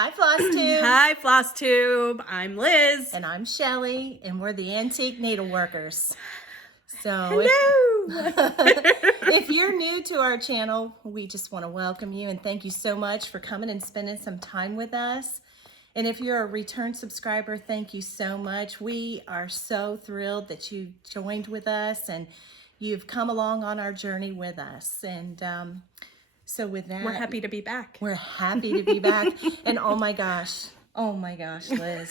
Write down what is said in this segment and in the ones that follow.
Hi, FlossTube. Hi, FlossTube. I'm Liz. And I'm Shellie, and we're the Antiqueneedleworkers. So, Hello. if you're new to our channel, we just want to welcome you and thank you so much for coming and spending some time with us. And if you're a return subscriber, thank you so much. We are so thrilled that you joined with us and you've come along on our journey with us. And so with that, We're happy to be back. We're happy to be back. And oh my gosh, Liz.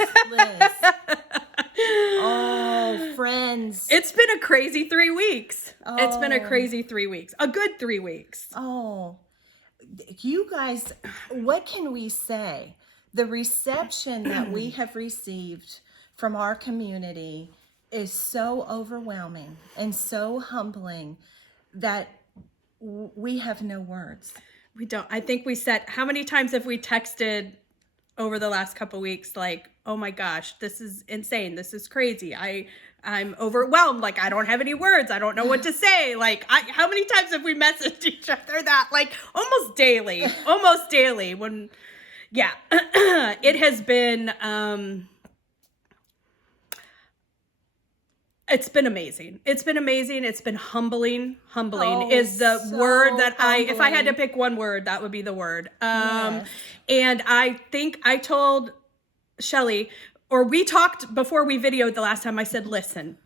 Oh, friends. It's been a crazy 3 weeks. It's been a crazy 3 weeks. A good 3 weeks. Oh, you guys, what can we say? The reception that we have received from our community is so overwhelming and so humbling that we have no words. We don't. I think we said, how many times have we texted over the last couple weeks like, oh my gosh, this is insane. This is crazy. I'm overwhelmed. Like, I don't have any words. I don't know what to say. Like, how many times have we messaged each other that? Like, almost daily when, yeah, it has been, it's been amazing. It's been amazing. It's been humbling. Humbling is the word that if I had to pick one word, that would be the word. Yes. And I think I told Shellie, or we talked before we videoed the last time, I said, listen,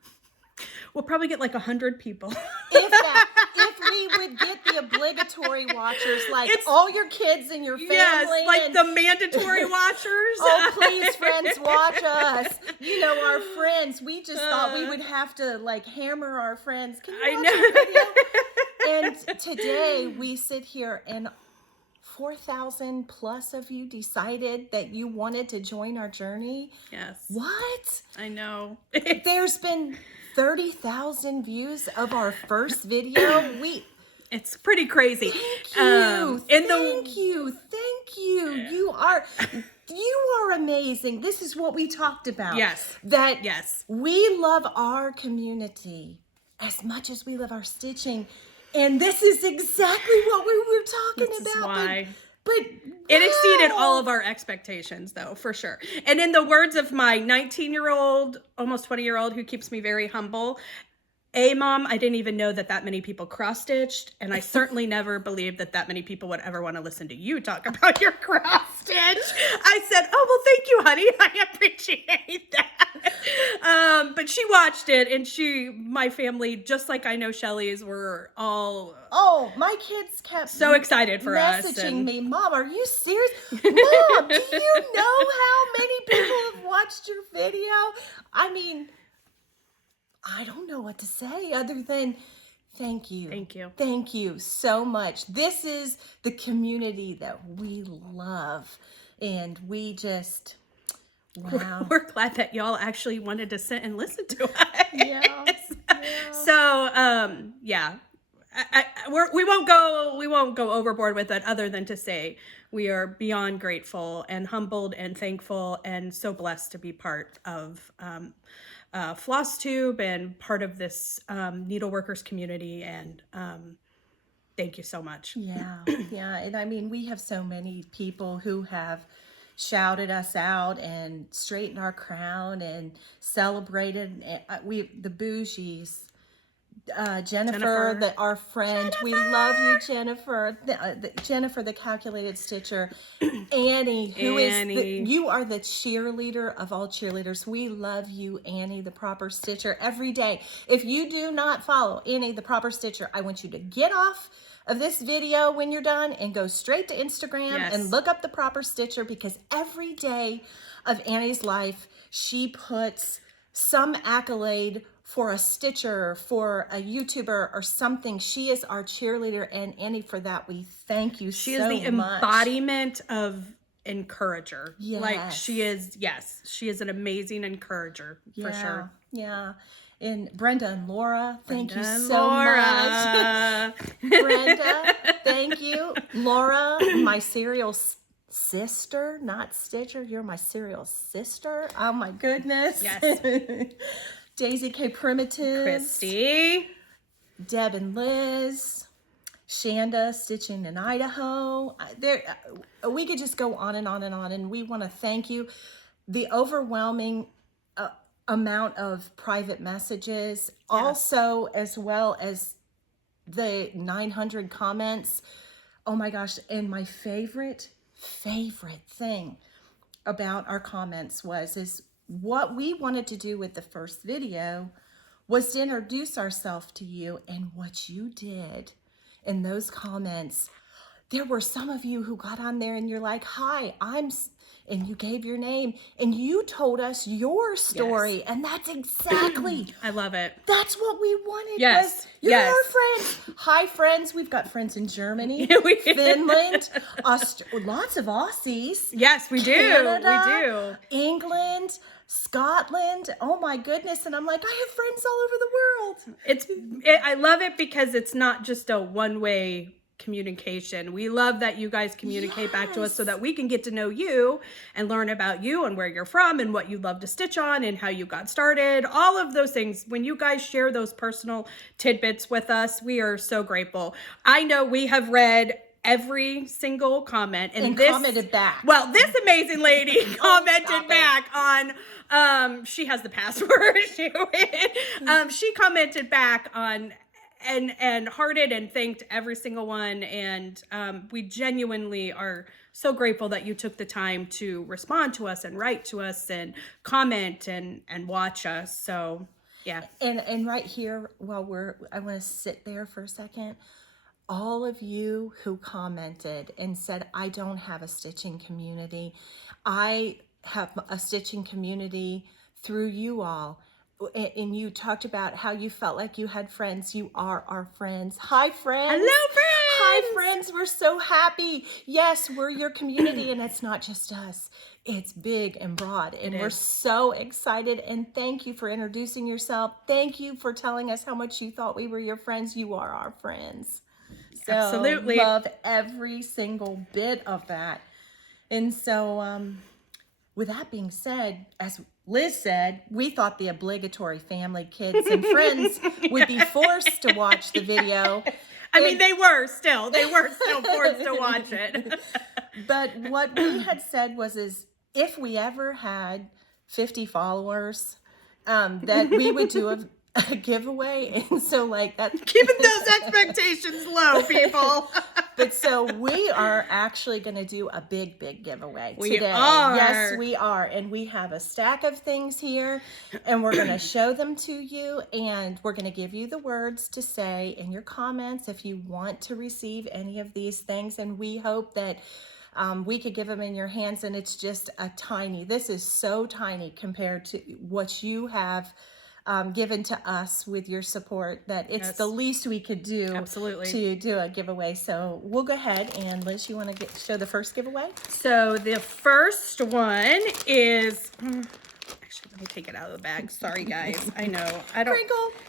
we'll probably get like 100 people. If we would get the obligatory watchers, like all your kids and your family. Yes, like the mandatory watchers. Oh, please, friends, watch us. You know, our friends. We just thought we would have to like hammer our friends. Can you watch our video? And today we sit here and 4,000 plus of you decided that you wanted to join our journey. Yes. What? I know. There's been 30,000 views of our first video. It's pretty crazy. Thank you. You are amazing. This is what we talked about. Yes. Yes. We love our community as much as we love our stitching. And this is exactly what we were talking about. Why. But it exceeded all of our expectations, though, for sure. And in the words of my 19-year-old, almost 20-year-old, who keeps me very humble, Mom, I didn't even know that many people cross-stitched, and I certainly never believed that many people would ever want to listen to you talk about your cross-stitch. I said, oh, well, thank you, honey. I appreciate that. But she watched it, and my family, just like I know Shellie's, were all... Oh, my kids kept so excited for us. Messaging me, Mom, are you serious? Mom, do you know how many people have watched your video? I mean... I don't know what to say other than thank you. Thank you. Thank you so much. This is the community that we love. And we just, wow. We're glad that y'all actually wanted to sit and listen to us. Yeah. So, yeah. We won't go overboard with it other than to say we are beyond grateful and humbled and thankful and so blessed to be part of FlossTube and part of this Needleworkers community, and thank you so much. Yeah, and I mean, we have so many people who have shouted us out and straightened our crown and celebrated. The bougies. Jennifer, our friend. Jennifer! We love you, Jennifer. Jennifer, the calculated stitcher. Annie, you are the cheerleader of all cheerleaders. We love you, Annie, the proper stitcher, every day. If you do not follow Annie, the proper stitcher, I want you to get off of this video when you're done and go straight to Instagram and look up the proper stitcher, because every day of Annie's life, she puts some accolade for a stitcher, for a YouTuber or something. She is our cheerleader, and Annie, for that, we thank you so much. She is the embodiment of encourager. Yes. Like she is an amazing encourager, for sure. Yeah. And Brenda and Laura, thank you so much. Brenda, thank you. Laura, my serial sister, not stitcher. You're my serial sister. Oh my goodness. Yes. Daisy K. Primitive. Christy. Deb and Liz. Shanda stitching in Idaho. We could just go on and on and on. And we want to thank you. The overwhelming amount of private messages, also as well as the 900 comments. Oh my gosh. And my favorite thing about our comments is what we wanted to do with the first video was to introduce ourselves to you, and what you did in those comments. There were some of you who got on there and you're like, hi, and you gave your name and you told us your story. Yes. And that's exactly. I love it. That's what we wanted. Yes. You're our friends. Hi, friends. We've got friends in Germany, Finland, lots of Aussies. Yes, we do. Canada, we do. England, Scotland. Oh my goodness. And I'm like, I have friends all over the world. I love it because it's not just a one-way communication. We love that you guys communicate back to us so that we can get to know you and learn about you and where you're from and what you love to stitch on and how you got started. All of those things. When you guys share those personal tidbits with us, we are so grateful. I know we have read every single comment and commented back. Well, this amazing lady commented back on she has the password. She commented back on and hearted and thanked every single one, and we genuinely are so grateful that you took the time to respond to us and write to us and comment and watch us. So yeah. And right here, while I want to sit there for a second. All of you who commented and said, I don't have a stitching community. I have a stitching community through you all. And you talked about how you felt like you had friends. You are our friends. Hi, friends. Hello, friends. Hi, friends. We're so happy. Yes, we're your community, and it's not just us. It's big and broad, and we're so excited. And thank you for introducing yourself. Thank you for telling us how much you thought we were your friends. You are our friends. So absolutely. Love every single bit of that. And so, with that being said, as Liz said, we thought the obligatory family, kids, and friends would be forced to watch the video. I mean, they were still forced to watch it. But what we had said was if we ever had 50 followers, that we would do a giveaway. And so like that, keeping those expectations low, people. But so we are actually going to do a big giveaway today. We are. Yes, we are. And we have a stack of things here, and we're going to show them to you, and we're going to give you the words to say in your comments if you want to receive any of these things. And we hope that we could give them in your hands, and it's just this is so tiny compared to what you have given to us with your support, that it's the least we could do. Absolutely. To do a giveaway. So we'll go ahead, and Liz, you want to show the first giveaway? So the first one is, actually, let me take it out of the bag. Sorry, guys. I know. I don't.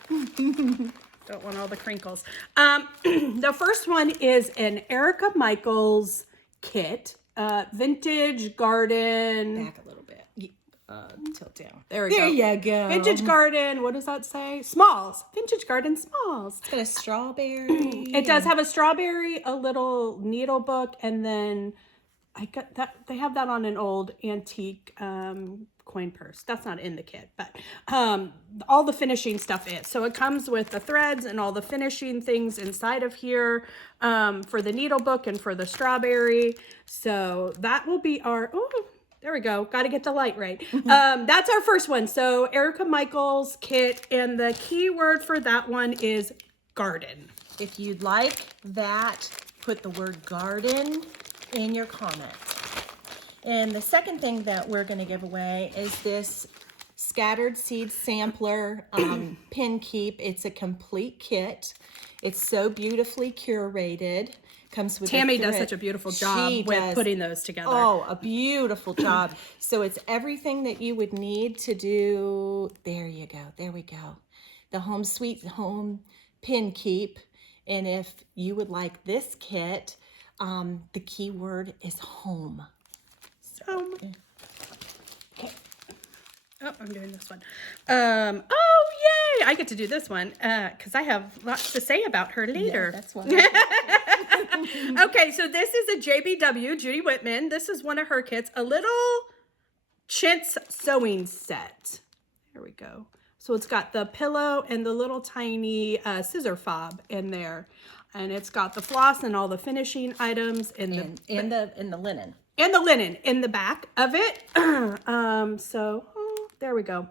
Crinkle. Don't want all the crinkles. The first one is an Erica Michaels kit, vintage garden. Back a little bit. Tilt down. There we go. There you go. Vintage garden. What does that say? Smalls. Vintage garden smalls. It's got a strawberry. It does have a strawberry, a little needle book, and then I got that. They have that on an old antique coin purse. That's not in the kit, but all the finishing stuff is. So it comes with the threads and all the finishing things inside of here for the needle book and for the strawberry. So that will be our. There we go. Got to get the light right. That's our first one. So Erica Michaels kit, and the key word for that one is garden. If you'd like that, put the word garden in your comments. And the second thing that we're going to give away is this Scattered Seed Sampler pin keep. It's a complete kit. It's so beautifully curated. Comes with Tammy does such a beautiful job with putting those together. Oh, a beautiful job. So it's everything that you would need to do. There you go. There we go. The Home Sweet Home pin keep. And if you would like this kit, the key word is home. So, okay. Oh, I'm doing this one. Oh, Yay! I get to do this one because I have lots to say about her later. Yeah, that's one. Okay, so this is a JBW, Judy Whitman. This is one of her kits, a little chintz sewing set. There we go. So it's got the pillow and the little tiny scissor fob in there. And it's got the floss and all the finishing items in the linen. And the linen in the back of it. There we go.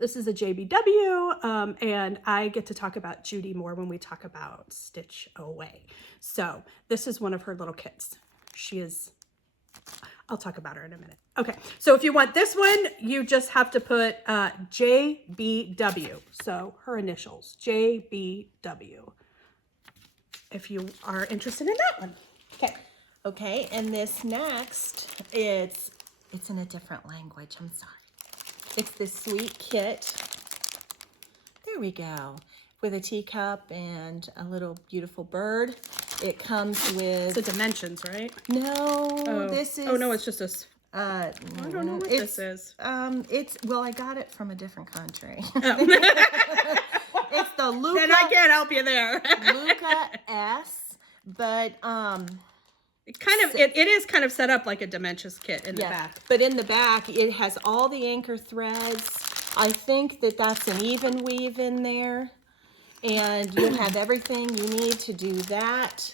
This is a JBW, and I get to talk about Judy more when we talk about Stitch Away. So this is one of her little kits. She is, I'll talk about her in a minute. Okay, so if you want this one, you just have to put JBW. So her initials, JBW. If you are interested in that one. Okay. Okay, and this next, it's in a different language. I'm sorry. It's this sweet kit. There we go. With a teacup and a little beautiful bird. It comes with... It's the dimensions, right? No, this is... Oh, no, it's just a... I don't know what this is. Well, I got it from a different country. Oh. It's the Luca... Then I can't help you there. Luca S, but... It is kind of set up like a Dimensions kit in the back. But in the back, it has all the anchor threads. I think that's an even weave in there. And you'll have everything you need to do that.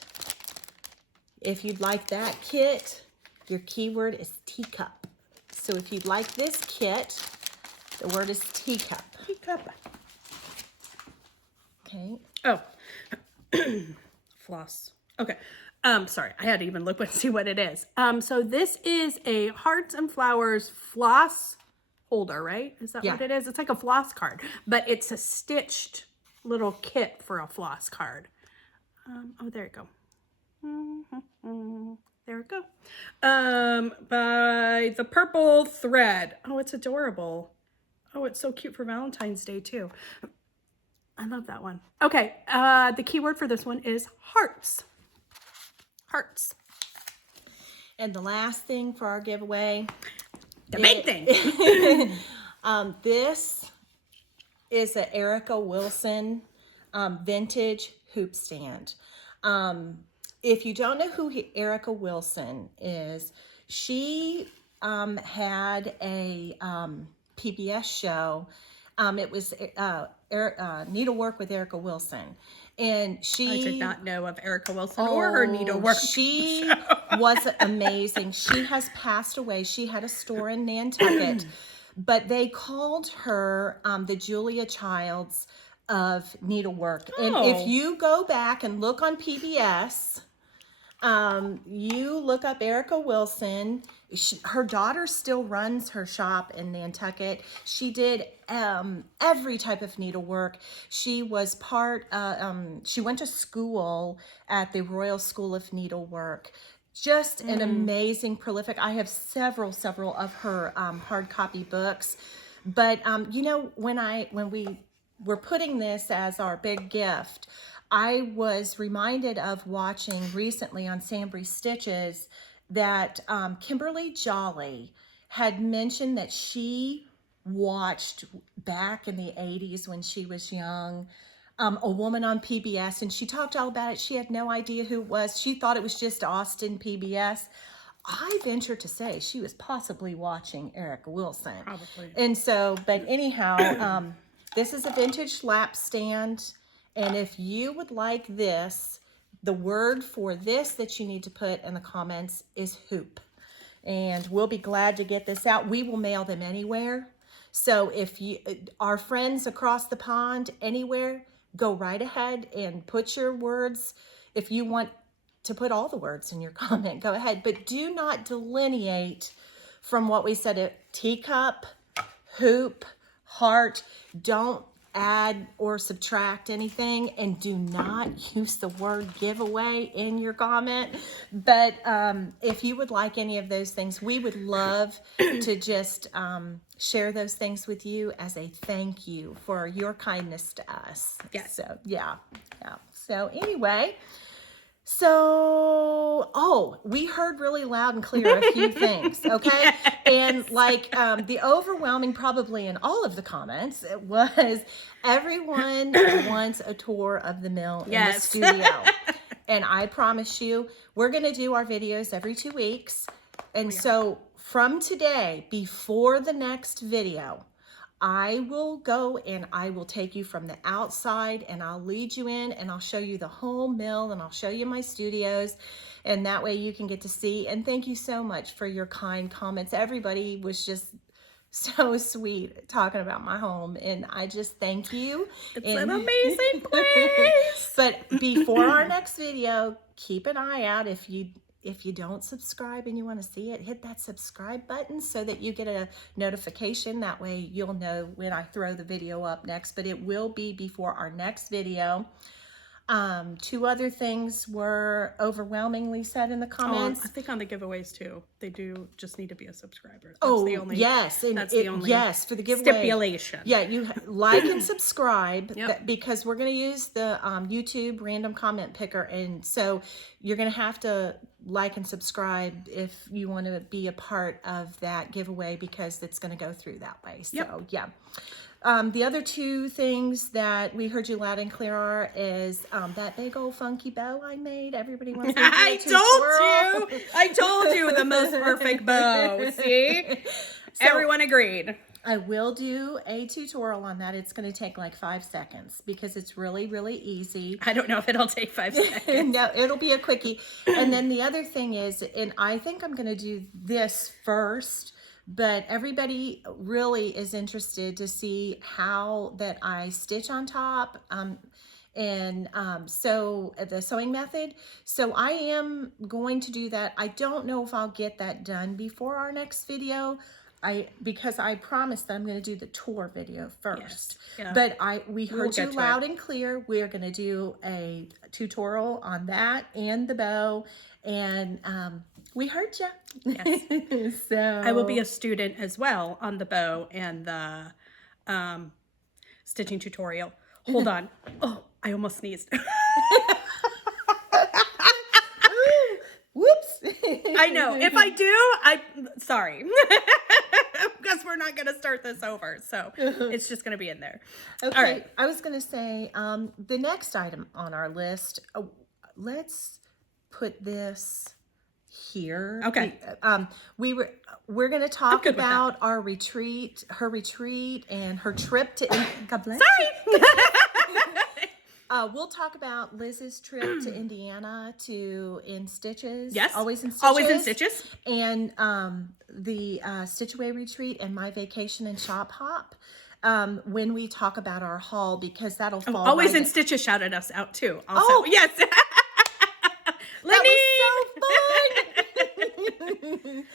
If you'd like that kit, your keyword is teacup. So if you'd like this kit, the word is teacup. Teacup. Okay. Oh. Floss. Okay. Sorry, I had to even look and see what it is. So this is a Hearts and Flowers floss holder, right? Is that what it is? It's like a floss card, but it's a stitched little kit for a floss card. Oh, there you go. There we go. By the Purple Thread. Oh, it's adorable. Oh, it's so cute for Valentine's Day too. I love that one. Okay, the keyword for this one is hearts. Hearts. And the last thing for our giveaway. The big thing. This is an Erica Wilson vintage hoop stand. If you don't know who Erica Wilson is, she had a PBS show. It was Needlework with Erica Wilson. And I did not know of Erica Wilson or her needlework. She was amazing. She has passed away. She had a store in Nantucket, but they called her the Julia Childs of needlework. And if you go back and look on PBS, you look up Erica Wilson. Her daughter still runs her shop in Nantucket. She did every type of needlework. She was she went to school at the Royal School of Needlework. Just an amazing, prolific. I have several of her hard copy books. But you know, when we were putting this as our big gift, I was reminded of watching recently on Samplery Stitches that Kimberly Jolly had mentioned that she watched back in the 80s when she was young, a woman on PBS, and she talked all about it. She had no idea who it was. She thought it was just Austin PBS. I venture to say she was possibly watching Erica Wilson. Probably. And so, but anyhow, this is a vintage lap stand. And if you would like this, the word for this that you need to put in the comments is hoop. And we'll be glad to get this out. We will mail them anywhere. So if you, our friends across the pond, anywhere, go right ahead and put your words. If you want to put all the words in your comment, go ahead. But do not delineate from what we said, teacup, hoop, heart. Don't add or subtract anything, and do not use the word giveaway in your comment. But if you would like any of those things, we would love to just share those things with you as a thank you for your kindness to us. Yes. So yeah. So anyway, So, we heard really loud and clear a few things, okay? Yes. And like the overwhelming, probably in all of the comments, it was everyone wants a tour of the mill in the studio. And I promise you, we're going to do our videos every 2 weeks. And so from today, before the next video, I will go and I will take you from the outside and I'll lead you in and I'll show you the whole mill and I'll show you my studios, and that way you can get to see. And thank you so much for your kind comments. Everybody was just so sweet talking about my home, and I just thank you. It's an amazing place. But before our next video, keep an eye out. If you don't subscribe and you want to see it, hit that subscribe button so that you get a notification. That way you'll know when I throw the video up next, but it will be before our next video. 2 other things were overwhelmingly said in the comments. I think on the giveaways too. They do just need to be a subscriber. Yes. And that's the only for the giveaway stipulation. Yeah, you like and subscribe Yep. because we're going to use the YouTube random comment picker. And so you're going to have to like and subscribe if you want to be a part of that giveaway, because it's going to go through that way. So, yeah. The other 2 things that we heard you loud and clear are is that big old funky bow I made. Everybody wants to do I told you the most perfect bow. See? So, everyone agreed. I will do a tutorial on that. It's going to take like 5 seconds because it's really, really easy. I don't know if it'll take 5 seconds. No, it'll be a quickie. And then the other thing is, and I think I'm going to do this first, but everybody really is interested to see how that I stitch on top. So the sewing method. So I am going to do that. I don't know if I'll get that done before our next video. Because I promised that I'm going to do the tour video first. Yes. Yeah. But we heard you loud and clear. We're going to do a tutorial on that and the bow, and we heard you. Yes. So I will be a student as well on the bow and the stitching tutorial. Hold on. Oh, I almost sneezed. Whoops. I know. If I do, sorry. Because we're not going to start this over. So it's just going to be in there. Okay. All right. I was going to say the next item on our list, let's put this here. Okay. We're going to talk about our retreat, her retreat, and her trip to. God bless. Sorry. We'll talk about Liz's trip to Indiana in Stitches. Yes. Always in Stitches. Always in Stitches. And the Stitch Away retreat and my vacation and shop hop. When we talk about our haul, because that'll fall. Always in Stitches shouted us out too. Also. Oh yes.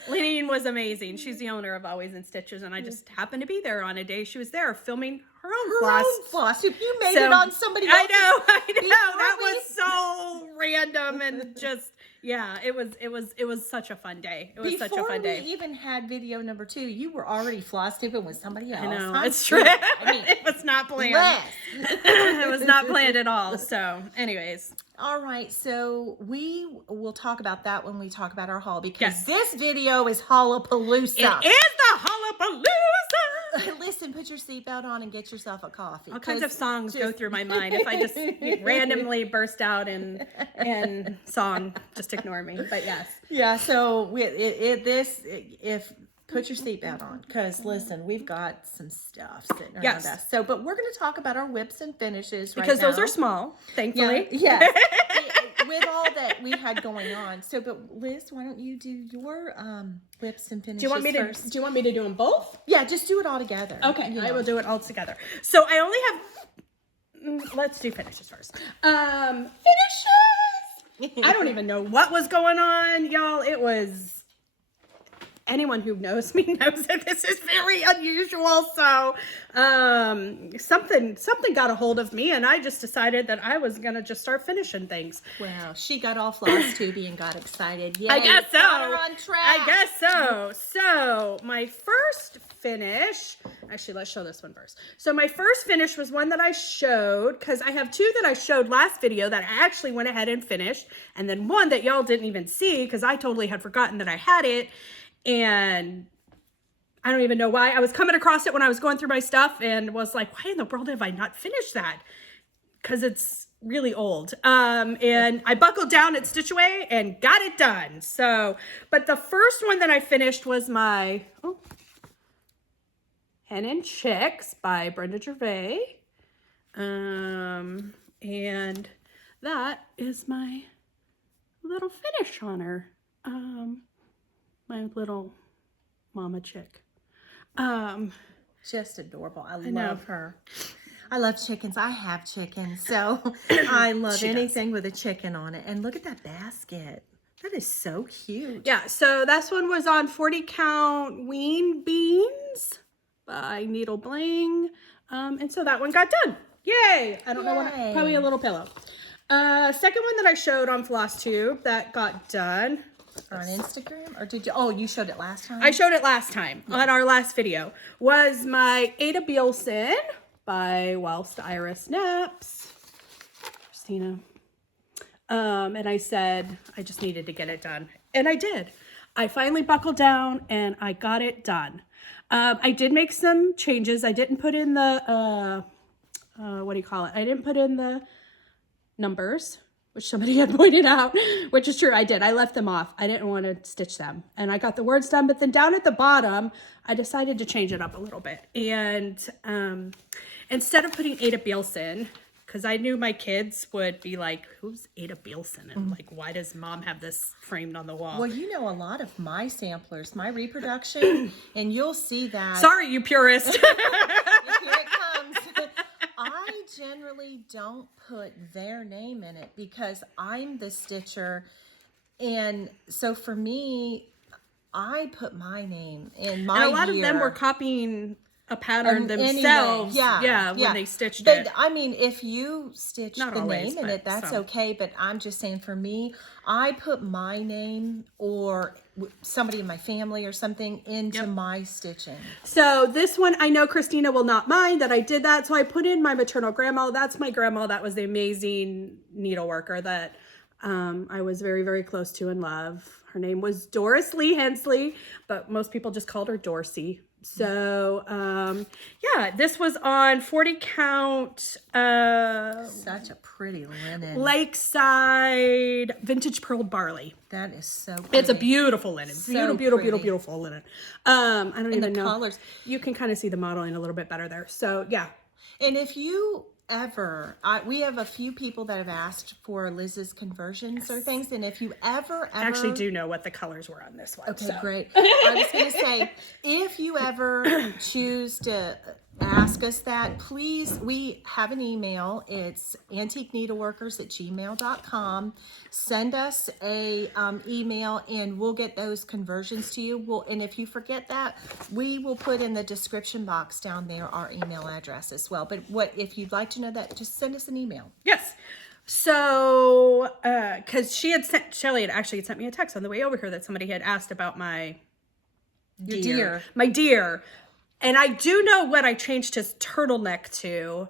Lenine was amazing. She's the owner of Always in Stitches, and I just happened to be there on a day she was there filming her own floss. You made it on somebody else's. I know. That was so random and just it was such a fun day. It was such a fun day. Before we even had video number 2, you were already floss tubing with somebody else. I know. Huh? It's true. I mean, it was not planned. It was not planned at all. So, anyways. All right, so we will talk about that when we talk about our haul, because this video is Haulapaloosa. It is the Haulapaloosa. Listen, put your seatbelt on and get yourself a coffee. All kinds of songs go through my mind. If I just randomly burst out in song, just ignore me. But yes. Yeah, so put your seatbelt on, because listen, we've got some stuff sitting around us. So, but we're going to talk about our whips and finishes right now. Because those are small, thankfully. Yeah. With all that we had going on. So, but Liz, why don't you do your whips and finishes first? Do you want me to do them both? Yeah, just do it all together. Okay, I will do it all together. So I only have. Let's do finishes first. Finishes. I don't even know what was going on, y'all. It was. Anyone who knows me knows that this is very unusual. So something got a hold of me, and I just decided that I was going to just start finishing things. Well, she got all FlossTubey and got excited. Yeah, I guess so. Got her on track. I guess so. So my first finish, Actually, let's show this one first. So my first finish was one that I showed, because I have 2 that I showed last video that I actually went ahead and finished, and then one that y'all didn't even see because I totally had forgotten that I had it, and I don't even know why. I was coming across it when I was going through my stuff and was like, why in the world have I not finished that? Because it's really old. And I buckled down at Stitch Away and got it done. So, but the first one that I finished was my Hen and Chicks by Brenda Gervais. And that is my little finish on her. My little mama chick. Just adorable. I love her. I love chickens. I have chickens, so I love anything with a chicken on it. And look at that basket. That is so cute. Yeah, so this one was on 40 count Ween Beans by Needle Bling. And so that one got done. Yay! I don't know what, probably a little pillow. Second one that I showed on FlossTube that got done. On Instagram? Or did you? Oh, you showed it last time? I showed it last time on our last video. Was my Ada Bielson by Whilst Iris Naps. Christina. And I said I just needed to get it done. And I did. I finally buckled down and I got it done. I did make some changes. I didn't put in the, what do you call it? I didn't put in the numbers, which somebody had pointed out, which is true. I did. I left them off. I didn't want to stitch them. And I got the words done. But then down at the bottom, I decided to change it up a little bit. And instead of putting Ada Bielson, because I knew my kids would be like, who's Ada Bielson? And like, why does mom have this framed on the wall? Well, you know a lot of my samplers, my reproduction, and you'll see that. Sorry, you purist. Here it comes. I generally don't put their name in it because I'm the stitcher. And so for me, I put my name in my And a lot of them were copying a pattern themselves. Anyway, when they stitched it. I mean, if you stitch the name in it, that's okay. But I'm just saying, for me, I put my name or somebody in my family or something into my stitching. So this one, I know Christina will not mind that I did that. So I put in my maternal grandma. That's my grandma. That was the amazing needleworker that I was very, very close to and love. Her name was Doris Lee Hensley, but most people just called her Dorsey. So, yeah, this was on 40 count. Such a pretty linen. Lakeside Vintage Pearled Barley. That is so pretty. It's a beautiful linen. So beautiful linen. I don't even know. Colors. You can kind of see the modeling a little bit better there. So, yeah. And if you ever, we have a few people that have asked for Liz's conversions or things, and if you ever I actually do know what the colors were on this one. Okay, great. I was going to say, if you ever choose to ask us that, please, we have an email. It's antiqueneedleworkers@gmail.com. Send us a email and we'll get those conversions to you. And if you forget that, we will put in the description box down there our email address as well. But if you'd like to know that, just send us an email. Yes. So, because Shellie had actually sent me a text on the way over here that somebody had asked about my deer. And I do know what I changed his turtleneck to.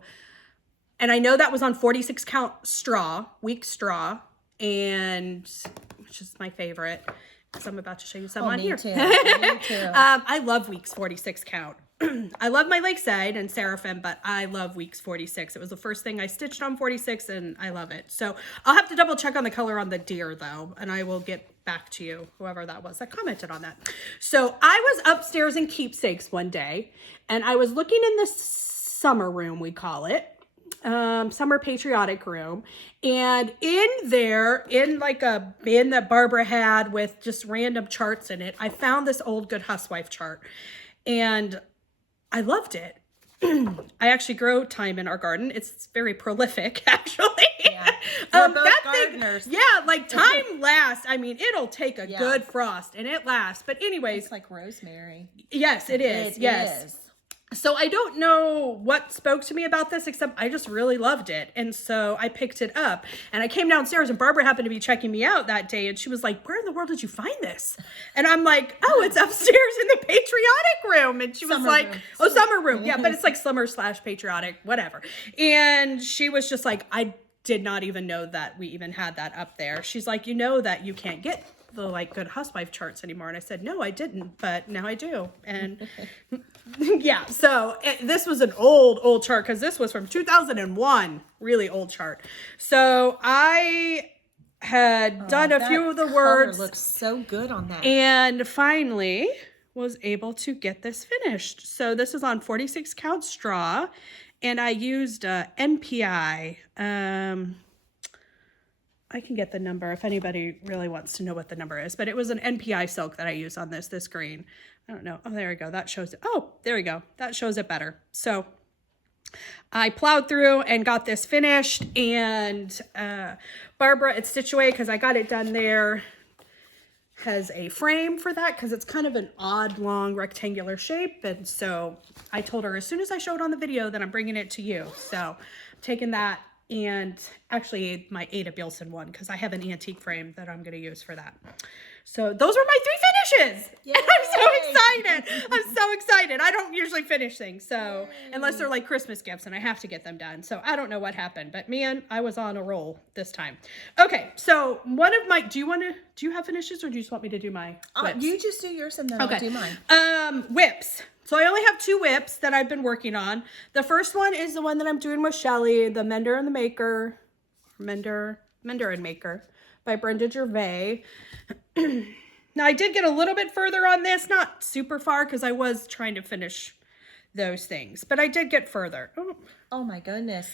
And I know that was on 46 count straw, weak straw, and which is my favorite. Because I'm about to show you some on here. Too. Me too. I love weeks 46 count. I love my Lakeside and Seraphim, but I love weeks 46. It was the first thing I stitched on 46 and I love it. So I'll have to double check on the color on the deer though. And I will get back to you, whoever that was that commented on that. So I was upstairs in Keepsakes one day and I was looking in the summer room, we call it. Summer patriotic room, and in there, in like a bin that Barbara had with just random charts in it, I found this old Good Housewife chart and I loved it. I actually grow thyme in our garden. It's very prolific, actually. Yeah. We're both gardeners. Like thyme lasts. I mean, it'll take a good frost and it lasts. But anyways. It's like rosemary. Yes, it is. It is. So I don't know what spoke to me about this, except I just really loved it. And so I picked it up and I came downstairs and Barbara happened to be checking me out that day. And she was like, where in the world did you find this? And I'm like, oh, it's upstairs in the patriotic room. And she was like, oh, summer room. Yeah, but it's like summer/patriotic, whatever. And she was just like, I did not even know that we even had that up there. She's like, you know that you can't get the like Good Housewife charts anymore. And I said, no, I didn't, but now I do. And yeah, so this was an old chart because this was from 2001, really old chart. So I had done a few of the words. Looks so good on that. And finally was able to get this finished. So this is on 46 count straw and I used NPI. I can get the number if anybody really wants to know what the number is, but it was an NPI silk that I used on this green. I don't know. Oh, there we go. That shows it. Oh, there we go. That shows it better. So I plowed through and got this finished, and Barbara at Stitch Away, because I got it done there, has a frame for that because it's kind of an odd long rectangular shape. And so I told her as soon as I show it on the video that I'm bringing it to you. So I'm taking that. And actually my Ada Bilson one, because I have an antique frame that I'm going to use for that. So those were my 3 finishes. Yay. And I'm so excited. I'm so excited. I don't usually finish things. So unless they're like Christmas gifts and I have to get them done. So I don't know what happened, but man, I was on a roll this time. Okay. So one of my, do you have finishes or do you just want me to do my whips? You just do yours and then I'll do mine. Whips. So I only have 2 whips that I've been working on. The first one is the one that I'm doing with Shellie, the Mender and the Maker, Mender and Maker by Brenda Gervais. Now I did get a little bit further on this, not super far because I was trying to finish those things, but I did get further. Oh my goodness.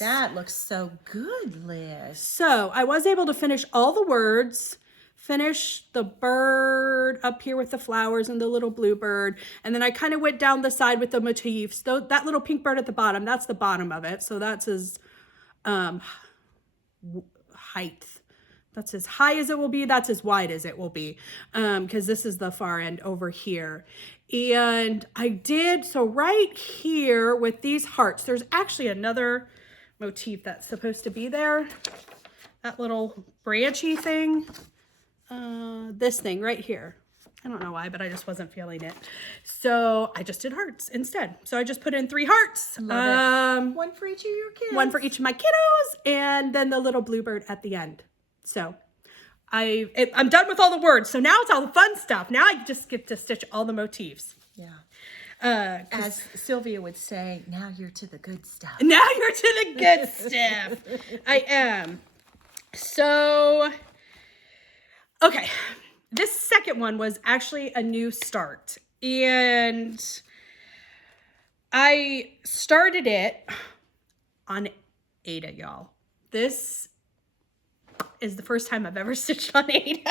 That looks so good, Liz. So I was able to finish all the words, finish the bird up here with the flowers and the little bluebird. And then I kind of went down the side with the motifs. Though that little pink bird at the bottom, that's the bottom of it. So that's his height. That's as high as it will be. That's as wide as it will be. Because this is the far end over here. And I did, so right here with these hearts, there's actually another motif that's supposed to be there. That little branchy thing. This thing right here. I don't know why, but I just wasn't feeling it. So I just did hearts instead. So I just put in 3 hearts. One for each of your kids. One for each of my kiddos. And then the little bluebird at the end. So I'm done with all the words. So now it's all the fun stuff. Now I just get to stitch all the motifs. Yeah. As Sylvia would say, now you're to the good stuff. Now you're to the good stuff. I am. So, okay. This second one was actually a new start. And I started it on Ada, y'all. This is the first time I've ever stitched on Ada.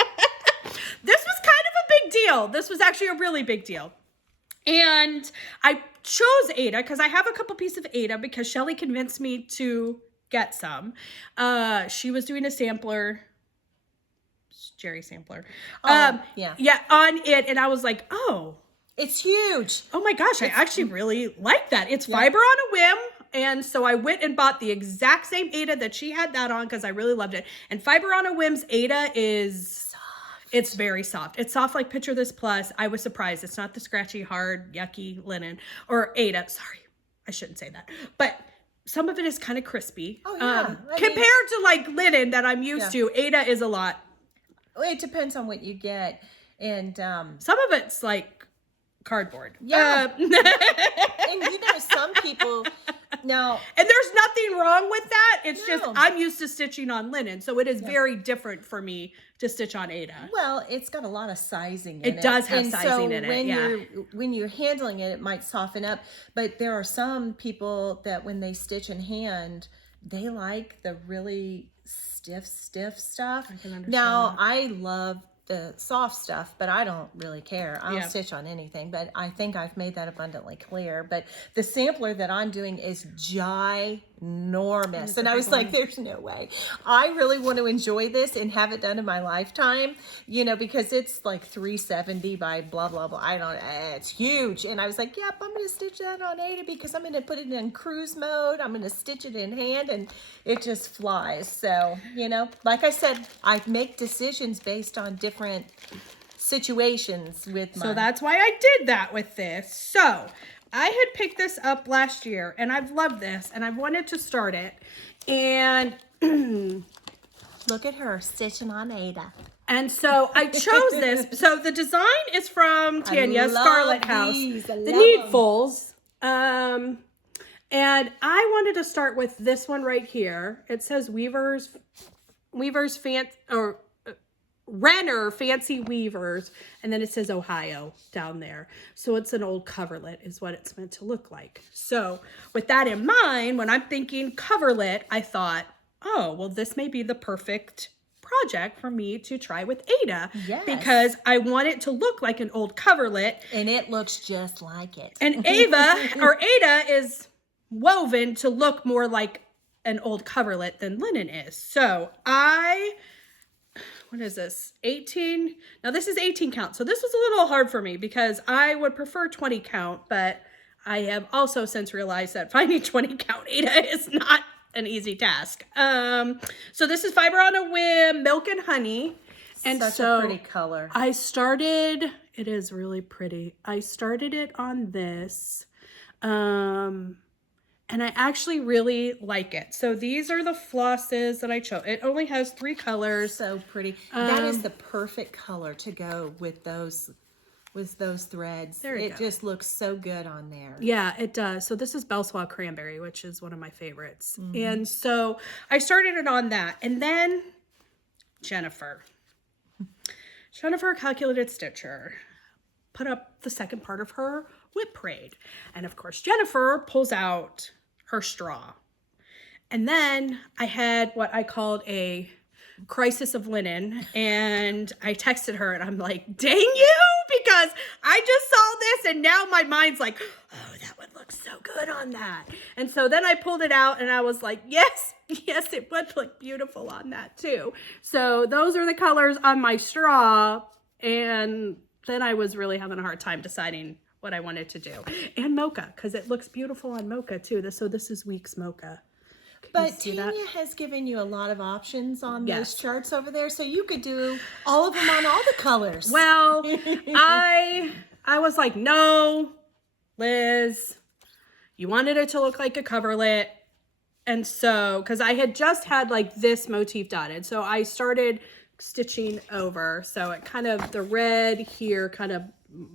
This was kind of a big deal. This was actually a really big deal. And I chose Ada because I have a couple pieces of Ada because Shellie convinced me to get some. She was doing a sampler, Jerry sampler. Yeah, on it. And I was like, oh. It's huge. Oh my gosh, I actually really like that. It's fiber on a whim. And so I went and bought the exact same Ada that she had that on because I really loved it. And Fiber on a Whim's Ada is soft. It's very soft. It's soft like Picture This Plus. I was surprised. It's not the scratchy, hard, yucky linen or Ada. Sorry, I shouldn't say that. But some of it is kind of crispy. Oh, yeah. Compared to like linen that I'm used to, Ada is a lot. It depends on what you get. And some of it's like cardboard. Yeah. And you know, some people now. And there's nothing wrong with that. It's just I'm used to stitching on linen. So it is very different for me to stitch on Ada. Well, it's got a lot of sizing in it. It does have sizing in it. When you're handling it, it might soften up. But there are some people that when they stitch in hand, they like the really stiff stuff. I can understand now, I love the soft stuff, but I don't really care. I'll stitch on anything, but I think I've made that abundantly clear. But the sampler that I'm doing is ginormous. enormous. And I was like, there's no way. I really want to enjoy this and have it done in my lifetime, you know, because it's like 370 by blah, blah, blah. I don't, it's huge. And I was like, yep, I'm going to stitch that on Ada because I'm going to put it in cruise mode. I'm going to stitch it in hand and it just flies. So, you know, like I said, I make decisions based on different situations with my... So that's why I did that with this. So I had picked this up last year and I've loved this and I've wanted to start it. And look at her stitching on Ada. And so I chose this. So the design is from Tanya, Scarlet House, the Needfuls. And I wanted to start with this one right here. It says Renner Fancy Weavers, and then it says Ohio down there. So it's an old coverlet is what it's meant to look like. So with that in mind, when I'm thinking coverlet, I thought, oh, well, this may be the perfect project for me to try with Ada. Yes. Because I want it to look like an old coverlet. And it looks just like it. And Ada is woven to look more like an old coverlet than linen is. So what is this? 18? Now this is 18 count. So this was a little hard for me because I would prefer 20 count, but I have also since realized that finding 20 count Ada is not an easy task. So this is Fiber on a Whim, Milk and Honey. And such a pretty color. It is really pretty. I started it on this. And I actually really like it. So these are the flosses that I chose. It only has 3 colors. So pretty. That is the perfect color to go with those threads. There you go. It just looks so good on there. Yeah, it does. So this is Bellswell Cranberry, which is one of my favorites. And so I started it on that. And then Jennifer, Calculated Stitcher, put up the second part of her whip parade. And of course, Jennifer pulls out her straw. And then I had what I called a crisis of linen. And I texted her and I'm like, dang you, because I just saw this and now my mind's like, oh, that would look so good on that. And so then I pulled it out and I was like, yes, it would look beautiful on that too. So those are the colors on my straw. And then I was really having a hard time deciding what I wanted to do. And mocha, because it looks beautiful on mocha too. So this is Weeks Mocha. But Tanya has given you a lot of options on those charts over there. So you could do all of them on all the colors. Well, I was like, no, Liz, you wanted it to look like a coverlet. And so, because I had just had like this motif dotted. So I started stitching over. So it kind of, the red here kind of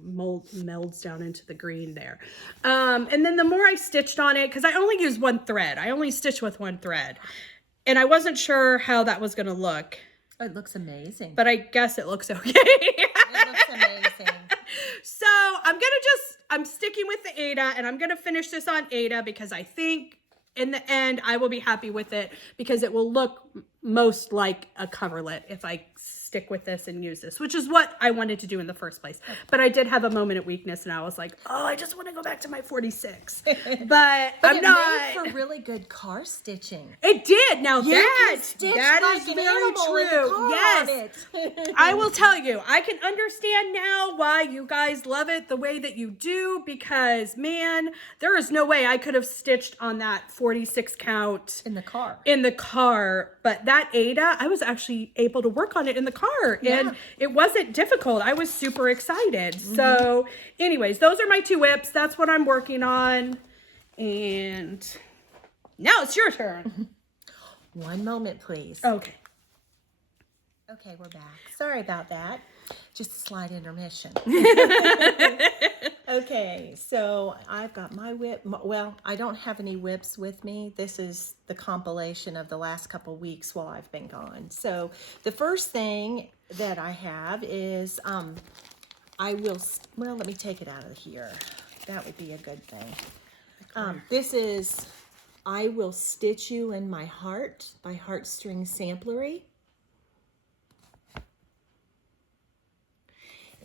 melds down into the green there. And then the more I stitched on it, because I only used 1 thread. I only stitched with 1 thread. And I wasn't sure how that was going to look. It looks amazing. But I guess it looks okay. It looks amazing. So I'm sticking with the Ada and I'm going to finish this on Ada because I think in the end I will be happy with it because it will look most like a coverlet if I stick with this and use this, which is what I wanted to do in the first place. But I did have a moment of weakness and I was like, oh, I just want to go back to my 46. But I'm not. It made for really good car stitching. It did. Now You that like is an very animal with a true. car Yes. on it. I will tell you, I can understand now why you guys love it the way that you do because, man, there is no way I could have stitched on that 46 count in the car. But that Ada, I was actually able to work on it in the car and it wasn't difficult. I was super excited. So anyways, those are my 2 whips. That's what I'm working on. And now it's your turn. One moment, please. Okay. Okay, we're back. Sorry about that. Just a slight intermission. Okay, so I've got my whip. Well, I don't have any whips with me. This is the compilation of the last couple weeks while I've been gone. So the first thing that I have is let me take it out of here. That would be a good thing. This is I Will Stitch You in My Heart by Heartstring Samplery.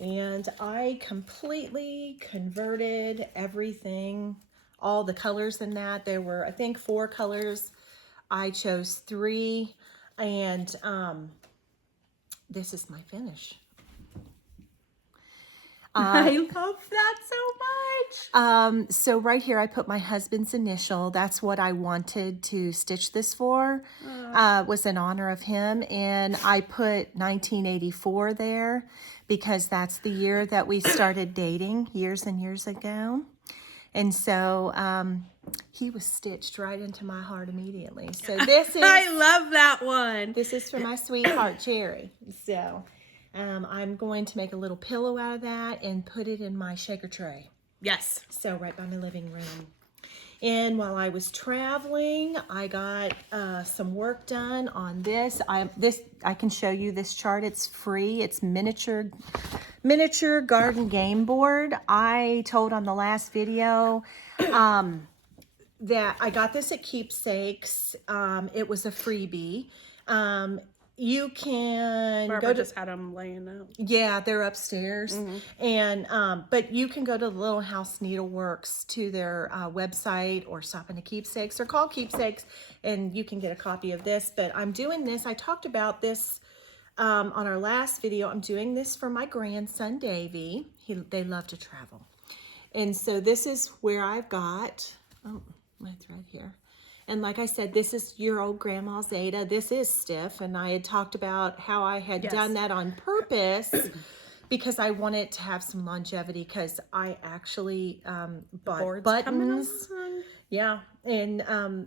And I completely converted everything, all the colors in that. There were, I think, 4 colors. I chose 3, and this is my finish. I love that so much. So right here, I put my husband's initial. That's what I wanted to stitch this for, was in honor of him. And I put 1984 there because that's the year that we started dating years and years ago. And so he was stitched right into my heart immediately. So this is... I love that one. This is for my sweetheart, Jerry. So... I'm going to make a little pillow out of that and put it in my shaker tray. Yes. So right by my living room. And while I was traveling, I got some work done on this. I can show you this chart. It's free. It's miniature garden game board. I told on the last video that I got this at Keepsakes. It was a freebie. You can Barbara just had them laying out. Yeah, they're upstairs. And but you can go to the Little House Needleworks to their website or stop into Keepsakes or call Keepsakes and you can get a copy of this. But I'm doing this. I talked about this on our last video. I'm doing this for my grandson, Davey. They love to travel. And so this is where I've got, oh, my thread here. And like I said, this is your old grandma's Zeta. This is stiff. And I had talked about how I had done that on purpose because I wanted to have some longevity because I actually bought buttons. Yeah. And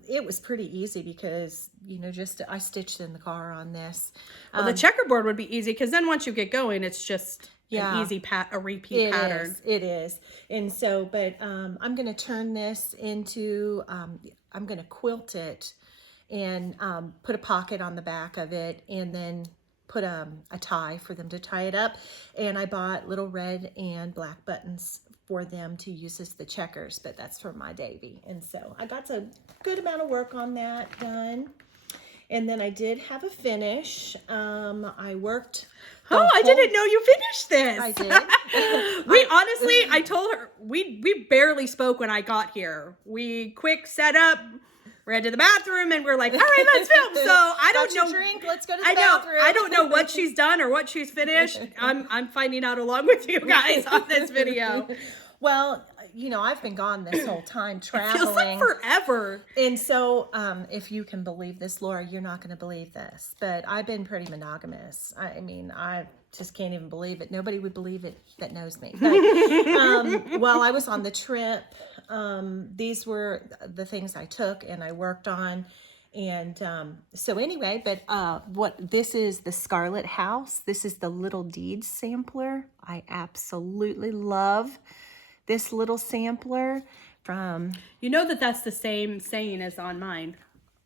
it was pretty easy because, you know, I stitched in the car on this. Well, the checkerboard would be easy because then once you get going, it's just an easy a repeat pattern. It is. And so, but I'm going to turn this into... I'm going to quilt it and put a pocket on the back of it and then put a tie for them to tie it up. And I bought little red and black buttons for them to use as the checkers, but that's for my Davy. And so I got a good amount of work on that done. And then I did have a finish. I worked... I didn't know you finished this. I did. I told her, we barely spoke when I got here. We quick set up, ran to the bathroom, and we're like, all right, let's film. So I don't know. Drink, let's go to the bathroom. I don't know what she's done or what she's finished. I'm finding out along with you guys on this video. Well, you know, I've been gone this whole time traveling. It feels like forever. And so, if you can believe this, Laura, you're not going to believe this, but I've been pretty monogamous. I mean, I just can't even believe it. Nobody would believe it that knows me. But, while I was on the trip, these were the things I took and I worked on. And so anyway, but this is the Scarlet House. This is the Little Deeds sampler. I absolutely love this little sampler from... You know that's the same saying as on mine.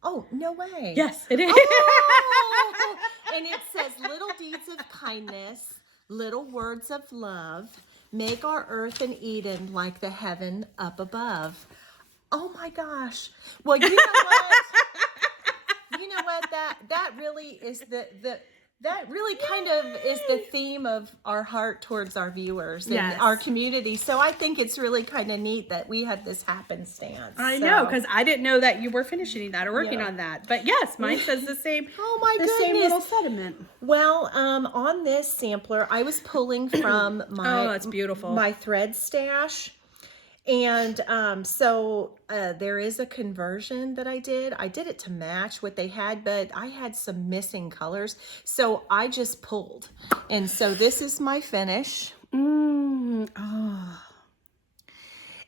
Oh, no way. Yes, it is. Oh! And it says, little deeds of kindness, little words of love, make our earth an Eden like the heaven up above. Oh my gosh. Well, you know what? You know what? That really is that really kind of is the theme of our heart towards our viewers and our community. So I think it's really kind of neat that we had this happenstance. I know, because I didn't know that you were finishing that or working on that. But yes, mine says the same. Oh my goodness. The same little sediment. Well, on this sampler, I was pulling from my that's beautiful. My thread stash. And so there is a conversion that I did. I did it to match what they had, but I had some missing colors. So I just pulled. And so this is my finish. I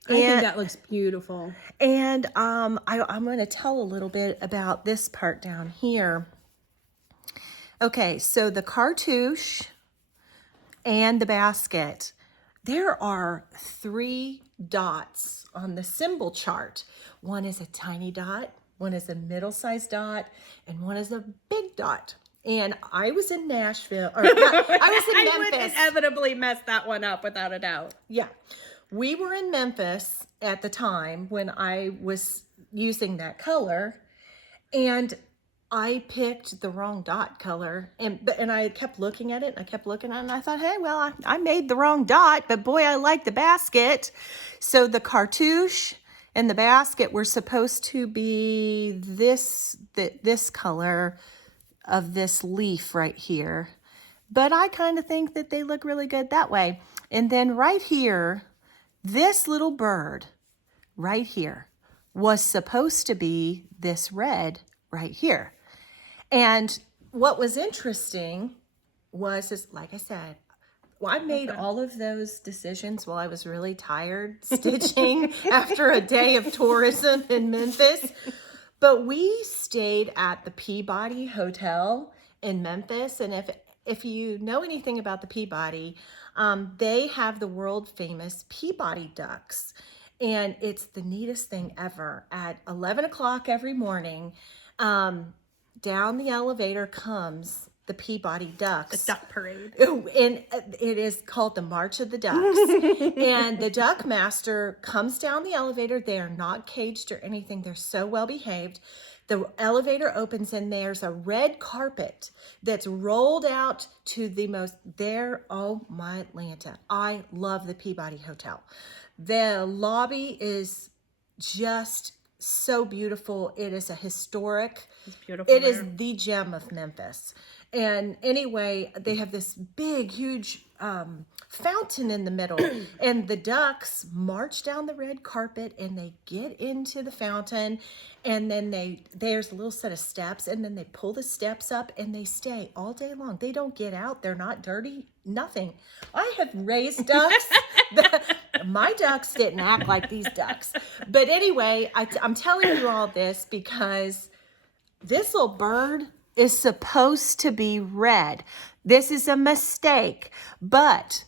think that looks beautiful. And I'm going to tell a little bit about this part down here. Okay, so the cartouche and the basket. There are 3 dots on the symbol chart. One is a tiny dot, one is a middle-sized dot, and one is a big dot. And I was in Nashville, or I was in Memphis. I would inevitably mess that one up without a doubt. Yeah. We were in Memphis at the time when I was using that color, and I picked the wrong dot color, and I kept looking at it, and I kept looking at it, and I thought, hey, well, I made the wrong dot, but boy, I like the basket. So the cartouche And the basket were supposed to be this color of this leaf right here. But I kind of think that they look really good that way. And then right here, this little bird right here was supposed to be this red right here. And what was interesting was, is, like I said, well, I made all of those decisions while I was really tired stitching after a day of tourism in Memphis. But we stayed at the Peabody Hotel in Memphis. And if you know anything about the Peabody, they have the world famous Peabody ducks. And it's the neatest thing ever. At 11 o'clock every morning, down the elevator comes the Peabody Ducks. The duck parade. And it is called the March of the Ducks. And the duck master comes down the elevator. They are not caged or anything. They're so well behaved. The elevator opens and there's a red carpet that's rolled out to the most there. Oh my Atlanta. I love the Peabody Hotel. The lobby is just so beautiful. It is a historic. It's beautiful. It is the gem of Memphis. And anyway, they have this big, huge fountain in the middle. And the ducks march down the red carpet and they get into the fountain. And then there's a little set of steps. And then they pull the steps up and they stay all day long. They don't get out. They're not dirty. Nothing. I have raised ducks. My ducks didn't act like these ducks. But anyway, I'm telling you all this because this little bird is supposed to be red. This is a mistake, but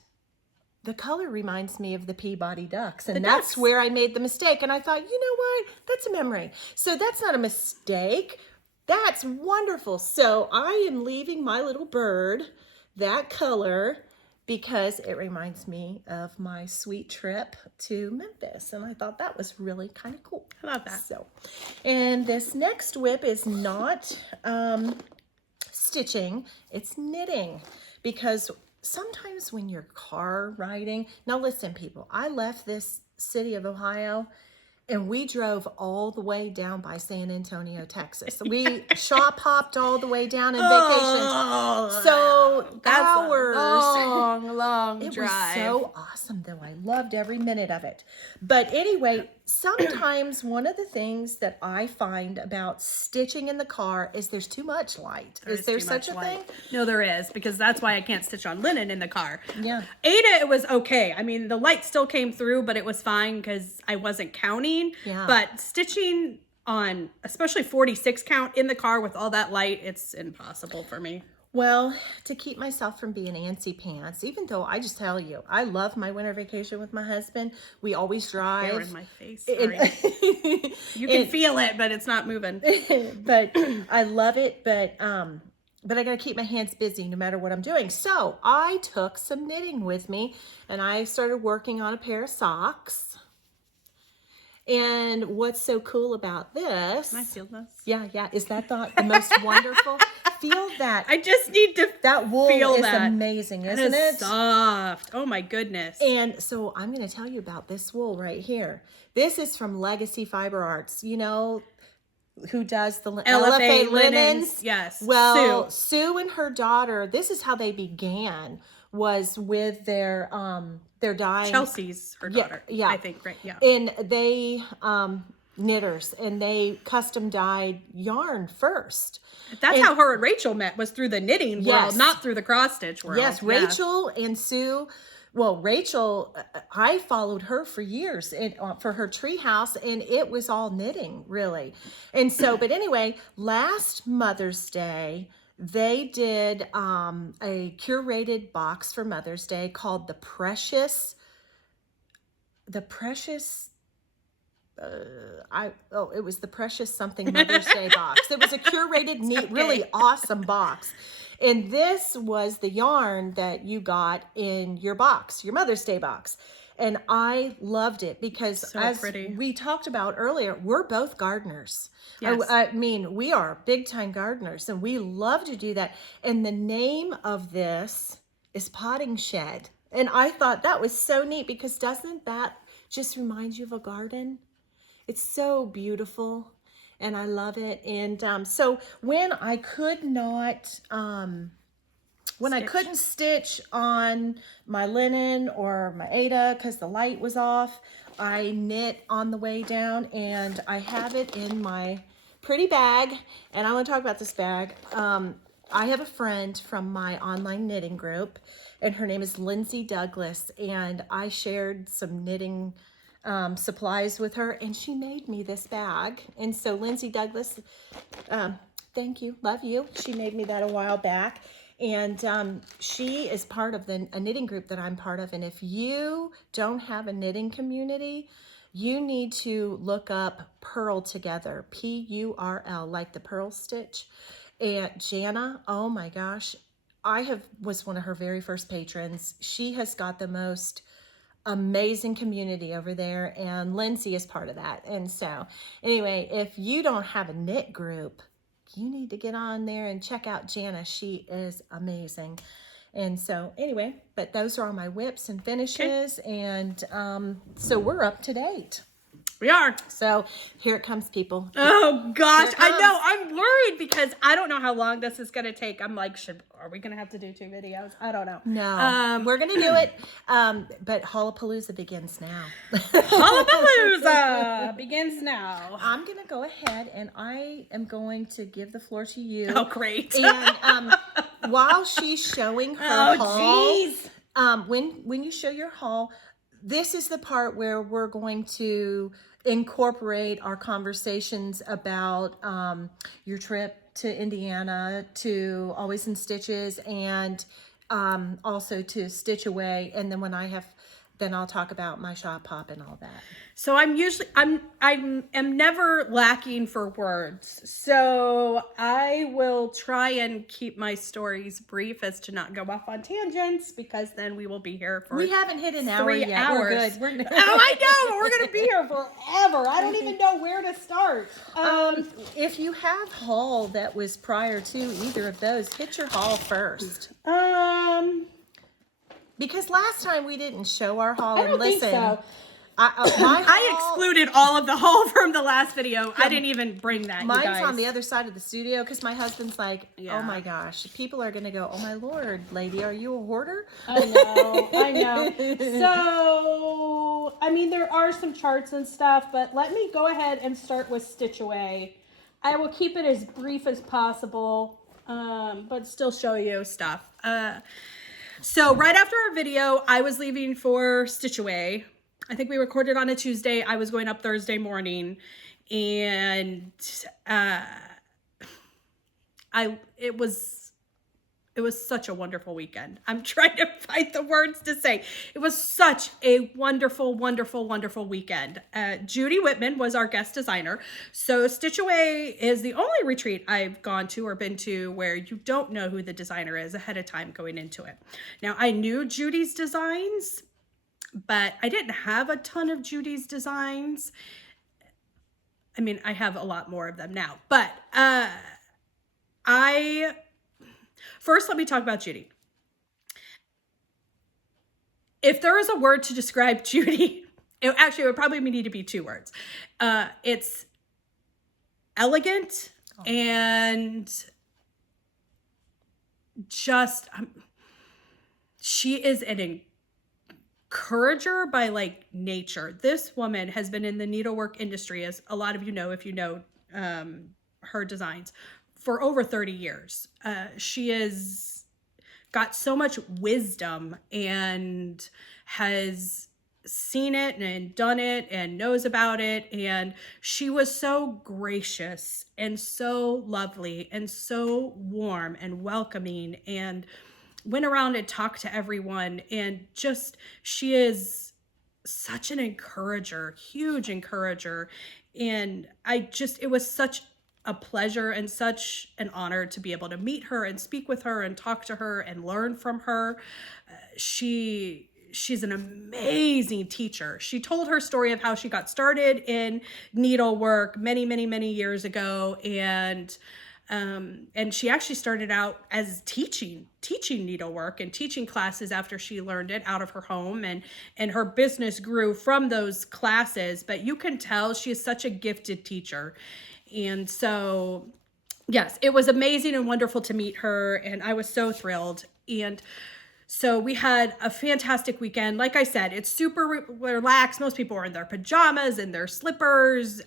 the color reminds me of the Peabody Ducks, and that's where I made the mistake. And I thought, you know what? That's a memory. So that's not a mistake. That's wonderful. So I am leaving my little bird that color because it reminds me of my sweet trip to Memphis. And I thought that was really kind of cool. I love that. So, and this next whip is not stitching, it's knitting. Because sometimes when you're car riding, now listen people, I left this city of Ohio and we drove all the way down by San Antonio, Texas. We shop hopped all the way down in vacation. So that's hours. A long It drive. was so awesome, though. I loved every minute of it. But anyway, sometimes one of the things that I find about stitching in the car is there's too much light. Is there such a thing? No, there is, because that's why I can't stitch on linen in the car. Yeah. Ada, it was okay. I mean, the light still came through, but it was fine because I wasn't counting. Yeah. But stitching on, especially 46 count in the car with all that light, it's impossible for me. Well, to keep myself from being antsy pants, even though I just tell you, I love my winter vacation with my husband. We always drive. Hair in my face. Sorry. You can feel it, but it's not moving. But I love it. But I got to keep my hands busy no matter what I'm doing. So I took some knitting with me and I started working on a pair of socks. And what's so cool about this? Can I feel this? Yeah. Is that the most wonderful? Feel that. I just need to that wool feel is that. Amazing, isn't It is it? soft. Oh my goodness. And so I'm going to tell you about this wool right here. This is from Legacy Fiber Arts. You know who does the LFA linens? Yes. Well, Sue and her daughter, this is how they began, was with their dyeing. Chelsea's her daughter. Yeah. I think, right? Yeah. And they knitters, and they custom dyed yarn first. That's how her and Rachel met, was through the knitting world, not through the cross stitch world. Yes, Rachel and Sue. Well, Rachel, I followed her for years for her treehouse, and it was all knitting, really. And so, but anyway, last Mother's Day, they did a curated box for Mother's Day called the Precious. It was the Precious something Mother's Day box. It was a curated, neat, really awesome box. And this was the yarn that you got in your box, your Mother's Day box. And I loved it because we talked about earlier, we're both gardeners. Yes. I mean, we are big time gardeners and we love to do that. And the name of this is Potting Shed. And I thought that was so neat because doesn't that just remind you of a garden? It's so beautiful, and I love it. And so when I could not, when I couldn't stitch on my linen or my Ada because the light was off, I knit on the way down, and I have it in my pretty bag. And I want to talk about this bag. I have a friend from my online knitting group, and her name is Lindsay Douglas, and I shared some knitting supplies with her, and she made me this bag. And so Lindsay Douglas, thank you, love you. She made me that a while back, and she is part of a knitting group that I'm part of. And if you don't have a knitting community, you need to look up Purl Together, P-U-R-L, like the pearl stitch. And Jana, oh my gosh, was one of her very first patrons. She has got the most amazing community over there, and Lindsay is part of that. And so anyway, if you don't have a knit group, you need to get on there and check out Jana. She is amazing. And so anyway, but those are all my whips and finishes. Okay. And so we're up to date. We are. So here it comes, people. Oh gosh, I know. I'm worried because I don't know how long this is going to take. I'm like, are we going to have to do 2 videos? I don't know. No, we're going to do it. But Haulapaloosa begins now. Haulapalooza begins now. I'm going to go ahead, and I am going to give the floor to you. Oh, great. And while she's showing her haul, geez. When you show your haul, this is the part where we're going to incorporate our conversations about your trip to Indiana, to Always in Stitches, and also to Stitch Away. And then then I'll talk about my shop pop and all that. So I'm never lacking for words. So I will try and keep my stories brief as to not go off on tangents, because then we will be here for We haven't hit an hour 3 yet. hours. We're good. We're good. Oh, I know. We're going to be here forever. I don't even know where to start. If you have haul that was prior to either of those, hit your haul first. Because last time we didn't show our haul. I don't think so. I excluded all of the haul from the last video. I didn't even bring that. Mine's you guys. on the other side of the studio because my husband's like, Yeah. oh my gosh, people are going to go, oh my Lord, lady, are you a hoarder? I know. So, I mean, there are some charts and stuff, but let me go ahead and start with Stitch Away. I will keep it as brief as possible, but still show you stuff. So right after our video, I was leaving for Stitch Away. I think we recorded on a Tuesday. I was going up Thursday morning, and it was such a wonderful weekend. I'm trying to find the words to say. It was such a wonderful, wonderful, wonderful weekend. Judy Whitman was our guest designer. So Stitch Away is the only retreat I've gone to or been to where you don't know who the designer is ahead of time going into it. Now, I knew Judy's designs, but I didn't have a ton of Judy's designs. I mean, I have a lot more of them now, but first, let me talk about Judy. If there is a word to describe Judy, it would probably need to be 2 words. It's elegant and just, she is an encourager by like nature. This woman has been in the needlework industry, as a lot of you know if you know her designs, for over 30 years. She has got so much wisdom and has seen it and done it and knows about it. And she was so gracious and so lovely and so warm and welcoming, and went around and talked to everyone. And just, she is such an encourager, huge encourager. And it was such a pleasure and such an honor to be able to meet her and speak with her and talk to her and learn from her. She's an amazing teacher. She told her story of how she got started in needlework many, many, many years ago, and And she actually started out as teaching needlework and teaching classes after she learned it out of her home, and her business grew from those classes. But you can tell she is such a gifted teacher. And so, yes, it was amazing and wonderful to meet her, and I was so thrilled. And so we had a fantastic weekend. Like I said, it's super relaxed. Most people are in their pajamas and their slippers.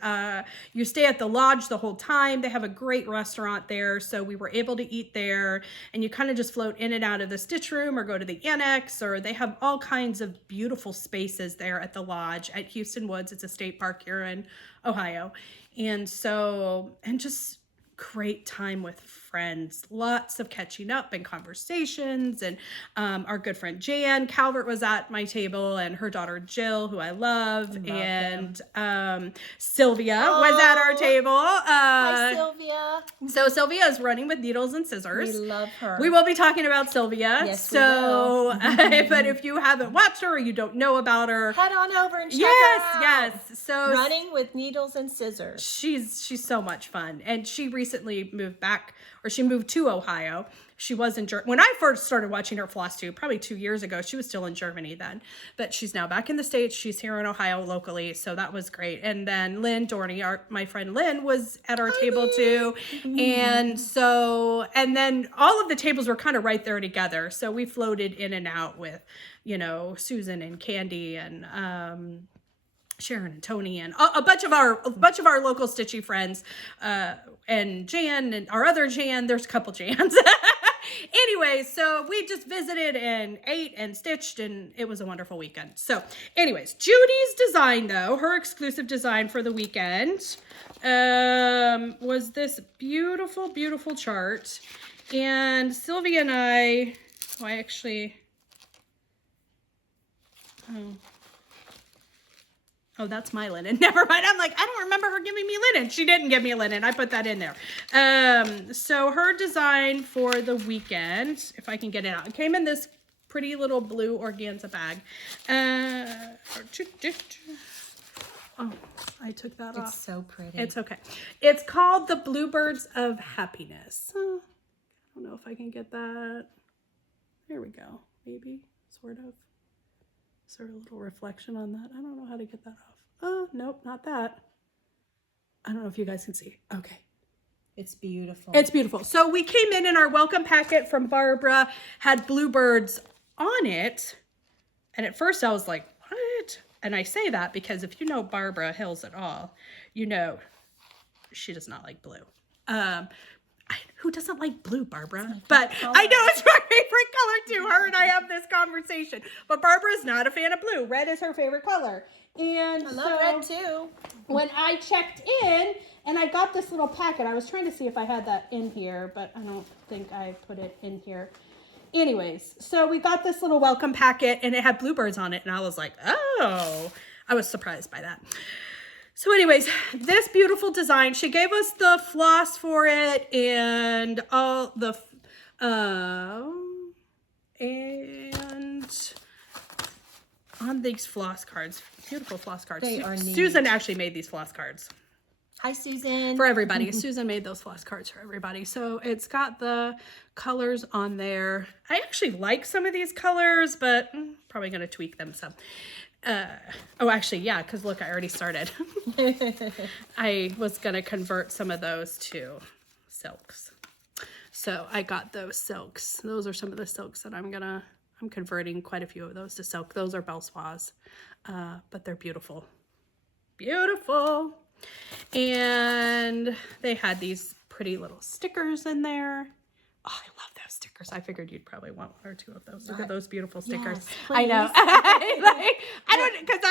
You stay at the lodge the whole time. They have a great restaurant there, so we were able to eat there. And you kind of just float in and out of the stitch room or go to the annex, or they have all kinds of beautiful spaces there at the lodge at Houston Woods. It's a state park here in Ohio. And so, and just great time with friends, lots of catching up and conversations. And our good friend Jan Calvert was at my table, and her daughter Jill, who I love and Sylvia was at our table. Hi, Sylvia. So Sylvia is running with needles and scissors. We love her. We will be talking about Sylvia. Yes, so we will. But if you haven't watched her or you don't know about her, head on over and check her out. Yes. So running with needles and scissors. She's so much fun, and she recently moved back, or she moved to Ohio. She was in Germany. When I first started watching her FlossTube, probably 2 years ago, she was still in Germany then. But she's now back in the States. She's here in Ohio locally, so that was great. And then Lynn Dorney, my friend Lynn, was at our table too. And so, and then all of the tables were kind of right there together. So we floated in and out with, Susan and Candy and Sharon and Tony and a bunch of our local stitchy friends, and Jan and our other Jan. There's a couple Jans. Anyway, so we just visited and ate and stitched, and it was a wonderful weekend. So anyways, Judy's design, though, her exclusive design for the weekend, was this beautiful, beautiful chart. And Sylvia and Oh, that's my linen. Never mind. I'm like, I don't remember her giving me linen. She didn't give me linen. I put that in there. So her design for the weekend, if I can get it out, it came in this pretty little blue organza bag. Oh, I took that off. It's so pretty. It's okay. It's called the Bluebirds of Happiness. I don't know if I can get that. There we go. Maybe, sort of. Is there a little reflection on that? I don't know how to get that off. Oh, nope, not that. I don't know if you guys can see. Okay. It's beautiful. It's beautiful. So we came in our welcome packet from Barbara, had bluebirds on it. And at first I was like, what? And I say that because if you know Barbara Hills at all, you know she does not like blue. Who doesn't like blue, Barbara? But I know it's my favorite color too. Her and I have this conversation. But Barbara's not a fan of blue. Red is her favorite color. And I love red too. When I checked in and I got this little packet, I was trying to see if I had that in here, but I don't think I put it in here. Anyways, so we got this little welcome packet and it had bluebirds on it. And I was like, oh, I was surprised by that. So anyways, this beautiful design, she gave us the floss for it and all the, and on these floss cards, beautiful floss cards. They are neat. Susan actually made these floss cards. Hi, Susan. For everybody. Susan made those floss cards for everybody. So it's got the colors on there. I actually like some of these colors, but probably going to tweak them some. Oh, actually, yeah, because look, I already started. I was going to convert some of those to silks. So I got those silks. Those are some of the silks that I'm converting quite a few of those to silk. Those are Belsoise, but they're beautiful. Beautiful. And they had these pretty little stickers in there. Oh, I love those stickers. I figured you'd probably want one or two of those. Look at those beautiful stickers. Yes, I know. I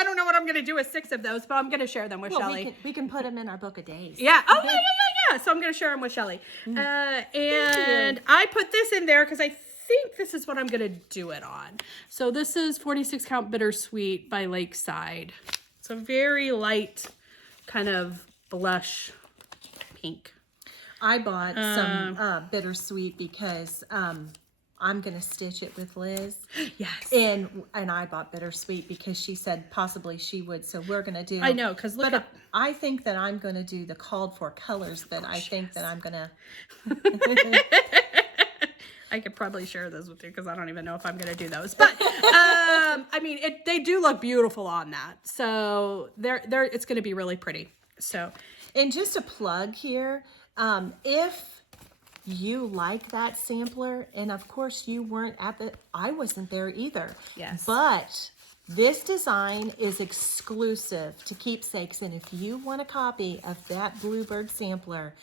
don't know what I'm going to do with 6 of those, but I'm going to share them with Shellie. We can put them in our book of days. Yeah. Oh, yeah. So I'm going to share them with Shellie. And I put this in there because I think this is what I'm going to do it on. So this is 46 Count Bittersweet by Lakeside. It's a very light kind of blush pink. I bought some bittersweet because I'm going to stitch it with Liz. Yes. And I bought Bittersweet because she said possibly she would. So we're going to do. I know, because look at. I think that I'm going to do the called for colors, but I think that I'm going to. I could probably share this with you because I don't even know if I'm going to do those. But, I mean, they do look beautiful on that. So it's going to be really pretty. So. And just a plug here, if you like that sampler, and of course you weren't I wasn't there either. Yes. But this design is exclusive to Keepsakes, and if you want a copy of that Bluebird sampler,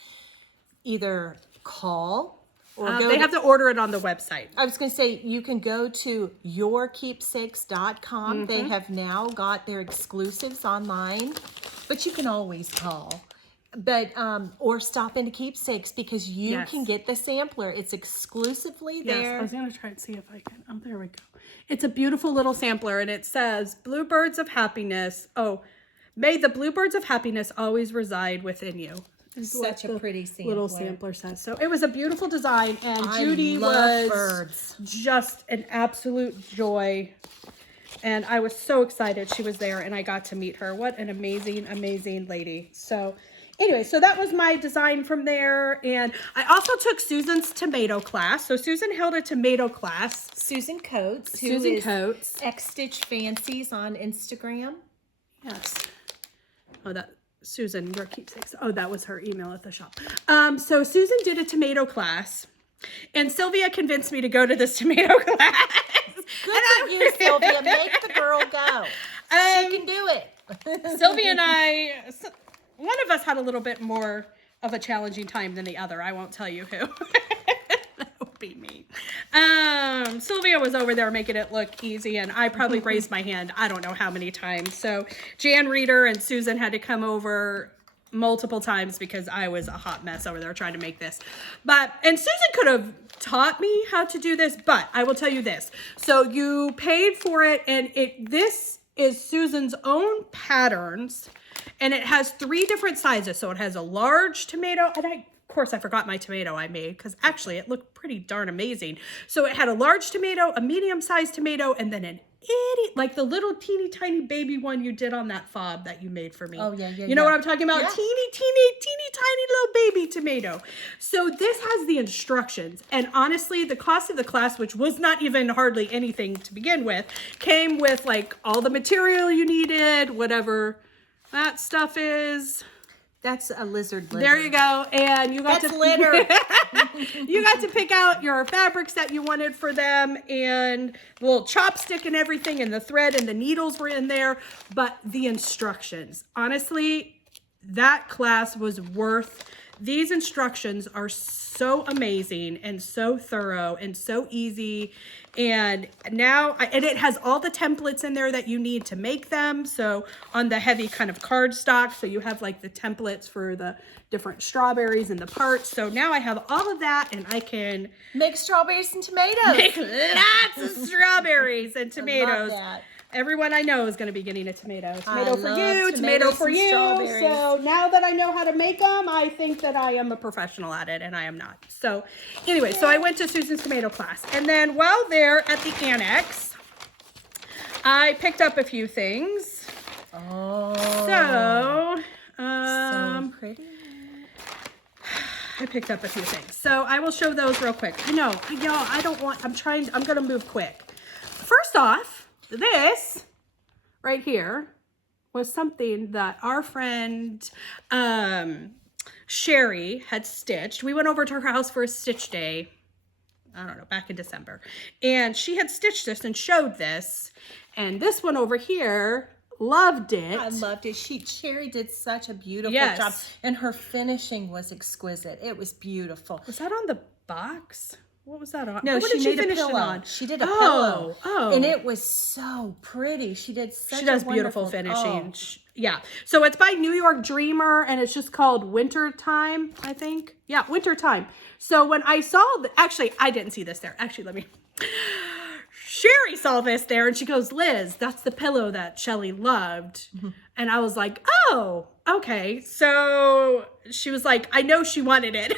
either call or go they have to order it on the website. I was going to say, you can go to yourkeepsakes.com. They have now got their exclusives online, but you can always call. But or stop into Keepsakes because you can get the sampler. It's exclusively there. Yes, I was going to try and see if I can. Oh, there we go. It's a beautiful little sampler, and it says, Bluebirds of Happiness. Oh, may the Bluebirds of Happiness always reside within you. Such a pretty sampler. Little sampler says. So it was a beautiful design, and Judy was just an absolute joy. And I was so excited she was there, and I got to meet her. What an amazing, amazing lady. So anyway, so that was my design from there. And I also took Susan's tomato class. So Susan held a tomato class. Susan Coates, who Susan is Coates. X-Stitch Fancies on Instagram. Yes. Oh, that Susan, your Keepsakes. Oh, that was her email at the shop. So Susan did a tomato class, and Sylvia convinced me to go to this tomato class. Good for you, Sylvia. Make the girl go. She can do it. Sylvia and I, one of us had a little bit more of a challenging time than the other. I won't tell you who. That would be me. Sylvia was over there making it look easy, and I probably raised my hand I don't know how many times. So Jan Reeder and Susan had to come over multiple times because I was a hot mess over there trying to make this. And Susan could have taught me how to do this, but I will tell you this. So you paid for it, and this is Susan's own patterns, and it has 3 different sizes. So it has a large tomato, and of course I forgot my tomato I made because actually it looked pretty darn amazing. So it had a large tomato, a medium-sized tomato, and then an like the little teeny tiny baby one you did on that fob that you made for me. Oh, yeah. You know what I'm talking about? Yeah. Teeny tiny little baby tomato. So this has the instructions. And honestly, the cost of the class, which was not even hardly anything to begin with, came with like all the material you needed, whatever that stuff is. That's a lizard litter. There you go. And you got litter. You got to pick out your fabrics that you wanted for them, and the little chopstick and everything, and the thread and the needles were in there. But the instructions, honestly, that class was worth. These instructions are so amazing and so thorough and so easy. And now, and it has all the templates in there that you need to make them. So on the heavy kind of cardstock, so you have like the templates for the different strawberries and the parts. So now I have all of that, and I can make strawberries and tomatoes. Make lots of strawberries and tomatoes. I love that. Everyone I know is going to be getting a tomato. Tomato for you, tomato for you. So now that I know how to make them, I think that I am a professional at it, and I am not. So anyway, so I went to Susan's tomato class. And then while there at the annex, I picked up a few things. Oh. So pretty. I picked up a few things. So I will show those real quick. I'm going to move quick. First off, this right here was something that our friend Sherry had stitched. We went over to her house for a stitch day, I don't know, back in December. And she had stitched this and showed this. And this one over here, loved it. I loved it. Sherry did such a beautiful job. And her finishing was exquisite. It was beautiful. Was that on the box? What was that on? No, what she did made a pillow. She did a pillow. Oh. And it was so pretty. She does beautiful finishing. Yeah. So it's by New York Dreamer, and it's just called Winter Time, I think. Yeah, Winter Time. So when I saw actually, I didn't see this there. Actually, Sherry saw this there, and she goes, Liz, that's the pillow that Shellie loved. Mm-hmm. And I was like, oh, okay. So she was like, I know she wanted it.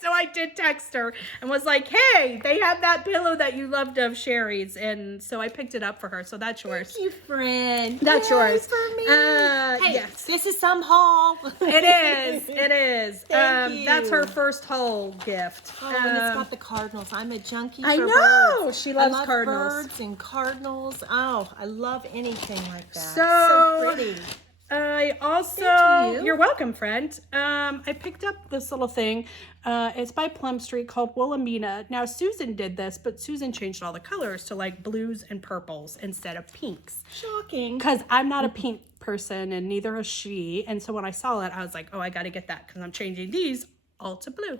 So I I did text her and was like, hey, they have that pillow that you loved of Sherry's. And so I picked it up for her. So that's yours. Thank you, friend. That's Yay yours. for me. Hey, yes. this is some haul. It is. It is. Thank you. That's her first haul gift. Oh, and it's got the cardinals. I'm a junkie for I birds. know. She loves I love cardinals. birds and cardinals. Oh, I love anything like that. So pretty. I also, Thank you. you're welcome, friend. I picked up this little thing. It's by Plum Street called Wilhelmina. Now, Susan did this, but Susan changed all the colors to like blues and purples instead of pinks. Shocking. Because I'm not a pink person and neither is she. And so when I saw it, I was like, oh, I got to get that because I'm changing these all to blue.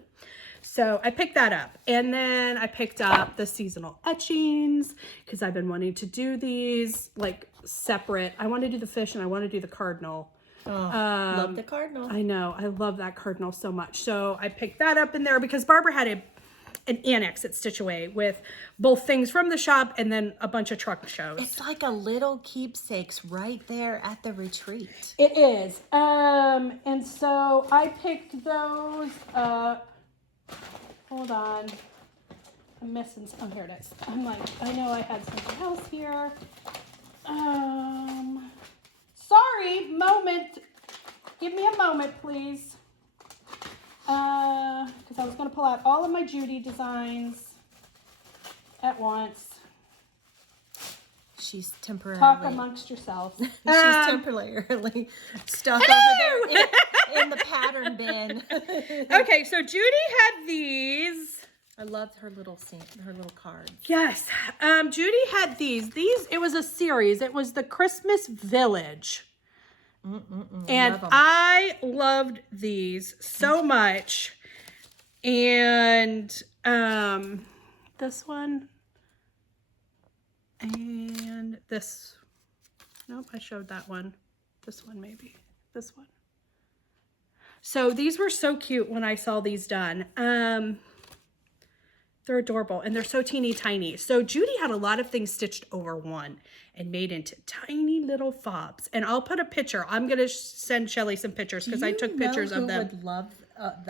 So I picked that up. And then I picked up the seasonal etchings because I've been wanting to do these like separate. I want to do the fish and I want to do the cardinal. Oh, love the cardinal. I know. I love that cardinal so much. So I picked that up in there because Barbara had an annex at Stitch Away with both things from the shop and then a bunch of truck shows. It's like a little keepsakes right there at the retreat. It is. And so I picked those up. Hold on. I'm missing some. Oh, here it is. I'm like, I know I had something else here. Sorry, moment. Give me a moment, please. Because I was going to pull out all of my Judy designs at once. She's temporarily. Talk amongst yourselves. She's temporarily stuck over there in the pattern bin. Okay, so Judy had these. I loved her little cards. Yes, Judy had these. It was a series. It was the Christmas Village. And I loved these so much. And this one. And this. Nope, I showed that one. This one maybe. This one. So these were so cute when I saw these done. They're adorable and they're so teeny tiny. So Judy had a lot of things stitched over one and made into tiny little fobs. And I'll put a picture. I'm going to send Shellie some pictures because I took pictures of them. Who would love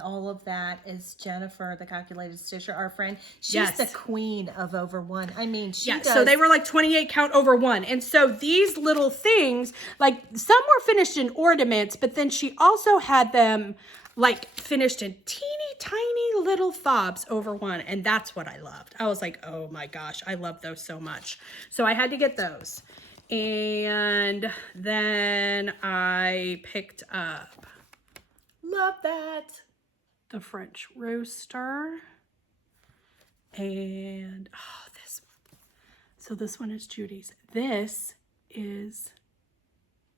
all of that is Jennifer, the calculated stitcher, our friend. She's the queen of over one. I mean, she does. So they were like 28 count over one. And so these little things, like some were finished in ornaments, but then she also had them like finished in teeny tiny little fobs over one. And that's what I loved. I was like, oh my gosh, I love those so much. So I had to get those. And then I picked up, love that, the French Roaster. And this one. So this one is Judy's. This is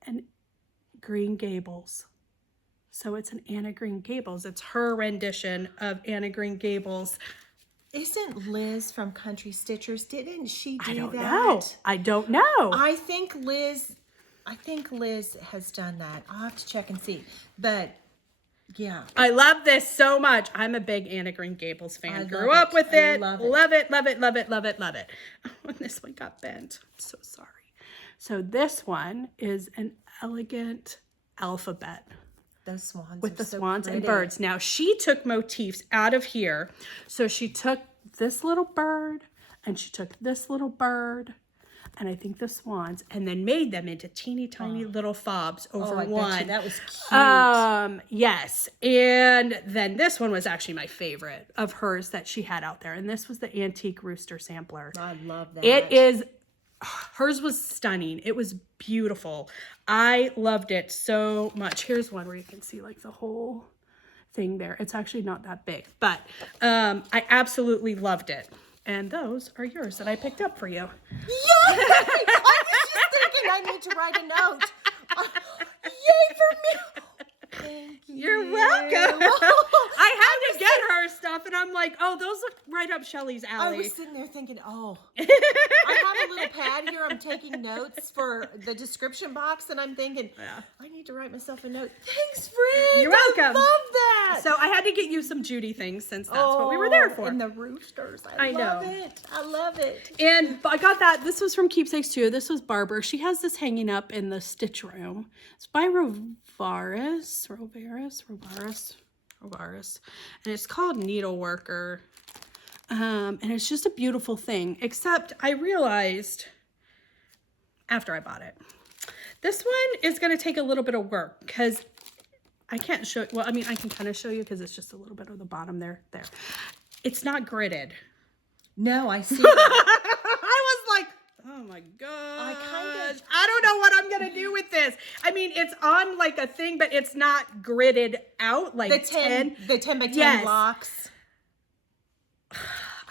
an Green Gables. So it's an Anna Green Gables. It's her rendition of Anna Green Gables. Isn't Liz from Country Stitchers? Didn't she do that? Know. I don't know. I think Liz has done that. I'll have to check and see. But yeah. I love this so much. I'm a big Anna Green Gables fan. Grew up with it. Love it, love it, love it, love it, love it. When this one got bent. I'm so sorry. So this one is an elegant alphabet. Those swans with the so swans pretty. And birds. Now she took motifs out of here. So she took this little bird and she took this little bird and I think the swans and then made them into teeny tiny little fobs over one. Bet you that was cute. Yes. And then this one was actually my favorite of hers that she had out there. And this was the Antique Rooster Sampler. I love that. It is, hers was stunning. It was beautiful. I loved it so much. Here's one where you can see like the whole thing there. It's actually not that big, but I absolutely loved it. And those are yours that I picked up for you. Yay! I was just thinking I need to write a note. Yay for me. Thank you. You're welcome. I had to get her stuff and I'm like, oh, those look right up Shelley's alley. I was sitting there thinking, oh, I have a little pad here. I'm taking notes for the description box and I'm thinking, I need to write myself a note. Thanks, friend. You're welcome. I love that. So I had to get you some Judy things since that's what we were there for. And the roosters. I love know. it. I love it. And I got that. This was from Keepsakes too. This was Barbara. She has this hanging up in the stitch room. It's by Rovaris. and it's called Needleworker. And it's just a beautiful thing, except I realized after I bought it, this one is going to take a little bit of work because I can't show, well, I mean, I can kind of show you because it's just a little bit of the bottom there. It's not gridded. No, I see that. I was like, oh my gosh. I don't know what I'm going to do with this. I mean, it's on like a thing, but it's not gridded out like the 10 by 10 blocks.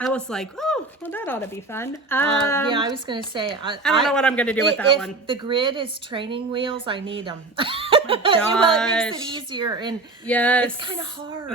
I was like, oh, well, that ought to be fun. Yeah, I was going to say. I don't know what I'm going to do with that one. If the grid is training wheels, I need them. Oh my gosh. Well, it makes it easier, and yes, it's kind of hard.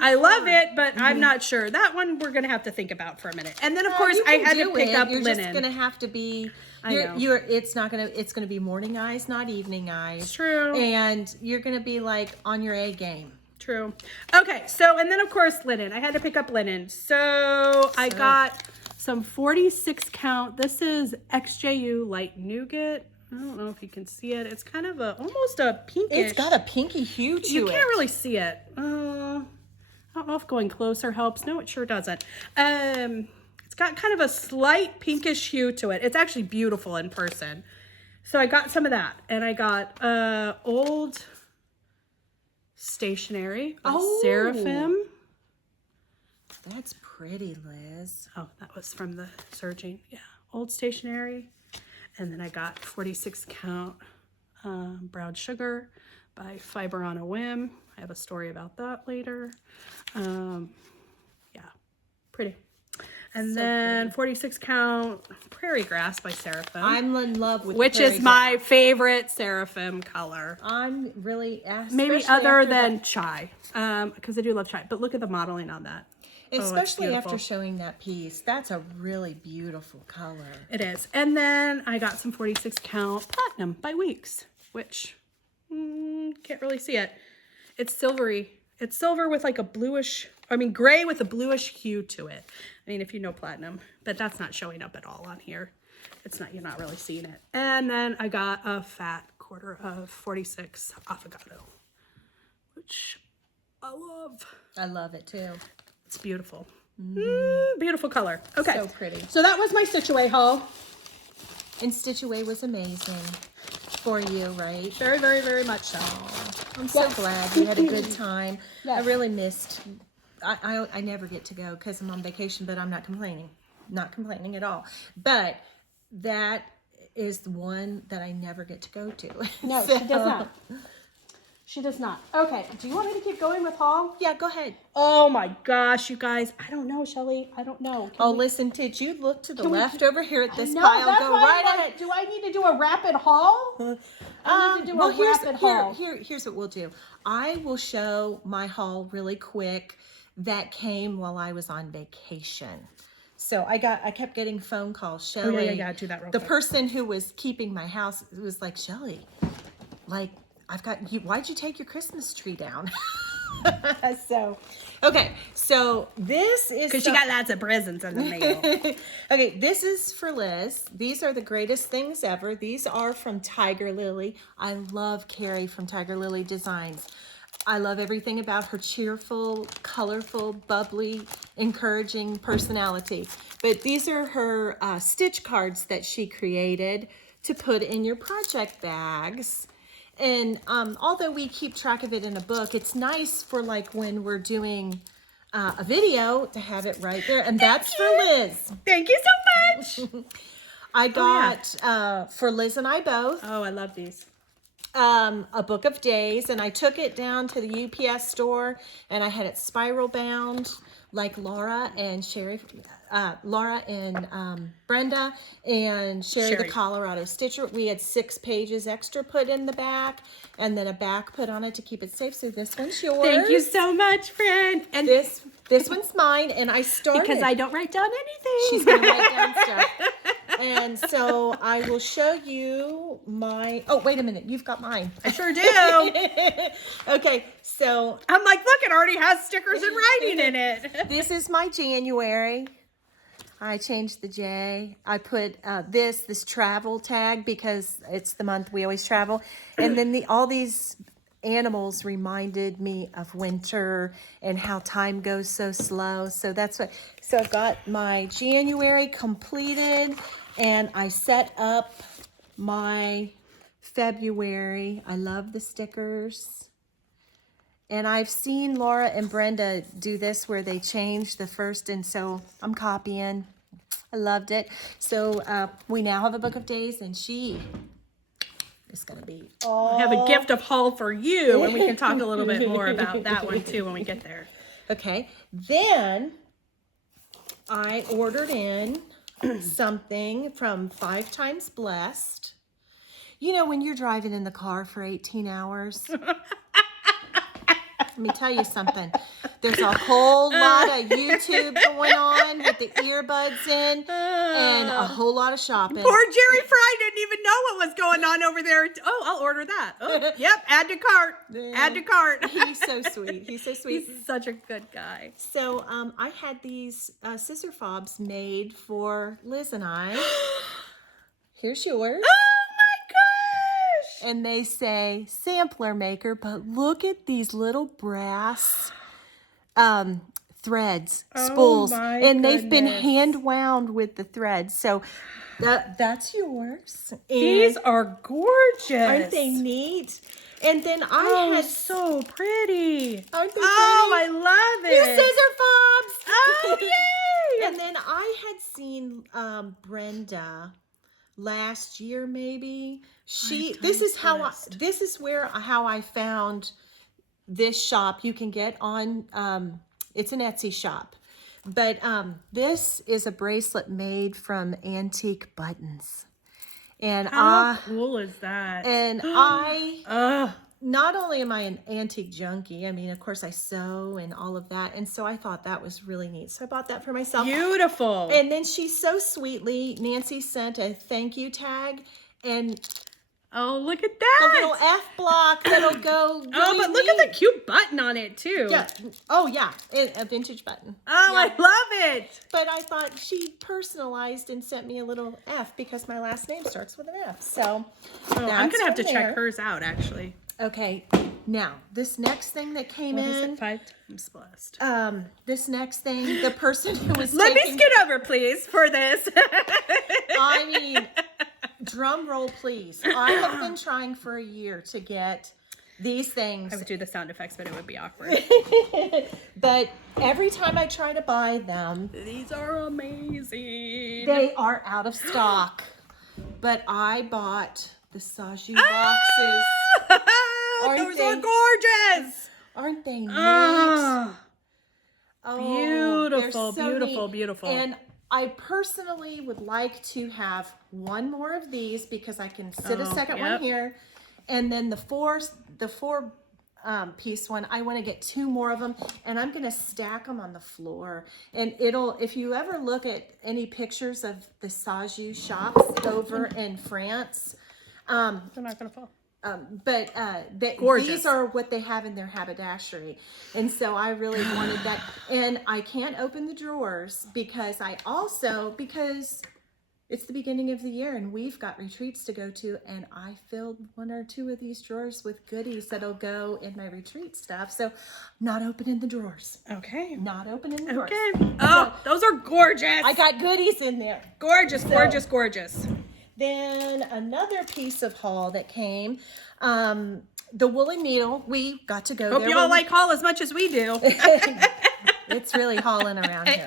I love it, but I'm not sure. That one we're going to have to think about for a minute. And then, of course, I had to pick up linen. You're just going to have to be... It's going to be morning eyes, not evening eyes. It's true. And you're going to be like on your A game. True. Okay, so, and then of course linen. I had to pick up linen. So I got some 46 count. This is XJU Light Nougat. I don't know if you can see it. It's kind of almost a pinkish. It's got a pinky hue to it. You can't really see it. I don't know if going closer helps. No, it sure doesn't. It's got kind of a slight pinkish hue to it. It's actually beautiful in person. So I got some of that, and I got old stationery by Seraphim. That's pretty, Liz. Oh, that was from the serging. Yeah, old stationery. And then I got 46 count brown sugar by Fiber on a Whim. I have a story about that later. Yeah, pretty. And then pretty. 46 count Prairie Grass by Seraphim. I'm in love with which is my favorite Seraphim color. I'm really maybe other than chai, because I do love chai. But look at the modeling on that. Especially after showing that piece. That's a really beautiful color. It is. And then I got some 46 count Platinum by Weeks, which can't really see it. It's silvery. It's silver with like a bluish, gray with a bluish hue to it. I mean, if you know Platinum, but that's not showing up at all on here. It's not, you're not really seeing it. And then I got a fat quarter of 46 Affogato, which I love. I love it too. It's beautiful. Beautiful color. Okay. So pretty. So that was my Stitch Away haul. And Stitch Away was amazing for you, right? Very, very, very much so. I'm so glad you had a good time. Yes. I really missed. I never get to go because I'm on vacation, but I'm not complaining. Not complaining at all. But that is the one that I never get to go to. No, she does not. She does not. Okay, do you want me to keep going with haul? Yeah, go ahead. Oh my gosh, you guys. I don't know, Shelly. I don't know. Listen, did you look to the left over here at this pile? Go right ahead. Do I need to do a rapid haul? Here's what we'll do. I will show my haul really quick that came while I was on vacation. So I kept getting phone calls. Shellie, do that real quick. The person who was keeping my house was like, Shellie, like, I've got you. Why'd you take your Christmas tree down? So this is because she got lots of presents in the mail. Okay, this is for Liz. These are the greatest things ever. These are from Tiger Lily. I love Carrie from Tiger Lily Designs. I love everything about her cheerful, colorful, bubbly, encouraging personality. But these are her stitch cards that she created to put in your project bags. And although we keep track of it in a book, it's nice for like when we're doing a video to have it right there. And that's for Liz. Thank you so much. I got, for Liz and I both. Oh, I love these. A book of days. And I took it down to the UPS store and I had it spiral bound like Laura and Sherry. Laura and Brenda and Sherry the Colorado Stitcher. We had 6 pages extra put in the back and then a back put on it to keep it safe. So this one's yours. Thank you so much, friend. And this one's mine. And I started. Because I don't write down anything. She's going to write down stuff. And so I will show you my, oh, wait a minute. You've got mine. I sure do. Okay. So I'm like, look, it already has stickers and writing in it. This is my January. I changed the J. I put this travel tag because it's the month we always travel. And then all these animals reminded me of winter and how time goes so slow. So that's what, so I've got my January completed, and I set up my February. I love the stickers. And I've seen Laura and Brenda do this where they change the first, and so I'm copying. I loved it. So we now have a book of days, and she is going to be I have a gift of haul for you, and we can talk a little bit more about that one too when we get there. Okay. Then I ordered in something from 5 Times Blessed. You know, when you're driving in the car for 18 hours, let me tell you something. There's a whole lot of YouTube going on with the earbuds in, and a whole lot of shopping. Poor Jerry Fry didn't even know what was going on over there. Oh, I'll order that. Oh, yep, add to cart. Add to cart. He's so sweet. He's so sweet. He's such a good guy. So I had these scissor fobs made for Liz and I. Here's yours. And they say sampler maker, but look at these little brass threads, spools, and they've been hand wound with the threads. So that's yours. And these are gorgeous. Aren't they neat? And then I had so pretty. Aren't they pretty? Oh, I love it. New scissor fobs. Oh, yay! And then I had seen Brenda last year, maybe. This is how I found this shop. You can get on it's an Etsy shop, but this is a bracelet made from antique buttons, and how cool is that? And I not only am I an antique junkie, I mean, of course I sew and all of that, and so I thought that was really neat, so I bought that for myself. Beautiful. And then she so sweetly, Nancy sent a thank you tag, and oh, look at that. The little F block that'll go really but look neat. at the cute button on it, too. Yeah. Oh, yeah. A vintage button. Oh, yeah. I love it. But I thought she personalized and sent me a little F because my last name starts with an F. So I'm going to have to check hers out, actually. Okay. Now, this next thing that came What in. is it? 5 Times Blessed. This next thing, the person who was Let me scoot over, please, for this. I mean, drum roll, please. I have been trying for a year to get these things. I would do the sound effects, but it would be awkward. But every time I try to buy them, these are amazing. They are out of stock. But I bought the Saju boxes. Those are gorgeous. Aren't they neat? Oh, so beautiful, beautiful, neat. beautiful. And I personally would like to have one more of these because I can sit a second one here, and then the four piece one, I want to get 2 more of them, and I'm going to stack them on the floor. And if you ever look at any pictures of the Saju shops over in France, they're not going to fall. These are what they have in their haberdashery, and so I really wanted that. And I can't open the drawers because it's the beginning of the year and we've got retreats to go to, and I filled 1 or 2 of these drawers with goodies that'll go in my retreat stuff. So not opening the drawers. Okay. Not opening the drawers. Okay. Oh, those are gorgeous. I got goodies in there. Gorgeous, gorgeous, gorgeous. Then another piece of haul that came, the woolen needle. We got to go there. Hope y'all like haul as much as we do. It's really hauling around here.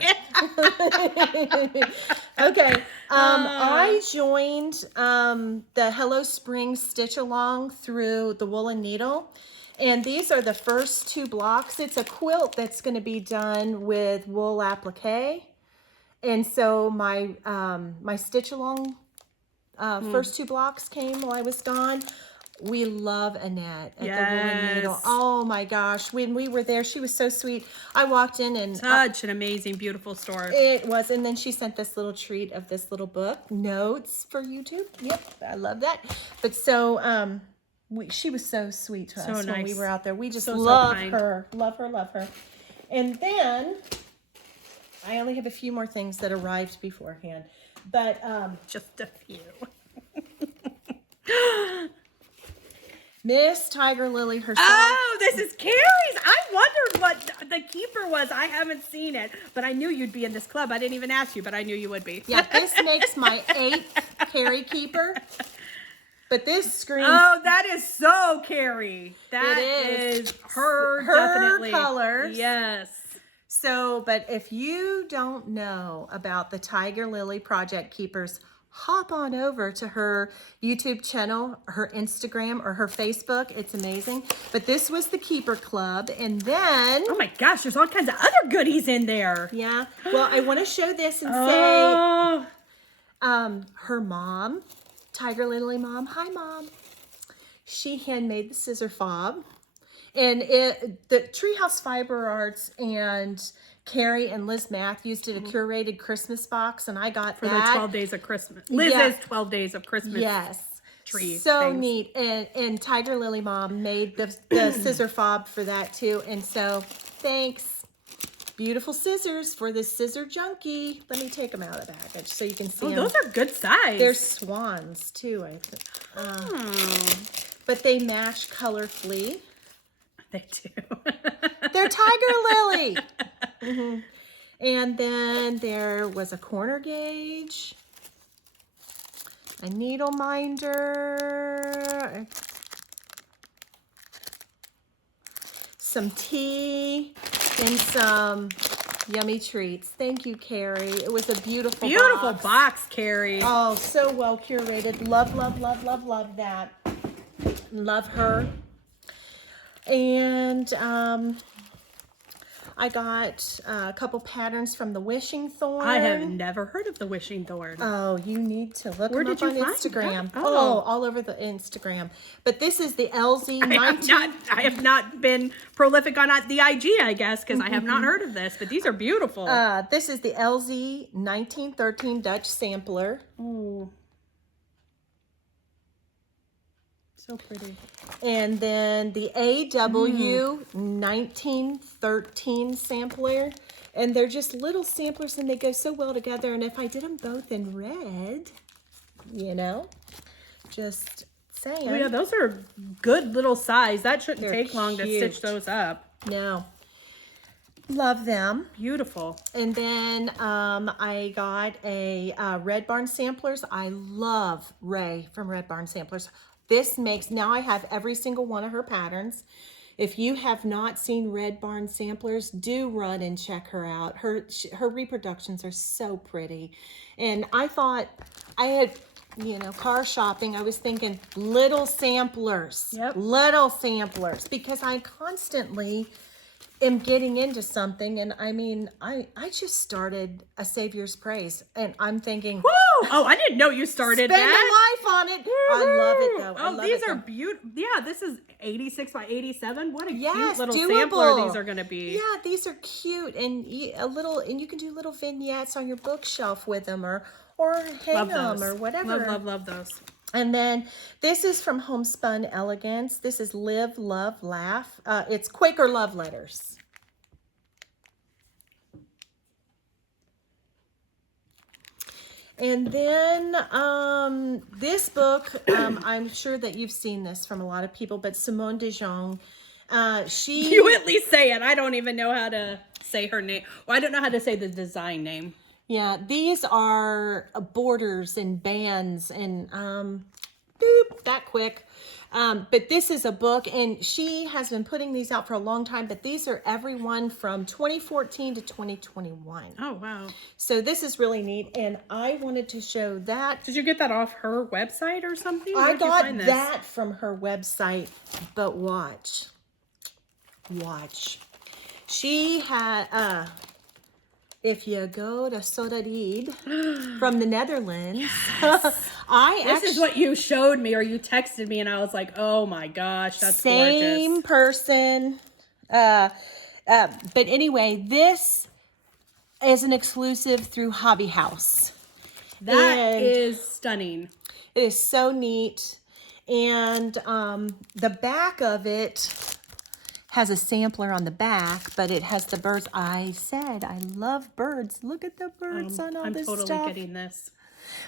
Okay. I joined the Hello Spring Stitch Along through the woolen needle. And these are the first 2 blocks. It's a quilt that's going to be done with wool applique. And so my Stitch Along first 2 blocks came while I was gone. We love Annette at the Woolen Needle. Oh my gosh. When we were there, she was so sweet. I walked in and... Such an amazing, beautiful store. It was. And then she sent this little treat of this little book. Notes for YouTube. Yep. I love that. But so she was so sweet to us when we were out there. We just love her. Love her, love her. And then I only have a few more things that arrived beforehand. But just a few. Miss Tiger Lily herself. Oh, this is Carrie's. I wondered what the keeper was. I haven't seen it, but I knew you'd be in this club. I didn't even ask you, but I knew you would be. Yeah, this makes my 8th Carrie keeper. But this screams. Oh, that is so Carrie. That is her definitely. Colors. Yes. So, but if you don't know about the Tiger Lily Project Keepers, hop on over to her YouTube channel, her Instagram, or her Facebook. It's amazing. But this was the Keeper Club. And then... Oh my gosh, there's all kinds of other goodies in there. Yeah. Well, I want to show this and say her mom, Tiger Lily mom. Hi, Mom. She handmade the scissor fob. And the Treehouse Fiber Arts and Carrie and Liz Matthews did a curated Christmas box, and I got for that. the 12 days of Christmas. Liz's 12 days of Christmas. Yes. Tree so things. Neat. And Tiger Lily Mom made the scissor fob for that too. And so thanks. Beautiful scissors for this scissor junkie. Let me take them out of the package so you can see them. Those are good size. They're swans too, I think. But they match colorfully. They do. They're Tiger Lily. And then there was a corner gauge, a needle minder, some tea, and some yummy treats. Thank you, Carrie. It was a beautiful box, Carrie. Oh, so well curated. Love, love, love, love, love that. Love her. And I got a couple patterns from the Wishing Thorn. I have never heard of the Wishing Thorn. Oh, you need to look Where them did up you on find Instagram. that? Oh, all over the Instagram. But this is the LZ 19. I have not been prolific on the IG, I guess, because I have not heard of this, but these are beautiful. This is the LZ 1913 Dutch sampler. Ooh. So pretty. And then the AW 1913 sampler. And they're just little samplers and they go so well together. And if I did them both in red, you know, just saying. Oh, yeah, those are good little size. That shouldn't They're take long to cute. stitch those up. No. Love them. Beautiful. And then I got a Red Barn Samplers. I love Ray from Red Barn Samplers. This makes, now I have every single one of her patterns. If you have not seen Red Barn Samplers, do run and check her out. Her reproductions are so pretty. And I thought, I had, you know, car shopping, I was thinking little samplers. Yep. Little samplers. Because I constantly am getting into something, and I mean, I just started a Savior's Praise, and I'm thinking, woo! Oh, I didn't know you started spend that. your life on it. I love it though. I love these it, are though. beautiful. Yeah, this is 86 by 87. What a cute little doable. sampler these are going to be. Yeah, these are cute, and and you can do little vignettes on your bookshelf with them, or hang them, or whatever. Love those. And then this is from Homespun Elegance. This is Live, Love, Laugh. It's Quaker Love Letters. And then this book, I'm sure that you've seen this from a lot of people, but Simone de Jong, You at least say it. I don't even know how to say her name. Well, I don't know how to say the design name. Yeah, these are borders and bands and that quick. But this is a book, and she has been putting these out for a long time, but these are everyone from 2014 to 2021. Oh, wow. So this is really neat, and I wanted to show that. Did you get that off her website or something? I got that from her website, but watch. She had, if you go to Sodarid from the Netherlands, yes. This is what you showed me, or you texted me, and I was like, oh my gosh, that's same gorgeous. Person. But anyway, this is an exclusive through Hobby House. That is stunning. It is so neat. And the back of it has a sampler on the back, but it has the birds. I said I love birds. Look at the birds on all this totally stuff. I'm totally getting this.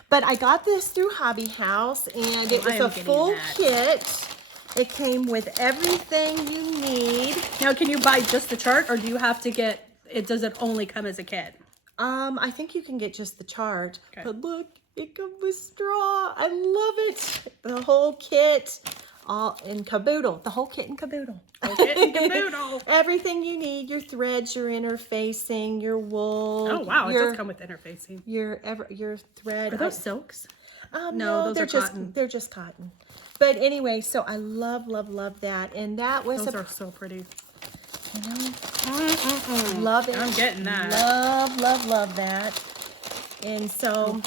But I got this through Hobby House, and it was a full kit. It came with everything you need. Now, can you buy just the chart, or do you have to get it? Does it only come as a kit? I think you can get just the chart. Okay. But look, it comes with straw. I love it. The whole kit, all in caboodle. The whole kit and caboodle. Whole kit and caboodle. Everything you need, your threads, your interfacing, your wool. Oh wow, it does come with interfacing. Your thread. Are those silks? No, those they're are just cotton. they're just cotton. But anyway, so I love that, and that was Those are so pretty. you know, love it. I'm getting that. Love that. And so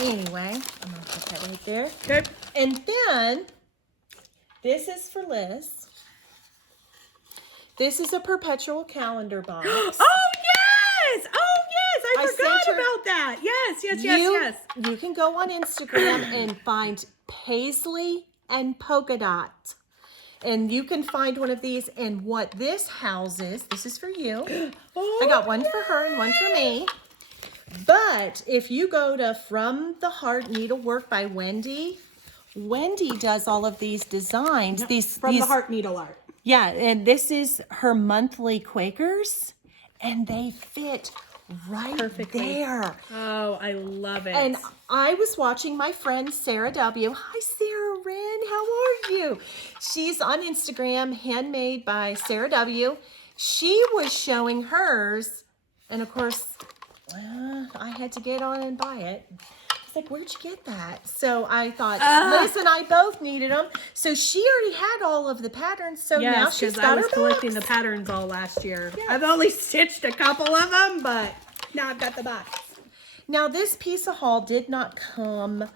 anyway, I'm gonna put that right there. Okay. And then this is for Liz. This is a perpetual calendar box. Oh yes! I forgot sent her- about that. Yes. You can go on Instagram and find Paisley and Polka Dot. And you can find one of these. And what this houses, this is for you. I got one for her and one for me. But if you go to From the Heart Needlework by Wendy, Wendy does all of these designs. From the Heart Needle Art. Yeah, and this is her monthly Quakers, and they fit right Perfectly. there. Oh, I love it. And I was watching my friend Sarah W. Hi, Sarah Wren. How are you? She's on Instagram, Handmade by Sarah W. She was showing hers, and of course, I had to get on and buy it. I was like, where'd you get that? So I thought, Liz and I both needed them. So she already had all of the patterns. So now she's got I her was box. collecting the patterns all last year. Yeah. I've only stitched a couple of them, but now I've got the box. Now this piece of haul did not come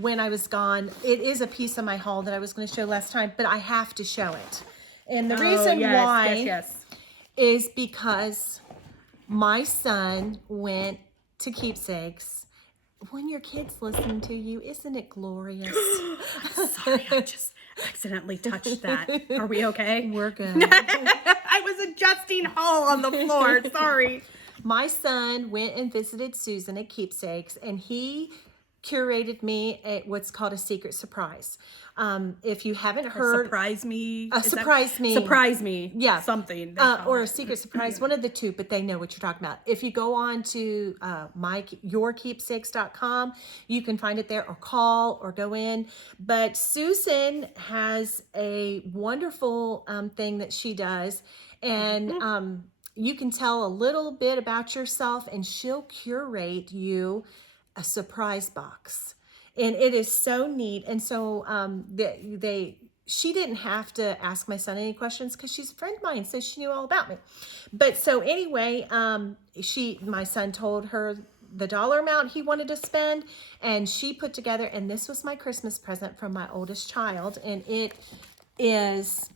when I was gone. It is a piece of my haul that I was going to show last time, but I have to show it. And the reason why is because my son went to Keepsakes. When your kids listen to you, isn't it glorious? I'm sorry, I just accidentally touched that. Are we okay? We're good. I was adjusting Hall on the floor. Sorry. My son went and visited Susan at Keepsakes, and he curated me what's called a secret surprise. If you haven't heard, Surprise me. Surprise me. Yeah, something. Or a secret surprise, one of the two, but they know what you're talking about. If you go on to yourkeepsakes.com, you can find it there, or call or go in. But Susan has a wonderful thing that she does, and you can tell a little bit about yourself, and she'll curate you a surprise box. And it is so neat. And so she didn't have to ask my son any questions because she's a friend of mine, so she knew all about me. But so anyway, my son told her the dollar amount he wanted to spend, and she put together, and this was my Christmas present from my oldest child, and it is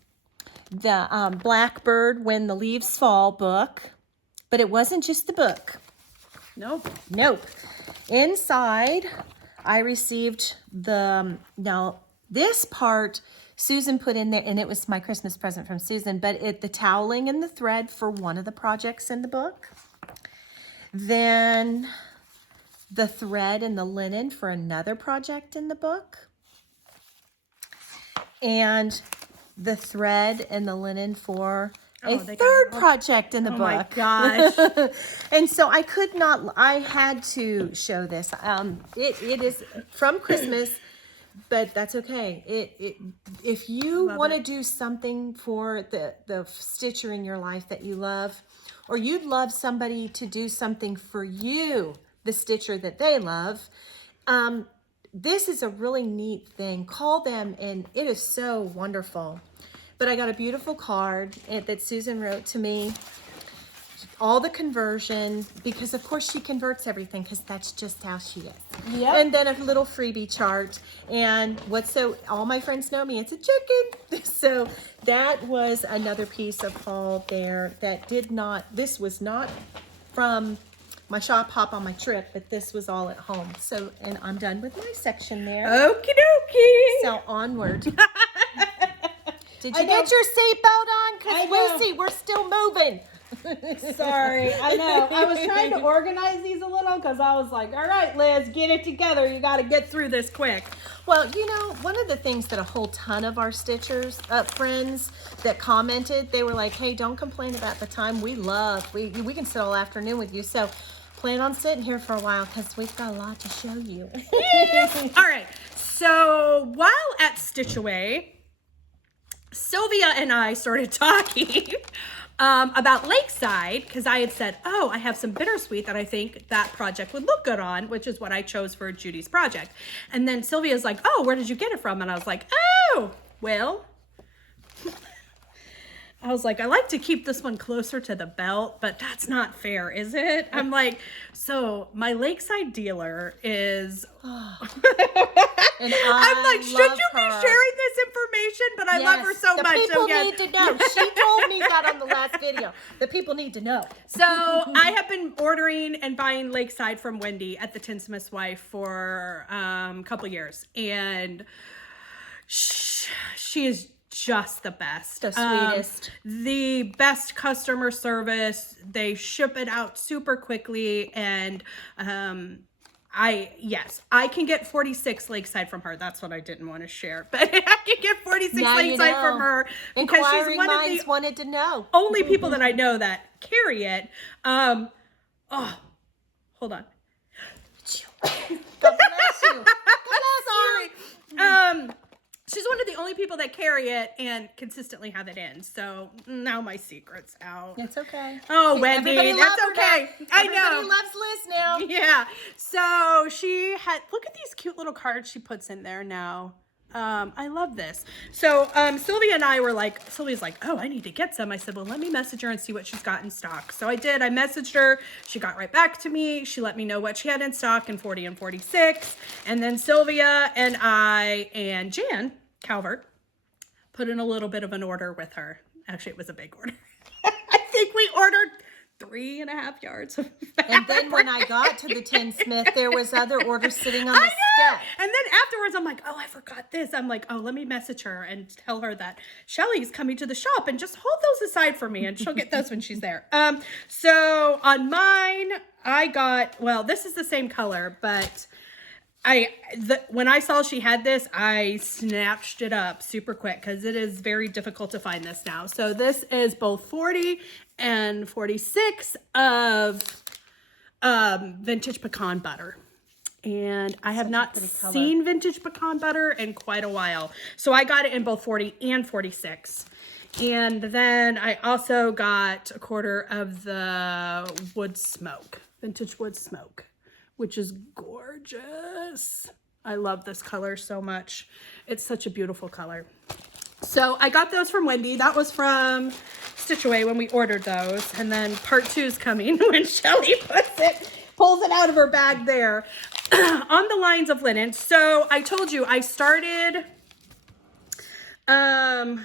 the Blackbird When the Leaves Fall book. But it wasn't just the book. Nope. Inside, I received now this part Susan put in there, and it was my Christmas present from Susan, but the toweling and the thread for one of the projects in the book. Then the thread and the linen for another project in the book. And the thread and the linen for a third project in the book. Oh my gosh. And so I had to show this. It is from Christmas, but that's okay. If you want to do something for the stitcher in your life that you love, or you'd love somebody to do something for you, the stitcher that they love, this is a really neat thing. Call them, and it is so wonderful. But I got a beautiful card that Susan wrote to me. All the conversion, because of course she converts everything, because that's just how she is. Yep. And then a little freebie chart. And all my friends know me, it's a chicken. So that was another piece of haul there this was not from my shop hop on my trip, but this was all at home. So, and I'm done with my section there. Okie dokie. So onward. Did you get your seatbelt on? Because we're still moving. Sorry, I know. I was trying to organize these a little because I was like, all right, Liz, get it together. You got to get through this quick. Well, you know, one of the things that a whole ton of our stitchers, friends that commented, they were like, hey, don't complain about the time. We can sit all afternoon with you. So plan on sitting here for a while because we've got a lot to show you. All right. So while at Stitch Away, Sylvia and I started talking about Lakeside because I had said, oh, I have some bittersweet that I think that project would look good on, which is what I chose for Judy's project. And then Sylvia's like, oh, where did you get it from? And I was like, oh, well, I was like, I like to keep this one closer to the belt, but that's not fair, is it? I'm like, so my Lakeside dealer is, I'm like, should you be sharing this information? But I love her so much. The people need to know. She told me that on the last video. The people need to know. So I have been ordering and buying Lakeside from Wendy at the Tinsmith's Wife for a couple years. And she is just the best. The sweetest. The best customer service. They ship it out super quickly. And I can get 46 Lakeside from her. That's what I didn't want to share. But I can get 46 now Lakeside from her because she's one of the wanted to know. only people that I know that carry it. Oh, hold on. God bless you. Sorry. She's one of the only people that carry it and consistently have it in. So now my secret's out. It's okay. Oh, Wendy, that's okay. I know. Everybody loves Liz now. Yeah. So she had, look at these cute little cards she puts in there now. I love this. So Sylvia and I were like, Sylvia's like, oh, I need to get some. I said, well, let me message her and see what she's got in stock. So I did. I messaged her. She got right back to me. She let me know what she had in stock in 40 and 46. And then Sylvia and I and Jan Calvert put in a little bit of an order with her. Actually, it was a big order. I think we ordered 3.5 yards of fabric. And then when I got to the Tinsmith, there was other orders sitting on the step. And then afterwards, I'm like, oh, I forgot this. I'm like, oh, let me message her and tell her that Shelley's coming to the shop and just hold those aside for me and she'll get those when she's there. So on mine, I got, well, this is the same color, but when I saw she had this, I snatched it up super quick because it is very difficult to find this now. So this is both 40 and 46 of vintage pecan butter. And I have not seen vintage pecan butter in quite a while. So I got it in both 40 and 46. And then I also got a quarter of the wood smoke, vintage wood smoke, which is gorgeous. I love this color so much. It's such a beautiful color. So I got those from Wendy. That was from Stitch Away when we ordered those. And then part 2 is coming when Shellie pulls it out of her bag there. On the lines of linen. So I told you I started my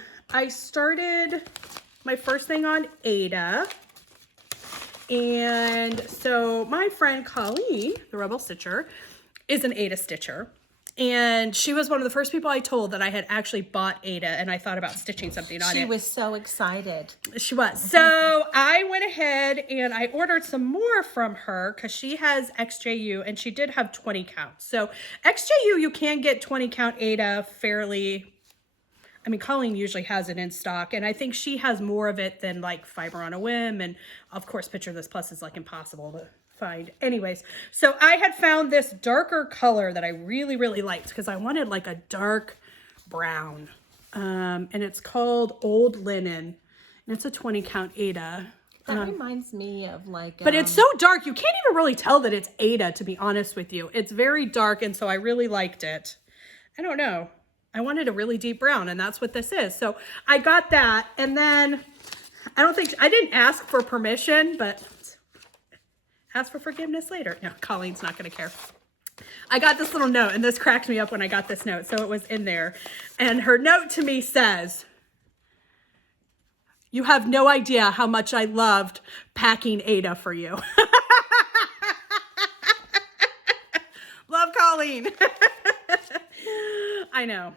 first thing on Ada. And so my friend Colleen, the Rebel Stitcher, is an Ada stitcher. And she was one of the first people I told that I had actually bought Ada and I thought about stitching something on it. She was so excited. She was. So I went ahead and I ordered some more from her because she has XJU and she did have 20 counts. So XJU, you can get 20 count Ada fairly. I mean, Colleen usually has it in stock, and I think she has more of it than like Fiber on a Whim, and of course, Picture This Plus is like impossible to find. Anyways, so I had found this darker color that I really, really liked because I wanted like a dark brown, and it's called Old Linen, and it's a 20 count Ada. That reminds me of like... But it's so dark, you can't even really tell that it's Ada, to be honest with you. It's very dark, and so I really liked it. I don't know. I wanted a really deep brown, and that's what this is. So I got that, and then I didn't ask for permission, but ask for forgiveness later. No, Colleen's not going to care. I got this little note, and this cracked me up when I got this note, so it was in there. And her note to me says, "You have no idea how much I loved packing Ada for you." Love, Colleen. I know.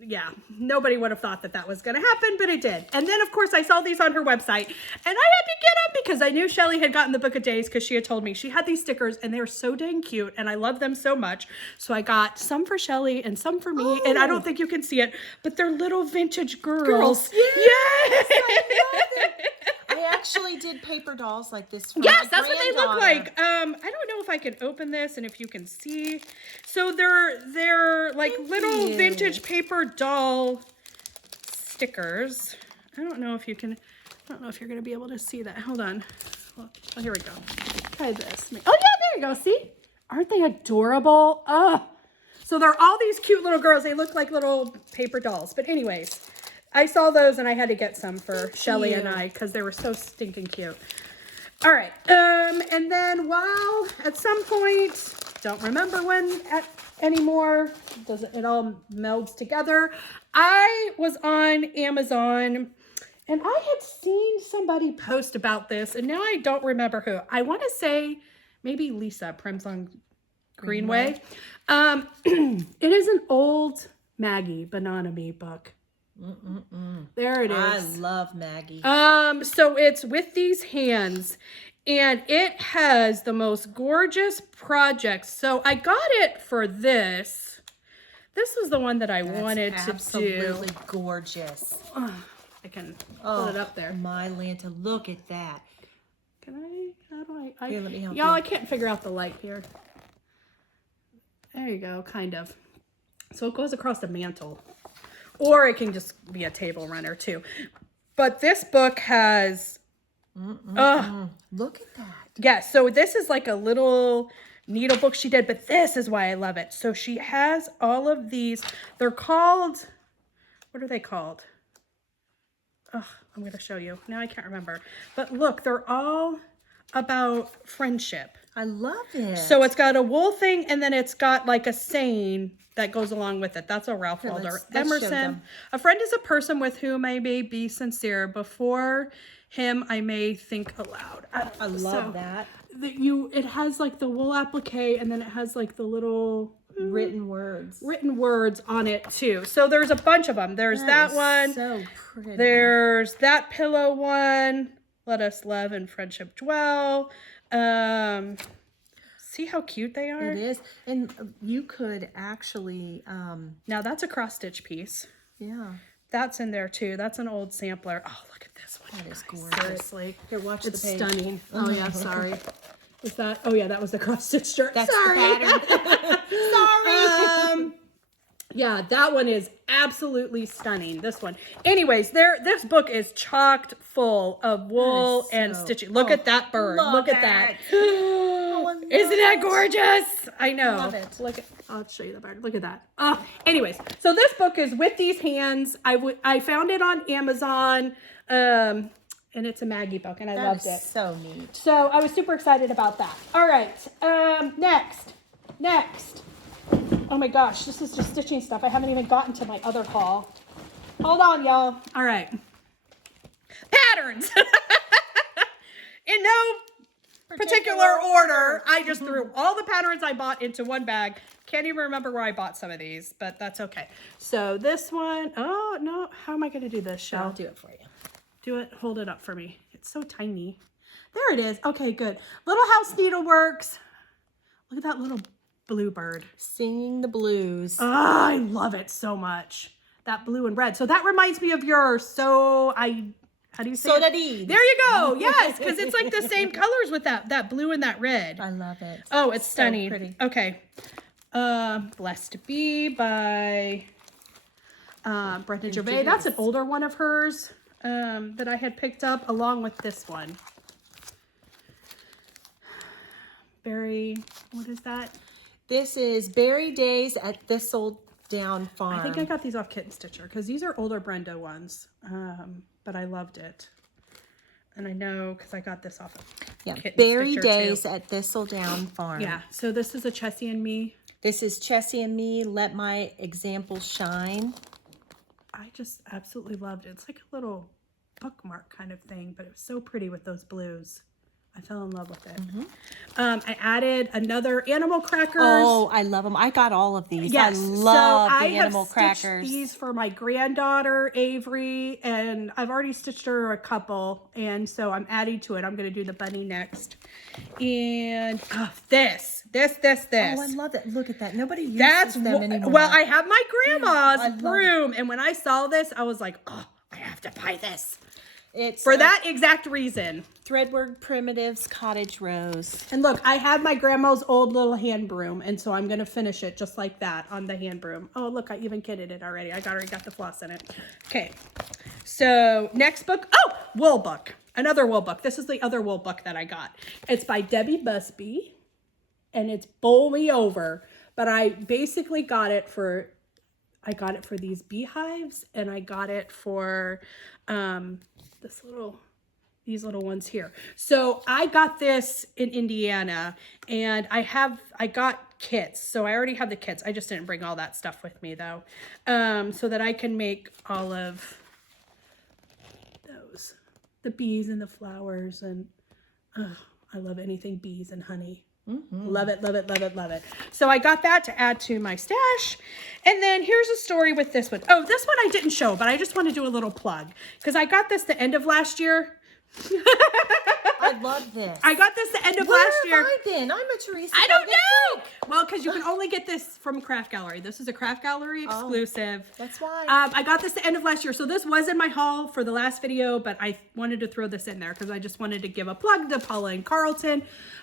yeah, nobody would have thought that that was going to happen, but it did. And then, of course, I saw these on her website, and I had to get them because I knew Shellie had gotten the Book of Days because she had told me she had these stickers, and they were so dang cute, and I love them so much. So I got some for Shellie and some for me, and I don't think you can see it, but they're little vintage girls. Yes! Yes! I love it. I actually did paper dolls like this for yes, my that's what they look like. granddaughter. I don't know if I can open this and if you can see. So they're like little vintage paper doll stickers. I don't know if you can. I don't know if you're gonna be able to see that. Hold on. Oh, here we go. Try this. Oh yeah, there you go. See? Aren't they adorable? Oh. So they're all these cute little girls. They look like little paper dolls. But anyways, I saw those and I had to get some for Shellie and I because they were so stinking cute. All right. And then while at some point, don't remember when anymore, it all melds together. I was on Amazon and I had seen somebody post about this and now I don't remember who. I want to say maybe Lisa Prims on Greenway. It is an old Maggie Banana Me book. There it is. I love Maggie. So it's with these hands and it has the most gorgeous projects. So I got it for this. This was the one that I wanted to do. Absolutely gorgeous. I can pull it up there. My Lanta, look at that. Can I? How do I? Here, let me help y'all, you. I can't figure out the light here. There you go, kind of. So it goes across the mantle. Or it can just be a table runner too. But this book has... Look at that. Yeah, so this is like a little needle book she did, but this is why I love it. So she has all of these. They're called... What are they called? Oh, I'm going to show you. Now I can't remember. But look, they're all about friendship. I love it. So it's got a wool thing, and then it's got like a saying that goes along with it. That's a Ralph Waldo Emerson. A friend is a person with whom I may be sincere. Before him, I may think aloud. I love that. It has like the wool applique, and then it has like the little written words on it too. So there's a bunch of them. There's that one. So pretty. There's that pillow one. Let us love and friendship dwell. See how cute they are? It is. And you could actually now that's a cross stitch piece. Yeah. That's in there too. That's an old sampler. Oh, look at this one. That is gorgeous. Seriously. Here, watch It's the page. stunning. Oh yeah, sorry. Was that? Oh yeah, that was the cross stitch shirt. That's sorry. the pattern. Sorry. Yeah, that one is absolutely stunning. This one. Anyways, this book is chocked full of wool and stitching. Look at that bird. Look at that. Isn't that gorgeous? I know. Love it. Look at, I'll show you the bird. Look at that. Anyways, so this book is with these hands. I found it on Amazon. And it's a Maggie book, and I loved it. So neat. So I was super excited about that. All right. Next. Oh my gosh, this is just stitching stuff. I haven't even gotten to my other haul. Hold on, y'all. All right. Patterns. In no particular order. I just threw all the patterns I bought into one bag. Can't even remember where I bought some of these, but that's okay. So this one, oh no, how am I going to do this, Shell? I'll do it for you. Do it, hold it up for me. It's so tiny. There it is. Okay, good. Little House Needleworks. Look at that little bluebird. Singing the blues. Oh, I love it so much. That blue and red. So that reminds me of your how do you say So it? that E. There you go. Yes, because it's like the same colors with that blue and that red. I love it. Oh, it's stunning. So pretty. Okay. Blessed to Be by Brenda Gervais. That's an older one of hers that I had picked up along with this one. What is that? This is Berry Days at Thistle Down Farm. I think I got these off Kitten Stitcher because these are older Brenda ones, but I loved it. And I know because I got this off of Kitten Berry Stitcher Days too. at Thistle Down Farm. Yeah, so this is a Chessie and Me. This is Chessie and Me, Let My Example Shine. I just absolutely loved it. It's like a little bookmark kind of thing, but it was so pretty with those blues. I fell in love with it. I added another animal crackers. Oh, I love them. I got all of these. Yes. I love the animal crackers. These for my granddaughter, Avery, and I've already stitched her a couple, and so I'm adding to it. I'm going to do the bunny next. And this. Oh, I love it. Look at that. Nobody uses them anymore. Well, I have my grandma's broom, and when I saw this, I was like, oh, I have to buy this. It's for that exact reason. Threadwork Primitives Cottage Rose. And look, I have my grandma's old little hand broom, and so I'm going to finish it just like that on the hand broom. Oh, look, I even kitted it already. I already got the floss in it. Okay, so next book. Oh, wool book. Another wool book. This is the other wool book that I got. It's by Debbie Busby, and it's Bowl Me Over. But I basically got it for these beehives, and I got it for these little ones here. So I got this in Indiana, and I got kits. So I already have the kits. I just didn't bring all that stuff with me though. So that I can make all of those, the bees and the flowers, and I love anything bees and honey. Love it, love it, love it, love it. So I got that to add to my stash. And then here's a story with this one. Oh, this one I didn't show, but I just want to do a little plug because I got this the end of last year. I love this. I got this the end of last year. Where have I been? I'm a Teresa. I don't know. Well, because you can only get this from Craft Gallery. This is a Craft Gallery exclusive. That's why. I got this the end of last year. So this was in my haul for the last video, but I wanted to throw this in there because I just wanted to give a plug to Paula and Carlton.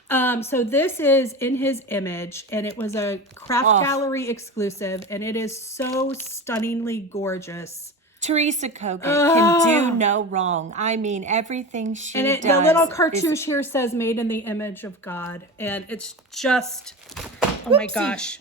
So this is in his image, and it was a Craft Gallery exclusive, and it is so stunningly gorgeous. Teresa Kogut can do no wrong. I mean, everything she does. The little cartouche here says made in the image of God. And it's just, oh my gosh.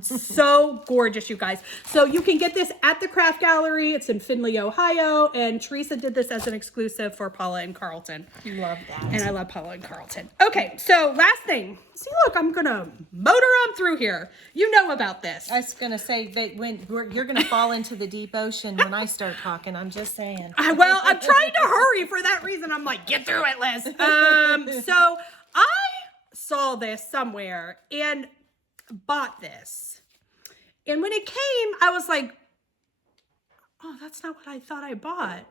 So gorgeous, you guys. So you can get this at the Craft Gallery. It's in Findlay, Ohio. And Teresa did this as an exclusive for Paula and Carlton. Love that. And I love Paula and Carlton. Okay, so last thing. See, look, I'm going to motor on through here. You know about this. I was going to say, that you're going to fall into the deep ocean when I start talking. I'm just saying. Well, I'm trying to hurry for that reason. I'm like, get through it, Liz. So I saw this somewhere and bought this, and when it came I was like, oh, that's not what I thought I bought,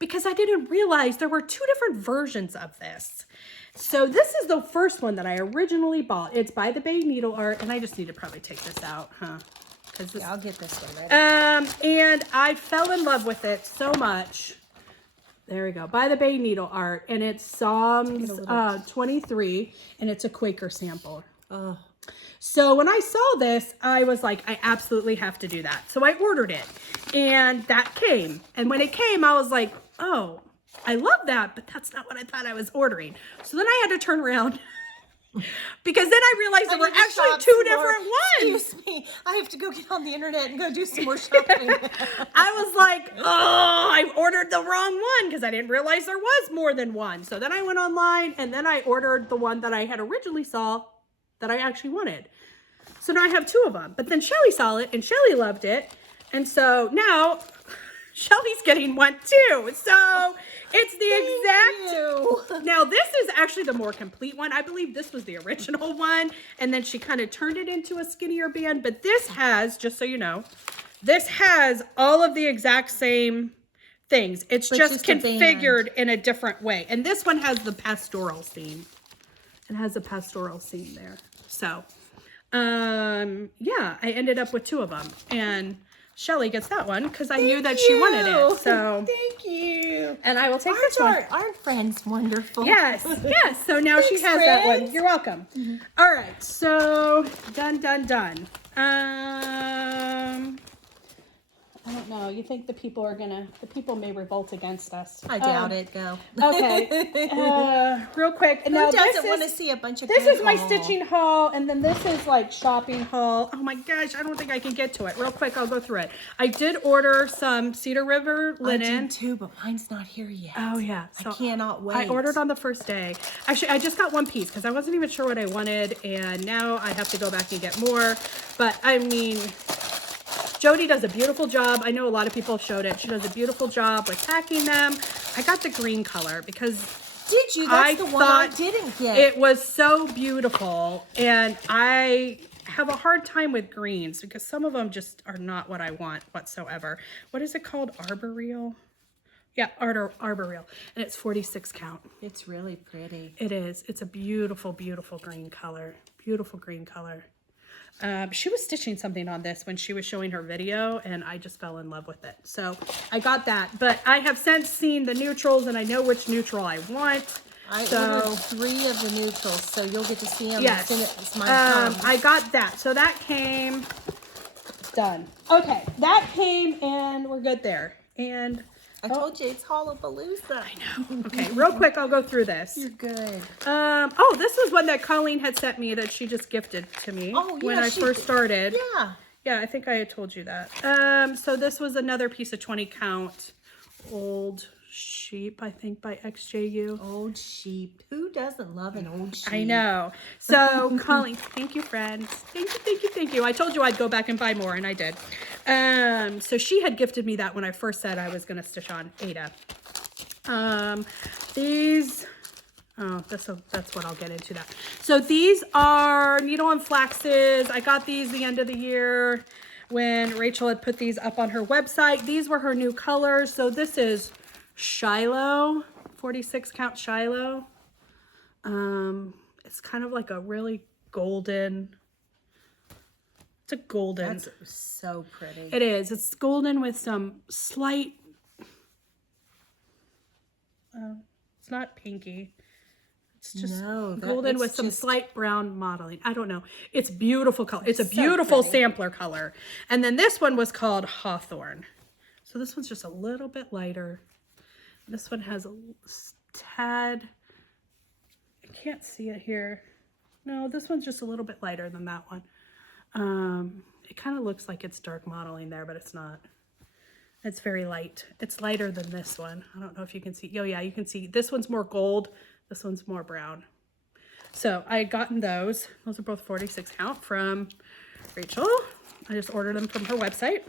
because I didn't realize there were two different versions of this. So this is the first one that I originally bought. It's by the Bay Needle Art, and I just need to probably take this out, because I'll get this one ready. And I fell in love with it so much. There we go, by the Bay Needle Art, and it's Psalms 23, and it's a Quaker sample. So when I saw this, I was like, I absolutely have to do that. So I ordered it, and that came. And when it came, I was like, oh, I love that, but that's not what I thought I was ordering. So then I had to turn around because then I realized there were actually two different ones. Excuse me, I have to go get on the internet and go do some more shopping. I was like, oh, I ordered the wrong one because I didn't realize there was more than one. So then I went online, and then I ordered the one that I had originally saw that I actually wanted. So now I have two of them. But then Shellie saw it, and Shellie loved it. And so now Shellie's getting one too. So it's the exact. Now this is actually the more complete one. I believe this was the original one. And then she kind of turned it into a skinnier band. But this has, just so you know, this has all of the exact same things. It's just configured in a different way. And this one has the pastoral seam. It has a pastoral seam there. So, yeah, I ended up with two of them, and Shellie gets that one because I knew that she wanted it. So thank you. And I will take this one. Aren't friends wonderful? Yes, yes. So now she has that one. You're welcome. All right. So done. I don't know. You think the people may revolt against us? I doubt it. Go. Okay. Real quick. Who doesn't want to see a bunch of This is my stitching haul, and then this is like shopping haul. Oh my gosh, I don't think I can get to it. Real quick, I'll go through it. I did order some Cedar River linen. I did too, but mine's not here yet. Oh yeah. So I cannot wait. I ordered on the first day. Actually, I just got one piece because I wasn't even sure what I wanted, and now I have to go back and get more. But I mean, Jody does a beautiful job. I know a lot of people showed it. She does a beautiful job with packing them. I got the green color because Did you? That's the one I didn't get. It was so beautiful, and I have a hard time with greens because some of them just are not what I want whatsoever. What is it called? Arboreal? Yeah, arboreal, and it's 46 count. It's really pretty. It is. It's a beautiful, beautiful green color. Beautiful green color. She was stitching something on this when she was showing her video, and I just fell in love with it. So I got that, but I have since seen the neutrals, and I know which neutral I want. I ordered 3 of the neutrals, so you'll get to see them yes. as soon as mine comes. I got that. So that came done. Okay, that came, and we're good there. And I told you it's Haulapaloosa. I know. Okay, real quick, I'll go through this. You're good. Oh, this was one that Colleen had sent me that she just gifted to me when I first started. Yeah. Yeah, I think I had told you that. So this was another piece of 20 count old sheep, I think, by XJU. Old sheep. Who doesn't love an old sheep? I know. So Colleen, thank you, friends. Thank you, thank you, thank you. I told you I'd go back and buy more, and I did. So she had gifted me that when I first said I was going to stitch on Ada. These, that's what I'll get into that. So these are needle and flaxes. I got these the end of the year when Rachel had put these up on her website. These were her new colors. So this is Shiloh, 46 count Shiloh. It's kind of like a really golden, it's a golden. That's so pretty. It is. It's golden with some slight, it's not pinky. It's just golden with some slight brown modeling. I don't know. It's beautiful color. It's a beautiful sampler color. And then this one was called Hawthorne. So this one's just a little bit lighter. This one has a tad, I can't see it here. No, this one's just a little bit lighter than that one. It kind of looks like it's dark modeling there, but it's not. It's very light. It's lighter than this one. I don't know if you can see. Oh yeah, you can see. This one's more gold. This one's more brown. So I had gotten those. Those are both 46 count from Rachel. I just ordered them from her website.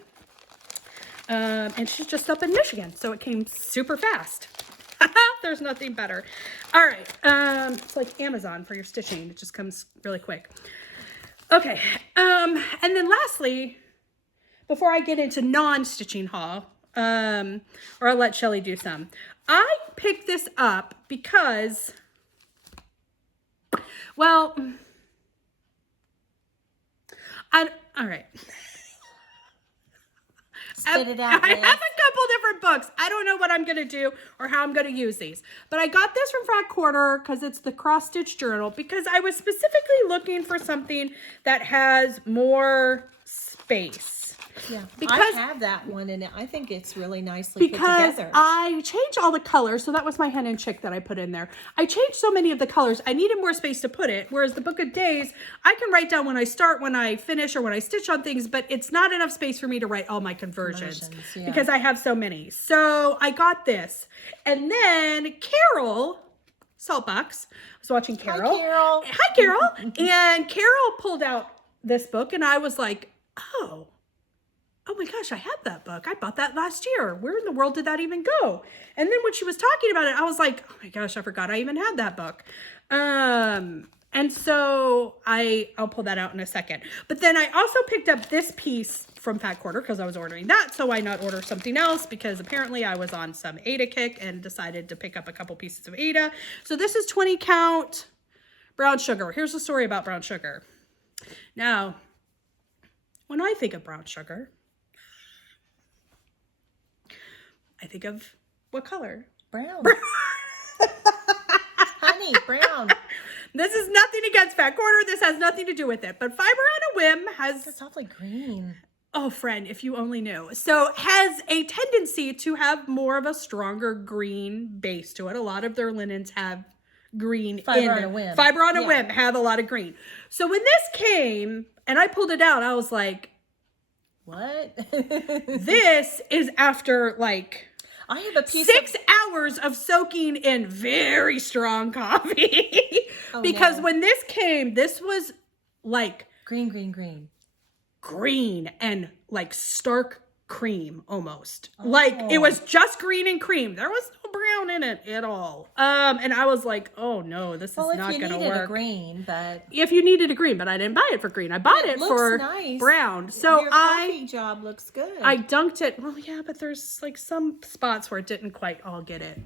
And she's just up in Michigan, so it came super fast. There's nothing better. All right, it's like Amazon for your stitching. It just comes really quick. Okay, and then lastly, before I get into non-stitching haul, or I'll let Shellie do some, I picked this up because, well, all right. Spit it out, I have a couple different books. I don't know what I'm going to do or how I'm going to use these. But I got this from Frat Quarter because it's the cross stitch journal, because I was specifically looking for something that has more space. Yeah, because I have that one, and I think it's really nicely put together. Because I changed all the colors, so that was my hen and chick that I put in there. I changed so many of the colors, I needed more space to put it, whereas the Book of Days, I can write down when I start, when I finish, or when I stitch on things, but it's not enough space for me to write all my conversions because I have so many. So I got this. And then Carol, Saltbox, I was watching Carol. Hi, Carol. Hi, Carol. And Carol pulled out this book, and I was like, oh my gosh, I have that book. I bought that last year. Where in the world did that even go? And then when she was talking about it, I was like, oh my gosh, I forgot I even had that book. And so I'll pull that out in a second. But then I also picked up this piece from Fat Quarter because I was ordering that. So why not order something else? Because apparently I was on some Ada kick and decided to pick up a couple pieces of Ada. So this is 20 count brown sugar. Here's the story about brown sugar. Now, when I think of brown sugar, I think of what color? Brown. Honey, brown. This is nothing against Fat Quarter. This has nothing to do with it. But Fiber on a Whim has... It's awfully green. Oh, friend, if you only knew. So has a tendency to have more of a stronger green base to it. A lot of their linens have green Fiber on a Whim. Fiber on a Whim have a lot of green. So when this came and I pulled it out, I was like, what? This is after like... I have a piece 6 hours of soaking in very strong coffee. Because when this came, this was like green and like stark cream almost. Like it was just green and cream. There was no brown in it at all. And I was like, oh no, this is not going to work. Well, if you needed a green, but if you needed a green, but I didn't buy it for green. I bought it for nice. Brown. So your coffee job looks good. I dunked it. Well, yeah, but there's like some spots where it didn't quite all get it.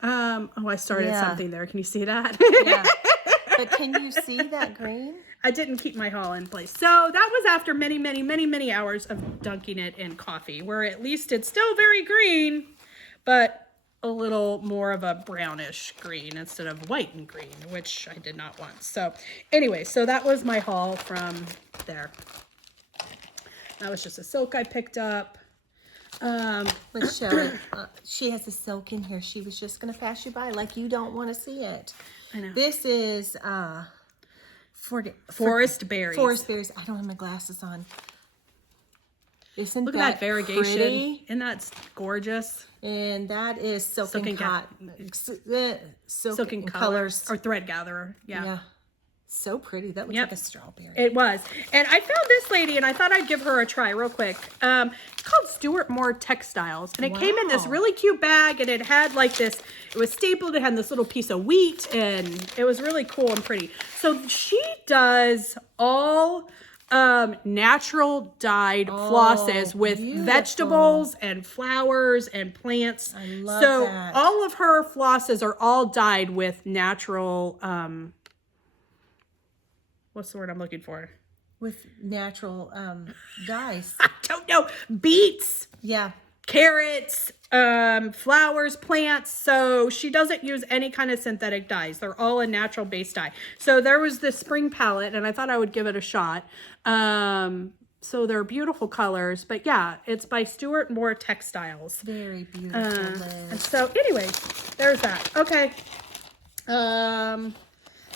Oh, I started something there. Can you see that? Yeah. But can you see that green? I didn't keep my haul in place. So that was after many, many, many, many hours of dunking it in coffee, where at least it's still very green, but a little more of a brownish green instead of white and green, which I did not want. So anyway, so that was my haul from there. That was just a silk I picked up. Let's show it. She has a silk in here. She was just going to pass you by like you don't want to see it. I know. This is Forest berries. Forest berries. I don't have my glasses on. Isn't Look at that variegation. Pretty? Isn't that gorgeous? And that is silken cotton. Silken colors. Or thread gatherer. Yeah. So pretty. That looks like a strawberry. It was. And I found this lady and I thought I'd give her a try real quick. It's called Stuart Moore Textiles. And it came in this really cute bag and it had like this, it was stapled, it had this little piece of wheat and it was really cool and pretty. So she does all natural dyed flosses with vegetables and flowers and plants. I love that. All of her flosses are all dyed with natural, what's the word I'm looking for? With natural dyes. I don't know. Beets. Yeah. Carrots, flowers, plants. So she doesn't use any kind of synthetic dyes. They're all a natural based dye. So there was this spring palette and I thought I would give it a shot. So they're beautiful colors, but yeah, it's by Stuart Moore Textiles. Very beautiful. And so anyway, there's that. Okay.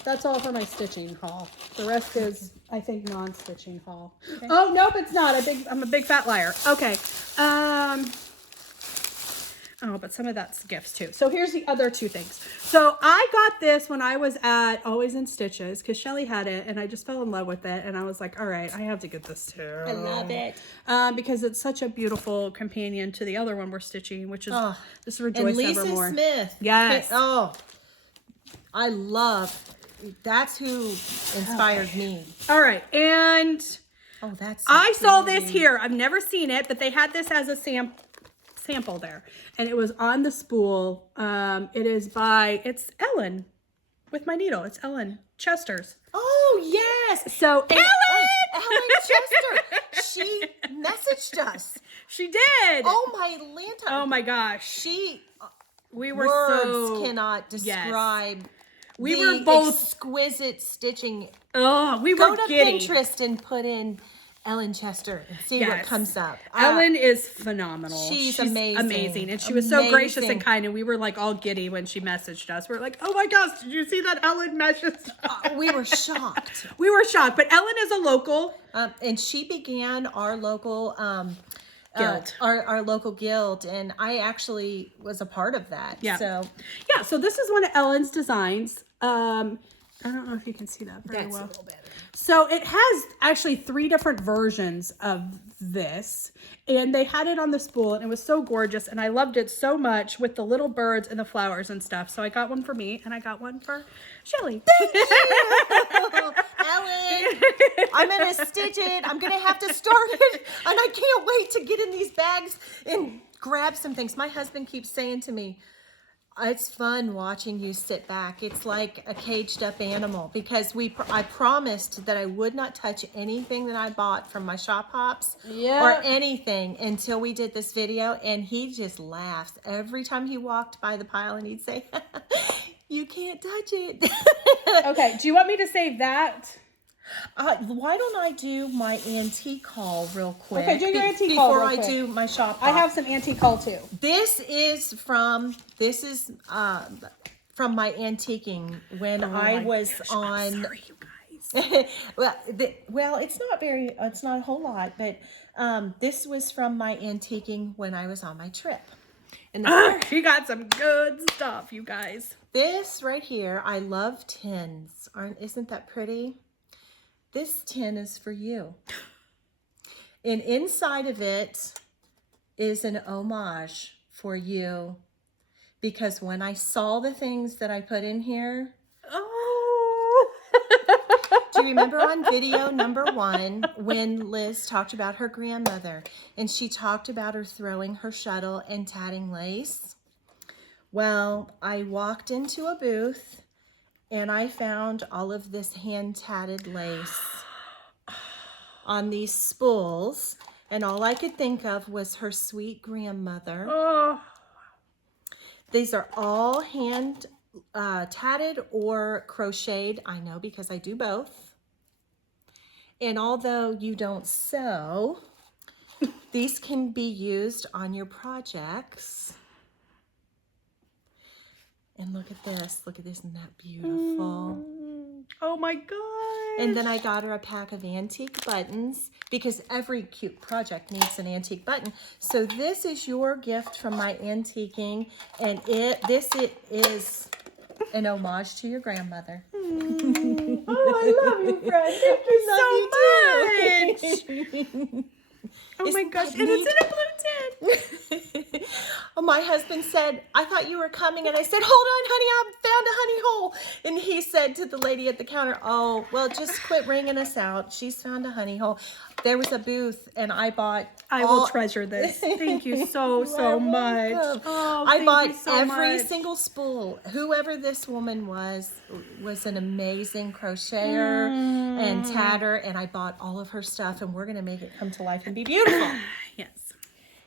That's all for my stitching haul. The rest is, I think, non-stitching haul. Okay. Oh, nope, it's not. I'm a big fat liar. Okay. Oh, but some of that's gifts too. So here's the other two things. So I got this when I was at Always in Stitches because Shellie had it and I just fell in love with it. And I was like, all right, I have to get this too. I love it. Because it's such a beautiful companion to the other one we're stitching, which is this Rejoice and Lisa Evermore. Smith. Yes. Oh, I love. That's who inspired me. All right, and that's. I saw this here. I've never seen it, but they had this as a sample there, and it was on the spool. It is by Ellen with my needle. It's Ellen Chester's. Oh yes. So Ellen Chester. She messaged us. She did. Oh my Lanta. Oh my gosh. We were words cannot describe. Yes. We were both exquisite stitching. Oh, we were Go to giddy. Pinterest and put in Ellen Chester and see what comes up. Ellen is phenomenal. She's amazing. And she was so gracious and kind. And we were like all giddy when she messaged us. We were like, oh my gosh, did you see that Ellen messaged us? We were shocked. We were shocked. But Ellen is a local. And she began our local guild. Our local guild. And I actually was a part of that. Yeah. So this is one of Ellen's designs. I don't know if you can see that very well. A little better. So it has actually 3 different versions of this, and they had it on the spool, and it was so gorgeous, and I loved it so much with the little birds and the flowers and stuff. So I got one for me, and I got one for Shellie. Thank you, Ellen. I'm gonna stitch it. I'm gonna have to start it, and I can't wait to get in these bags and grab some things. My husband keeps saying to me, it's fun watching you sit back. It's like a caged up animal because I promised that I would not touch anything that I bought from my shop hops or anything until we did this video. And he just laughs every time he walked by the pile and he'd say, you can't touch it. Okay. Do you want me to save that? Why don't I do my antique haul real quick? Okay, do your antique haul before real I quick. do my shop I haul. have some antique haul too. This is from my antiquing when I was on. I'm sorry, you guys. well, it's not a whole lot, but this was from my antiquing when I was on my trip. And you got some good stuff, you guys. This right here, I love tins. Isn't that pretty? This tin is for you. And inside of it is an homage for you, because when I saw the things that I put in here, do you remember on video number 1 when Liz talked about her grandmother and she talked about her throwing her shuttle and tatting lace? Well, I walked into a booth and I found all of this hand tatted lace on these spools, and all I could think of was her sweet grandmother. Oh. These are all hand tatted or crocheted. I know because I do both. And although you don't sew, these can be used on your projects. And look at this. Look at this. Isn't that beautiful? Oh my gosh. And then I got her a pack of antique buttons, because every cute project needs an antique button. So this is your gift from my antiquing, and this is an homage to your grandmother. Oh, I love you, friend. Thank you so much. Oh my gosh, and it's in a blue tin. Oh, my husband said, I thought you were coming, and I said, hold on, honey, I found a honey hole. And he said to the lady at the counter, oh, well, just quit ringing us out. She's found a honey hole. There was a booth, and I bought I will treasure this. Thank you so much. Oh, I bought so every much. single spool. Whoever this woman was an amazing crocheter and tatter, and I bought all of her stuff, and we're going to make it come to life and be beautiful. Yes.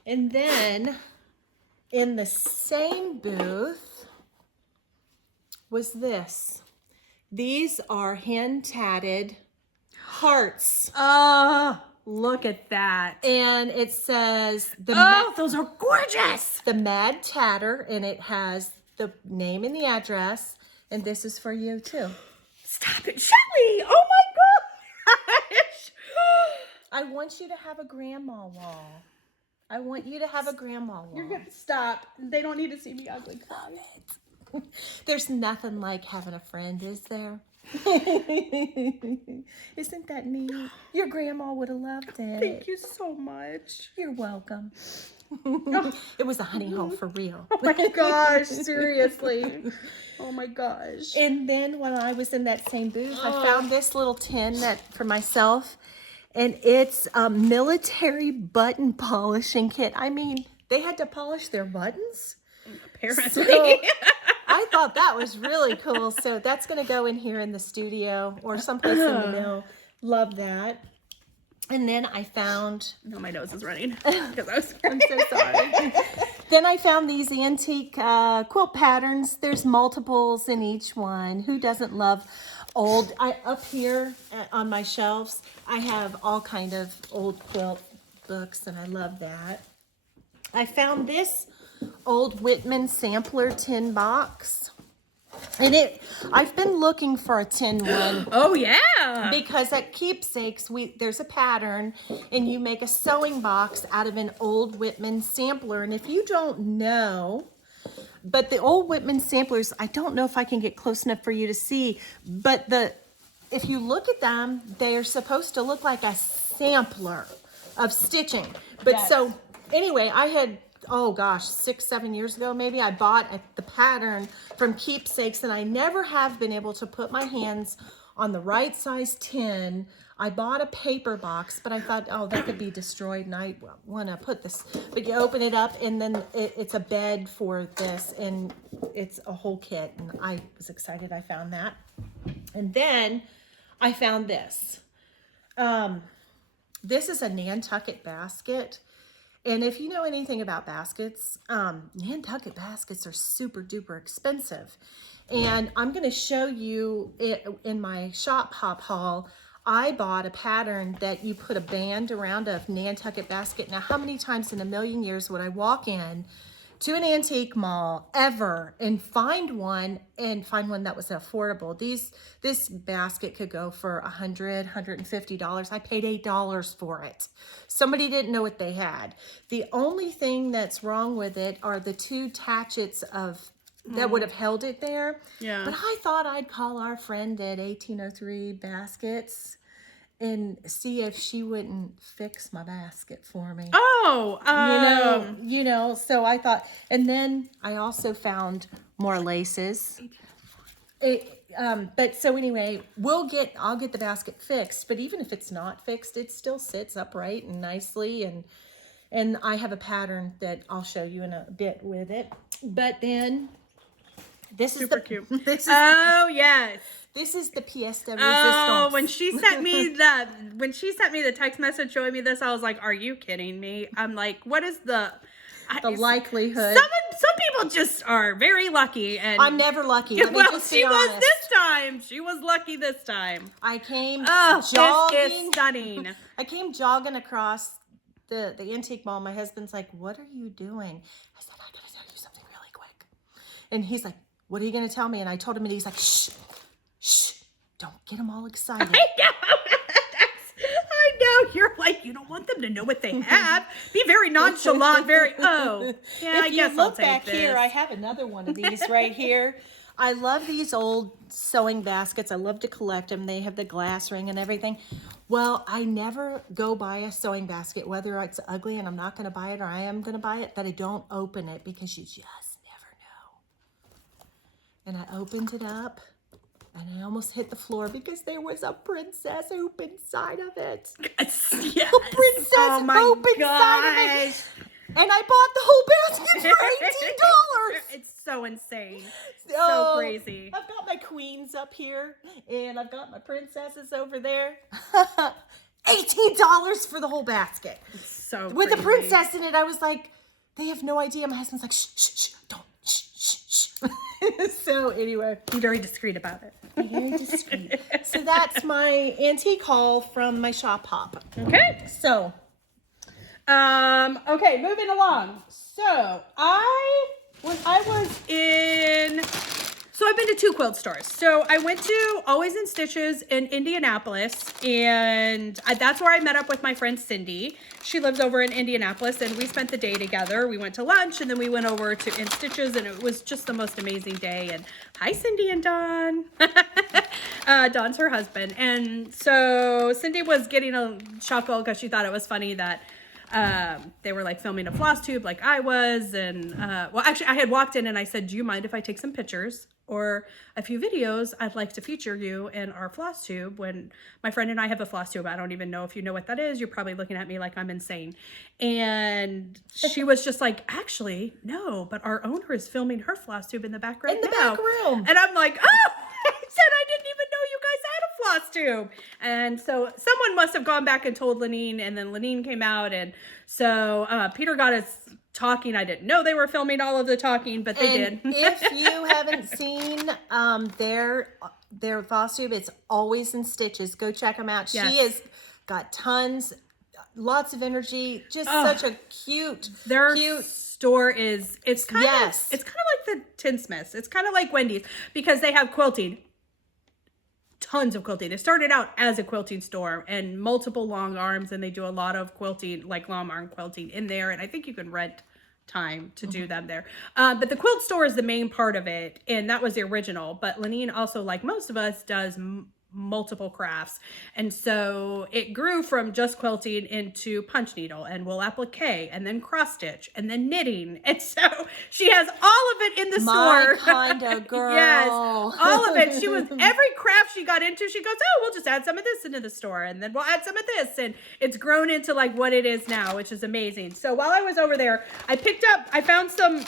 And then in the same booth was this. These are hand tatted hearts. Oh, look at that. And it says those are gorgeous. the Mad Tatter, and it has the name and the address. And this is for you too. Stop it, Shellie. Oh my gosh. I want you to have a grandma wall. I want you to have a grandma wall. You're going to stop. They don't need to see me ugly cry. There's nothing like having a friend, is there? Isn't that neat? Your grandma would have loved it. Thank you so much. You're welcome. It was a honey hole for real. Oh my gosh, seriously. Oh my gosh. And then when I was in that same booth, I found this little tin for myself, and it's a military button polishing kit. I mean, they had to polish their buttons. Apparently. So, I thought that was really cool. So that's going to go in here in the studio or someplace in the mill. Love that. And then I found... No, my nose is running because I was... I'm so sorry. Then I found these antique quilt patterns. There's multiples in each one. Who doesn't love old? Up here on my shelves, I have all kind of old quilt books, and I love that. I found this old Whitman sampler tin box, and I've been looking for a tin one. Oh yeah, because at Keepsakes there's a pattern, and you make a sewing box out of an old Whitman sampler. And if you don't know, but the old Whitman samplers, I don't know if I can get close enough for you to see, but if you look at them, they are supposed to look like a sampler of stitching. But yes. So anyway, I had, oh gosh, 6-7 years ago maybe, I bought the pattern from Keepsakes, and I never have been able to put my hands on the right size tin. I bought a paper box, but I thought, oh, that could be destroyed, and I want to put this. But you open it up, and then it's a bed for this, and it's a whole kit, and I was excited I found that. And then I found this. This is a Nantucket basket. And if you know anything about baskets, Nantucket baskets are super duper expensive. And I'm going to show you it in my shop hop haul. I bought a pattern that you put a band around a Nantucket basket. Now, how many times in a million years would I walk in to an antique mall ever and find one that was affordable? This basket could go for $100, $150. I paid $8 for it. Somebody didn't know what they had. The only thing that's wrong with it are the 2 tatchets that would have held it there. Yeah. But I thought I'd call our friend at 1803 Baskets and see if she wouldn't fix my basket for me. Oh, You know, so I thought, and then I also found more laces. But so anyway, I'll get the basket fixed, but even if it's not fixed, it still sits upright and nicely, and I have a pattern that I'll show you in a bit with it. But then this is super cute. Yes. This is the pièce de résistance. When she sent me the text message showing me this, I was like, "Are you kidding me?" I'm like, "What is the likelihood?" Some people just are very lucky, and I'm never lucky. Let me just be honest. Was this time. She was lucky this time. I came jogging. This is stunning. I came jogging across the antique mall. My husband's like, "What are you doing?" I said, "I gotta tell you something really quick." And he's like, "What are you gonna tell me?" And I told him, and he's like, "Shh. Shh, don't get them all excited." I know. You're like, you don't want them to know what they have. Be very nonchalant, very, I guess I'll take this. If you look back here, I have another one of these right here. I love these old sewing baskets. I love to collect them. They have the glass ring and everything. Well, I never go buy a sewing basket, whether it's ugly and I'm not going to buy it or I am going to buy it, but I don't open it because you just never know. And I opened it up. And I almost hit the floor because there was a princess hoop inside of it. Yes. A princess hoop inside of it. And I bought the whole basket for $18. It's so insane. So crazy. I've got my queens up here and I've got my princesses over there. $18 for the whole basket. It's so with crazy. a princess in it. I was like, they have no idea. My husband's like, shh, shh, shh, don't, shh, shh, shh. So anyway, be very discreet about it. Be very discreet. So that's my antique haul from my shop hop. Okay. So, okay, moving along. So I've been to 2 quilt stores. So I went to Always in Stitches in Indianapolis, and that's where I met up with my friend Cindy. She lives over in Indianapolis, and we spent the day together. We went to lunch, and then we went over to In Stitches, and it was just the most amazing day. And hi, Cindy and Don. Don's her husband. And so Cindy was getting a chuckle because she thought it was funny that they were like filming a floss tube like I was. And well, actually I had walked in and I said, "Do you mind if I take some pictures or a few videos? I'd like to feature you in our floss tube." When my friend and I have a floss tube. I don't even know if you know what that is. You're probably looking at me like I'm insane. And she was just like, "Actually, no, but our owner is filming her floss tube in the back right now." In the back room. And I'm like, "Oh," I said, "I didn't even know you guys had a floss tube." And so someone must have gone back and told Lenine, and then Lenine came out. And so Peter got us talking. I didn't know they were filming all of the talking, but they did. If you haven't seen their floss tube, it's Always in Stitches. Go check them out. Yes. She has got tons, lots of energy. Just such a cute store is. It's kind of yes. It's kind of like the Tinsmiths. It's kind of like Wendy's because they have quilting. Tons of quilting. It started out as a quilting store and multiple long arms, and they do a lot of quilting, like long arm quilting in there. And I think you can rent time to do them there. But the quilt store is the main part of it, and that was the original. But Lenine also, like most of us, does multiple crafts, and so it grew from just quilting into punch needle and wool applique and then cross stitch and then knitting, and so she has all of it in the store. My kind of girl. Yes, all of it. She was every craft she got into, she goes, "Oh, we'll just add some of this into the store, and then we'll add some of this," and it's grown into like what it is now, which is amazing. So while I was over there, I found some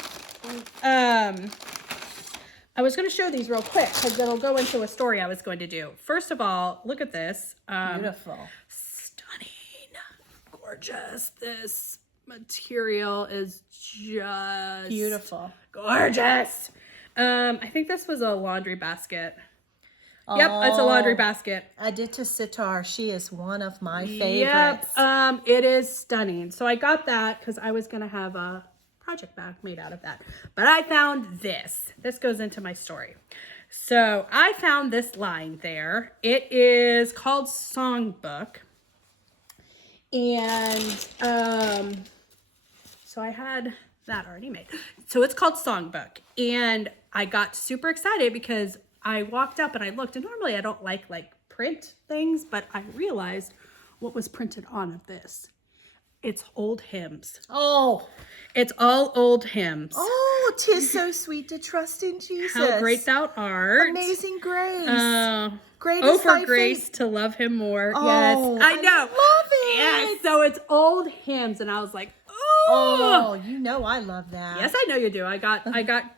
I was going to show these real quick because it'll go into a story I was going to do. First of all, look at this. Beautiful. Stunning. Gorgeous. This material is just beautiful. Gorgeous. I think this was a laundry basket. Yep, it's a laundry basket. Aditya Sitar. She is one of my favorites. Yep, it is stunning. So I got that because I was going to have a project bag made out of that. But I found this. This goes into my story. So I found this line there. It is called Songbook. And so I had that already made. So it's called Songbook. And I got super excited because I walked up and I looked, and normally I don't like print things, but I realized what was printed on of this. It's old hymns. Oh. It's all old hymns. Oh, 'tis so sweet to trust in Jesus. How great thou art. Amazing grace. Great Oh, is for thy grace faith. to love him more. Oh, yes, I know. love it. Yes, so it's old hymns, and I was like, oh, you know I love that. Yes, I know you do. I got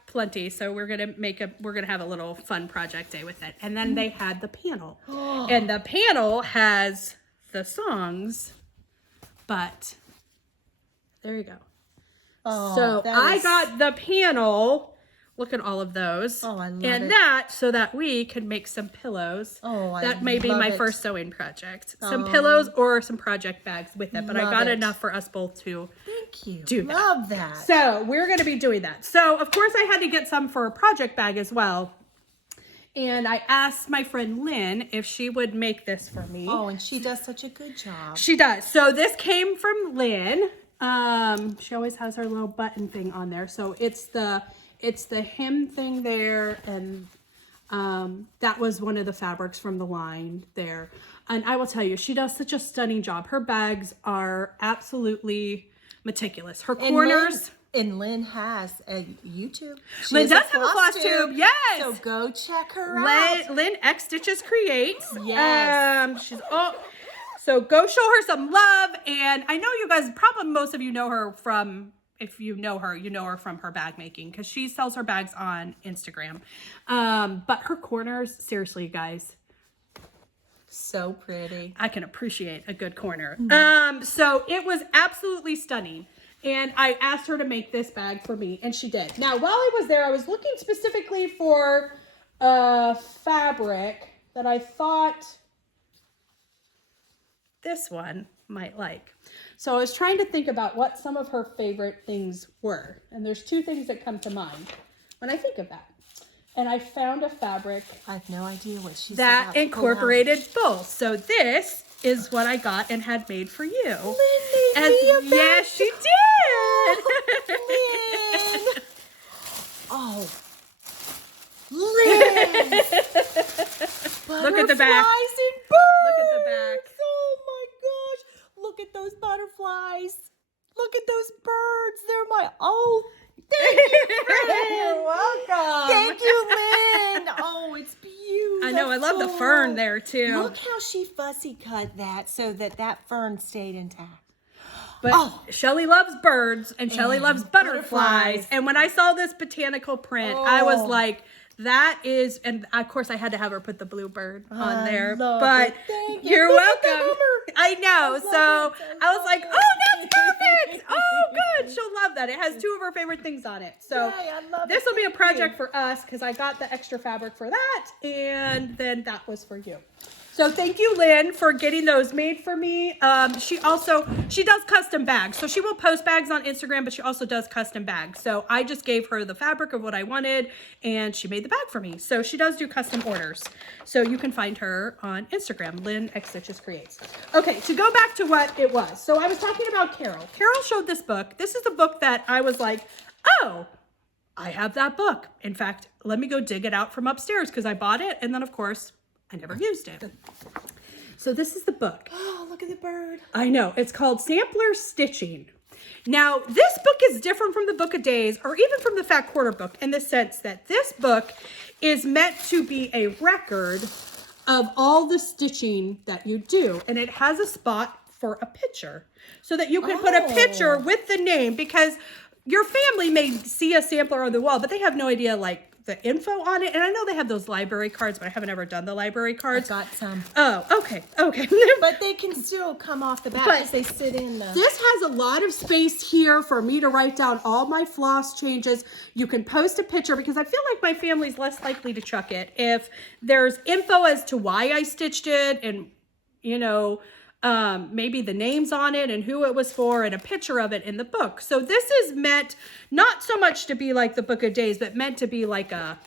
plenty, so we're gonna have a little fun project day with it. And then they had the panel, and the panel has the songs, but there you go. Oh, So I got the panel. Look at all of those. Oh, I love and it. that so that we could make some pillows. Oh, that may be love my it. first sewing project. Some pillows or some project bags with it, but I Love got it. enough for us both to Thank you. do that. Love that. So we're going to be doing that. So of course I had to get some for a project bag as well. And I asked my friend Lynn if she would make this for me. Oh, and she does such a good job. She does. So this came from Lynn. She always has her little button thing on there. So it's the hem thing there, and that was one of the fabrics from the line there. And I will tell you, she does such a stunning job. Her bags are absolutely meticulous. Her corners. And Lynn has a YouTube. She Lynn has does have a FlossTube, yes. So go check her out. Lynn X Stitches Creates. Yes. So go show her some love. And I know you guys, probably most of you know her from, if you know her from her bag making, because she sells her bags on Instagram. But her corners, seriously, guys, So pretty. I can appreciate a good corner. So it was absolutely stunning. And I asked her to make this bag for me, and she did. Now, while I was there, I was looking specifically for a fabric that I thought this one might like. So I was trying to think about what some of her favorite things were. And there's two things that come to mind when I think of that. And I found a fabric I have no idea what she's that about to pull incorporated both. So this is what I got and had made for you. Lynn made me a bag. Yes, she did. Lynn. Oh, Lynn. Look at the back. Butterflies and birds. Look at the back. Oh my gosh. Look at those butterflies. Look at those birds. They're my thank you, Lynn. You're welcome. Thank you, Lynn. Oh, it's beautiful. I know. I love the fern there too. Look how she fussy cut that so that fern stayed intact. But Shellie loves birds and Shellie loves butterflies. And when I saw this botanical print, I was like, that is, and of course I had to have her put the blue bird on there. But Thank you. you're Look at welcome. that hammer. I know. So I was like, oh, that's perfect. Oh, good. She'll love that. It has two of her favorite things on it. So Yay, I love this it. will be a Thank project you. for us because I got the extra fabric for that. And then that was for you. So thank you, Lynn, for getting those made for me. She does custom bags. So she will post bags on Instagram, but she also does custom bags. So I just gave her the fabric of what I wanted, and she made the bag for me. So she does do custom orders. So you can find her on Instagram, Lynn X Stitches Creates. Okay, to go back to what it was. So I was talking about Carol. Carol showed this book. This is the book that I was like, oh, I have that book. In fact, let me go dig it out from upstairs because I bought it. And then, of course, I never used it. So this is the book. Oh, look at the bird. I know. It's called Sampler Stitching. Now, this book is different from the Book of Days or even from the Fat Quarter book in the sense that this book is meant to be a record of all the stitching that you do. And it has a spot for a picture so that you can put a picture with the name because your family may see a sampler on the wall, but they have no idea like the info on it. And I know they have those library cards, but I haven't ever done the library cards. I got some. Oh, okay. But they can still come off the back because they sit in the... This has a lot of space here for me to write down all my floss changes. You can post a picture because I feel like my family's less likely to chuck it if there's info as to why I stitched it and, you know, maybe the names on it and who it was for and a picture of it in the book. So this is meant not so much to be like the Book of Days, but meant to be like a,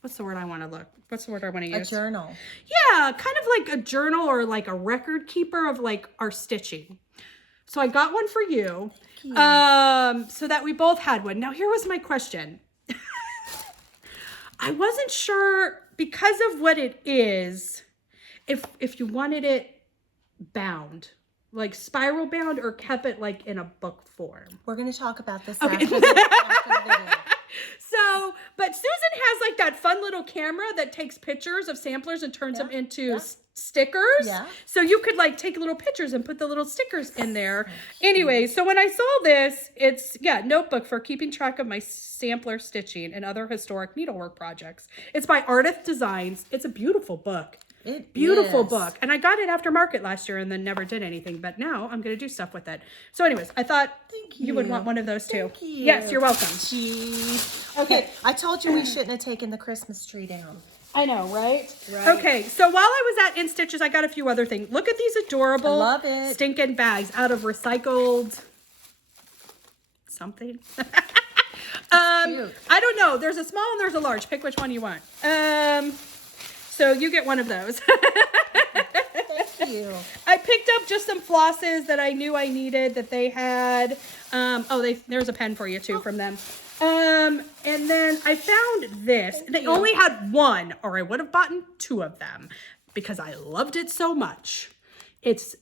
what's the word I want to look? What's the word I want to use? A journal. Yeah, kind of like a journal or like a record keeper of like our stitching. So I got one for you, so that we both had one. Now here was my question. I wasn't sure because of what it is if you wanted it bound, like spiral bound, or kept it like in a book form. We're going to talk about this Okay. after the video. So, but Susan has like that fun little camera that takes pictures of samplers and turns them into stickers. Yeah. So you could like take little pictures and put the little stickers in there. Anyway, so when I saw this, it's notebook for keeping track of my sampler stitching and other historic needlework projects. It's by Artist Designs. It's a beautiful book. Beautiful book. And I got it after market last year and then never did anything. But now I'm going to do stuff with it. So anyways, I thought you would want one of those too. Thank you. Yes, you're welcome. Jeez. Okay, I told you we shouldn't have taken the Christmas tree down. I know, right? Okay, so while I was at In Stitches, I got a few other things. Look at these adorable I love it. stinking bags out of recycled something. Cute. I don't know. There's a small and there's a large. Pick which one you want. So you get one of those. Thank you. I picked up just some flosses that I knew I needed that they had. There's a pen for you too from them. And then I found this. They only had one, or I would have bought two of them because I loved it so much. It's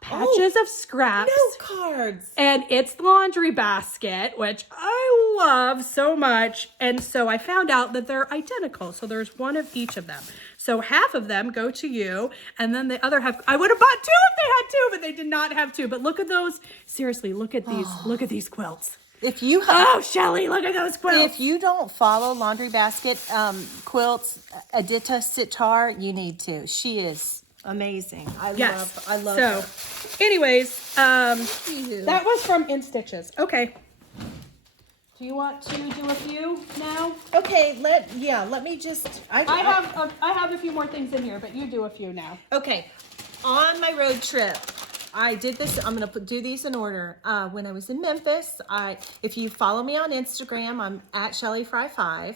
patches of scraps. Note cards. And it's laundry basket, which I love so much. And so I found out that they're identical. So there's one of each of them. So half of them go to you, and then the other half, I would have bought two if they had two, but they did not have two. But look at those. Seriously, look at these. Look at these quilts. If you Shellie, look at those quilts. If you don't follow Laundry Basket Quilts, Adita Sitar, you need to. She is amazing. I love her. So, anyways, that was from In Stitches. Okay. Do you want to do a few now? Okay, let me just I have a few more things in here, but you do a few now. Okay. On my road trip, I did this. I'm going to do these in order. When I was in Memphis, if you follow me on Instagram, I'm at ShellieFry5.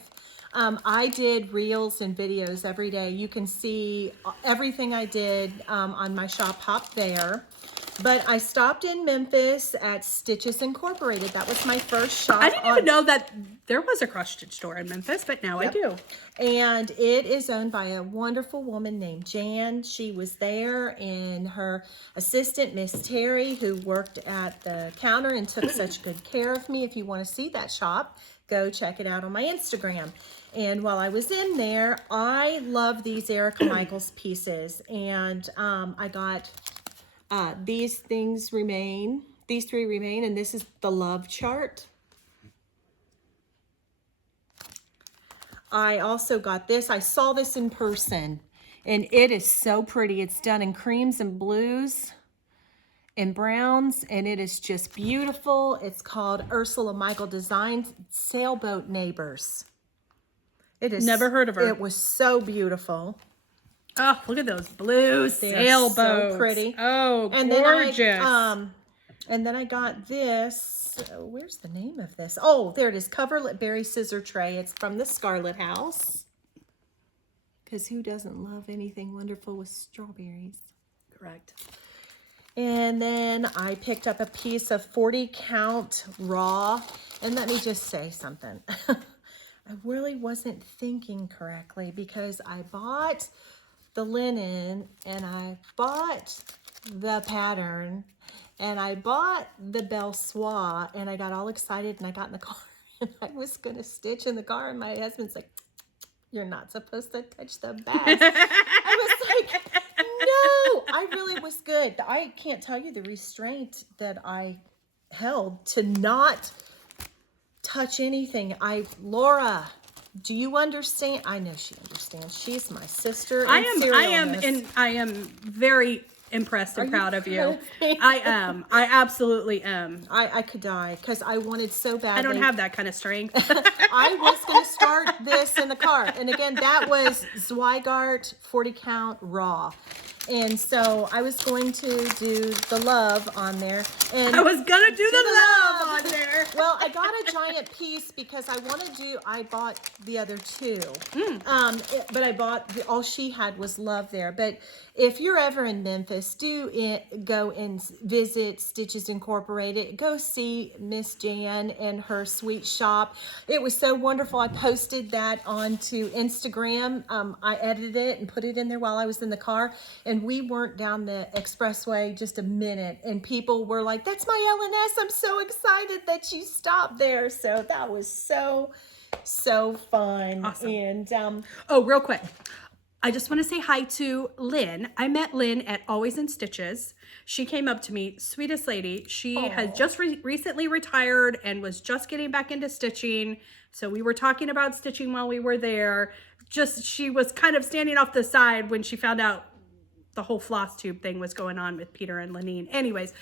I did reels and videos every day. You can see everything I did on my shop hop there. But I stopped in Memphis at Stitches Incorporated. That was my first shop. I didn't even know that there was a cross stitch store in Memphis, but now I do. And it is owned by a wonderful woman named Jan. She was there, and her assistant, Miss Terry, who worked at the counter and took such good care of me. If you want to see that shop, go check it out on my Instagram. And while I was in there, I love these Erica Michaels pieces. And I got these things remain. These three remain. And this is the love chart. I also got this. I saw this in person. And it is so pretty. It's done in creams and blues and browns. And it is just beautiful. It's called Ursula Michael Designs Sailboat Neighbors. It is. Never heard of her. It was so beautiful. Oh, look at those blue sailboats. So pretty. Oh, and gorgeous. And then I got this. Where's the name of this? Oh, there it is. Coverlet Berry Scissor Tray. It's from the Scarlet House. Because who doesn't love anything wonderful with strawberries? Correct. And then I picked up a piece of 40 count raw. And let me just say something. I really wasn't thinking correctly because I bought the linen and I bought the pattern and I bought the belle soie and I got all excited and I got in the car and I was going to stitch in the car and my husband's like, "You're not supposed to touch the bags." I was like, no, I really was good. I can't tell you the restraint that I held to not touch anything. Laura, do you understand? I know she understands. She's my sister. I am very impressed and proud of you. I am. I absolutely am. I could die because I wanted so badly. I don't have that kind of strength. I was going to start this in the car. And again, that was Zweigart 40 count raw. And so I was going to do the love on there. And I was gonna do the love on there. Well, I got a giant piece because I bought the other two. But I bought, all she had was love there. But if you're ever in Memphis, go and visit Stitches Incorporated. Go see Miss Jan and her sweet shop. It was so wonderful. I posted that onto Instagram. I edited it and put it in there while I was in the car. And we weren't down the expressway just a minute. And people were like, that's my LNS. I'm so excited that you stopped there. So that was so fun. Awesome. And oh, real quick. I just want to say hi to Lynn. I met Lynn at Always in Stitches. She came up to me, sweetest lady. She has just recently retired and was just getting back into stitching. So we were talking about stitching while we were there. She was kind of standing off the side when she found out the whole FlossTube thing was going on with Peter and Lenine. Anyways,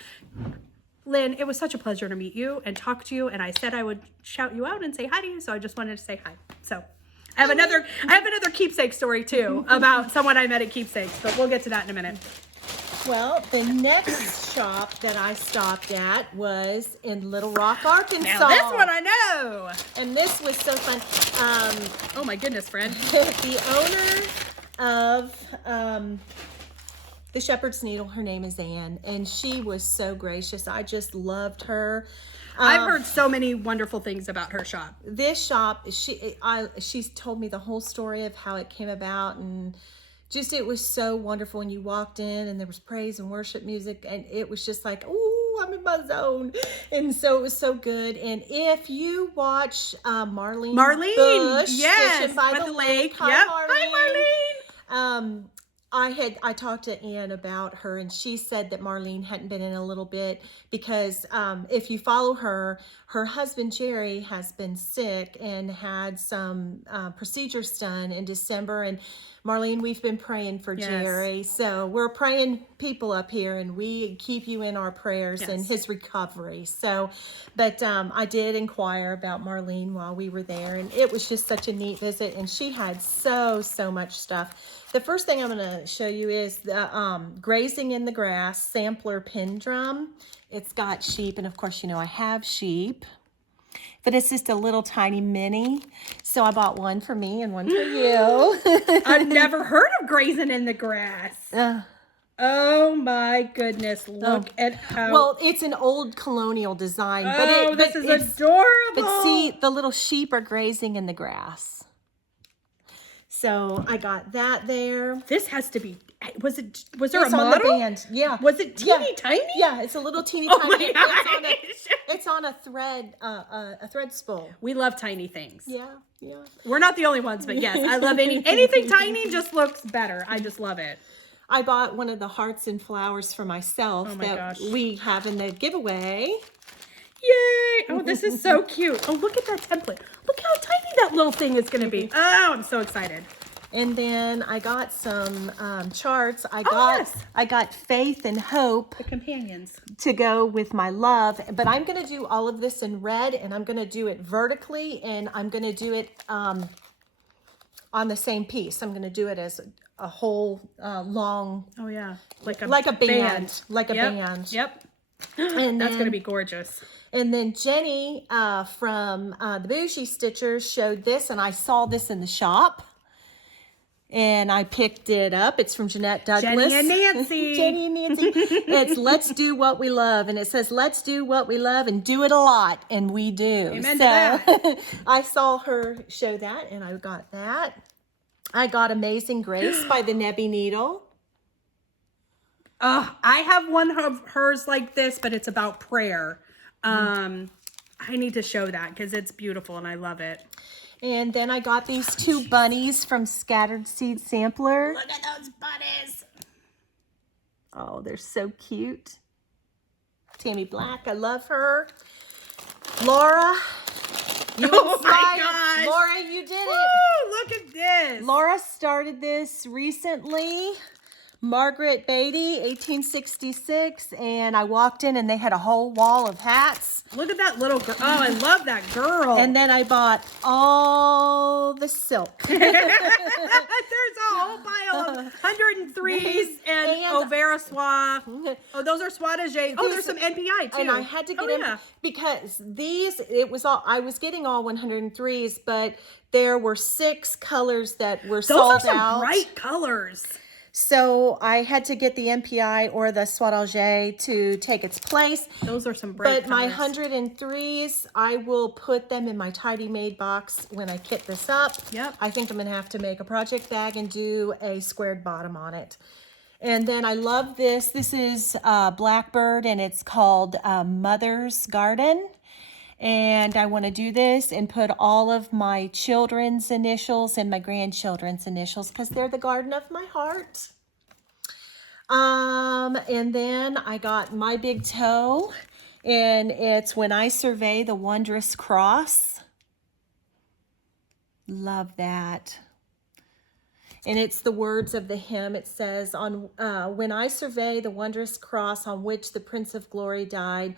Lynn, it was such a pleasure to meet you and talk to you. And I said I would shout you out and say hi to you. So I just wanted to say hi. So I have another keepsake story too about someone I met at Keepsakes, but we'll get to that in a minute. Well, the next shop that I stopped at was in Little Rock, Arkansas. Now this one I know. And this was so fun. Oh my goodness, friend. The owner of the Shepherd's Needle, her name is Ann, and she was so gracious. I just loved her. I've heard so many wonderful things about her shop. This shop, she's told me the whole story of how it came about, and just it was so wonderful. When you walked in and there was praise and worship music, and it was just like, oh, I'm in my zone. And so it was so good. And if you watch Marlene Bush, yes, Fishing by the Lake. Yep. Hi, Marlene. I talked to Ann about her, and she said that Marlene hadn't been in a little bit because if you follow her husband Jerry has been sick and had some procedures done in December. And Marlene, we've been praying for Jerry. So we're praying people up here, and we keep you in our prayers and his recovery. So, but I did inquire about Marlene while we were there, and it was just such a neat visit. And she had so much stuff. The first thing I'm going to show you is the Grazing in the Grass sampler pin drum. It's got sheep, and of course, you know, I have sheep. But it's just a little tiny mini. So I bought one for me and one for you. I've never heard of Grazing in the Grass. Oh my goodness, look at how... Well, it's an old colonial design. But this is adorable. But see, the little sheep are grazing in the grass. So I got that there. This has to be, was there it's a model? On the band, yeah. Was it teeny tiny? Yeah, it's a little teeny Oh tiny. my It's on a thread, a thread spool. We love tiny things. Yeah. We're not the only ones, but yes, I love anything tiny just looks better. I just love it. I bought one of the hearts and flowers for myself we have in the giveaway. Yay! Oh, this is so cute. Oh, look at that template. Look how tiny that little thing is going to be. Oh, I'm so excited. And then I got some charts. I got Faith and Hope. The companions. To go with my love. But I'm going to do all of this in red, and I'm going to do it vertically, and I'm going to do it on the same piece. I'm going to do it as a whole long. Oh, yeah. Like a band. Like a yep. band. Yep. And that's going to be gorgeous. And then Jenny from the Bougie Stitchers showed this, and I saw this in the shop. And I picked it up. It's from Jeanette Douglas. Jenny and Nancy. Jenny and Nancy. It's Let's Do What We Love. And it says, let's do what we love and do it a lot. And we do. Amen to that. I saw her show that, and I got that. I got Amazing Grace by the Nebby Needle. I have one of hers like this, but it's about prayer. I need to show that because it's beautiful and I love it. And then I got these two bunnies from Scattered Seed Sampler. Look at those bunnies. Oh, they're so cute. Tammy Black, I love her. Laura. Oh my gosh. Laura, you did it. Woo, look at this. Laura started this recently. Margaret Beatty, 1866, and I walked in and they had a whole wall of hats. Look at that little girl. Oh, I love that girl. And then I bought all the silk. There's a whole pile of 103s and Overa Soie. Oh, those are Soie de Jay. Oh, there's some NPI too. And I had to get them because I was getting all 103s, but there were 6 colors that were sold out. Those are some bright colors. So I had to get the MPI or the Soie d'Alger to take its place. Those are some bright colors. But my colors. 103s, I will put them in my Tidy Made box when I kit this up. Yep. I think I'm going to have to make a project bag and do a squared bottom on it. And then I love this. This is Blackbird, and it's called Mother's Garden. And I want to do this and put all of my children's initials and my grandchildren's initials because they're the garden of my heart. And then I got My Big Toe, and it's When I Survey the Wondrous Cross. Love that. And it's the words of the hymn. It says, when I survey the wondrous cross on which the Prince of Glory died,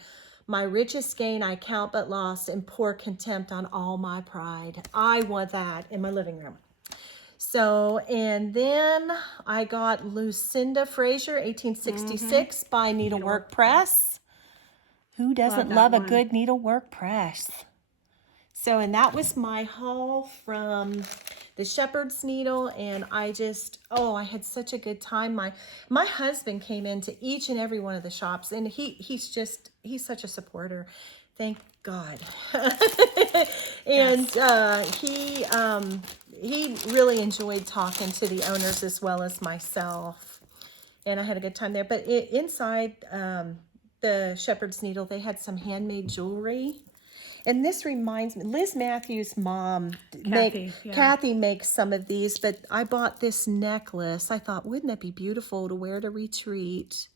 my richest gain I count but lost and pour contempt on all my pride. I want that in my living room. So, and then I got Lucinda Fraser, 1866 by Needlework Press. Who doesn't love a good needlework press? So, and that was my haul from the Shepherd's Needle, and I had such a good time. My husband came into each and every one of the shops, and he's such a supporter. Thank God. And he really enjoyed talking to the owners as well as myself, and I had a good time there. But inside the Shepherd's Needle, they had some handmade jewelry. And this reminds me, Liz Matthews' mom, Kathy makes some of these, but I bought this necklace. I thought, wouldn't it be beautiful to wear to retreat?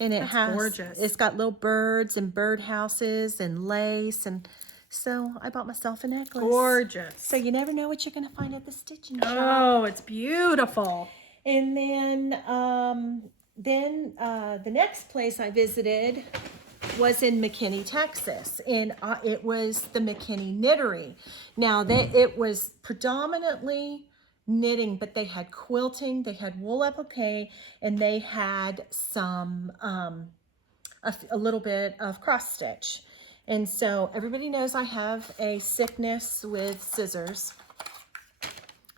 And it's gorgeous. It's got little birds and birdhouses and lace, and so I bought myself a necklace. Gorgeous. So you never know what you're going to find at the stitching shop. Oh, it's beautiful. And then the next place I visited was in McKinney, Texas, and it was the McKinney Knittery. Now, it was predominantly knitting, but they had quilting, they had wool applique, and they had some a little bit of cross stitch. And so everybody knows I have a sickness with scissors.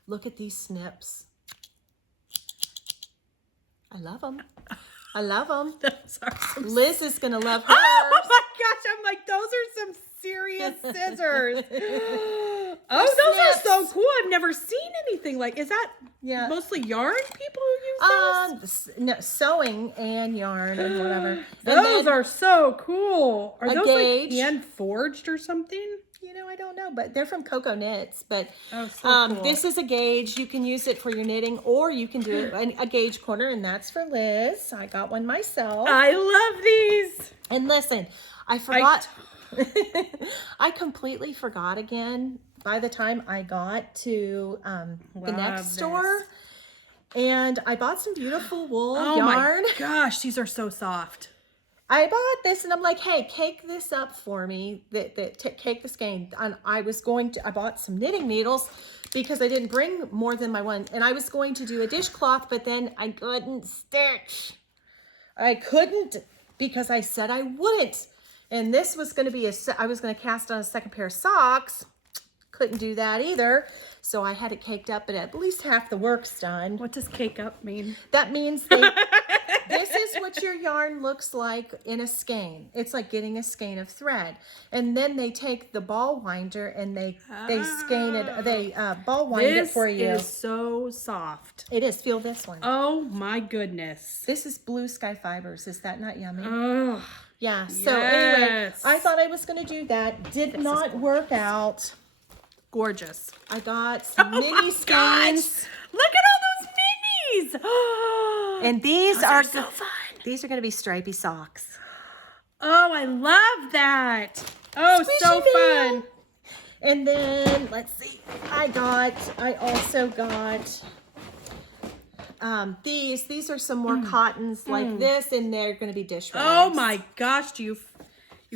Look at these snips. I love them. I love them. Liz is going to love hers. Oh my gosh, I'm like, those are some serious scissors. Oh, those are so cool. I've never seen anything like, is that mostly yarn people who use those? No, sewing and yarn and whatever. Those are so cool. Are those gauge, like hand forged or something? I don't know, but they're from Cocoa Knits. But cool. This is a gauge. You can use it for your knitting, or you can do a gauge corner, and that's for Liz. I got one myself. I love these. And listen, I forgot. I completely forgot again by the time I got to the next store. And I bought some beautiful wool yarn. Oh my gosh, these are so soft. I bought this and I'm like, hey, cake this up for me. Cake the skein. And I bought some knitting needles because I didn't bring more than my one. And I was going to do a dishcloth, but then I couldn't stitch. I couldn't because I said I wouldn't. And this was going to be I was going to cast on a second pair of socks. Couldn't do that either. So I had it caked up, but at least half the work's done. What does cake up mean? That means this is what your yarn looks like in a skein. It's like getting a skein of thread. And then they take the ball winder and they skein it, they ball wind it for you. This is so soft. It is. Feel this one. Oh my goodness. This is Blue Sky Fibers. Is that not yummy? Oh. Yeah. So anyway, I thought I was going to do that. Did not work out. Gorgeous. I got some mini skeins. Look at all those minis. And these are so fun. These are going to be stripy socks. Oh, I love that. Oh, Squishy so fun. And then let's see. I also got these are some more cottons like this, and they're going to be dish rags. Oh my gosh, do you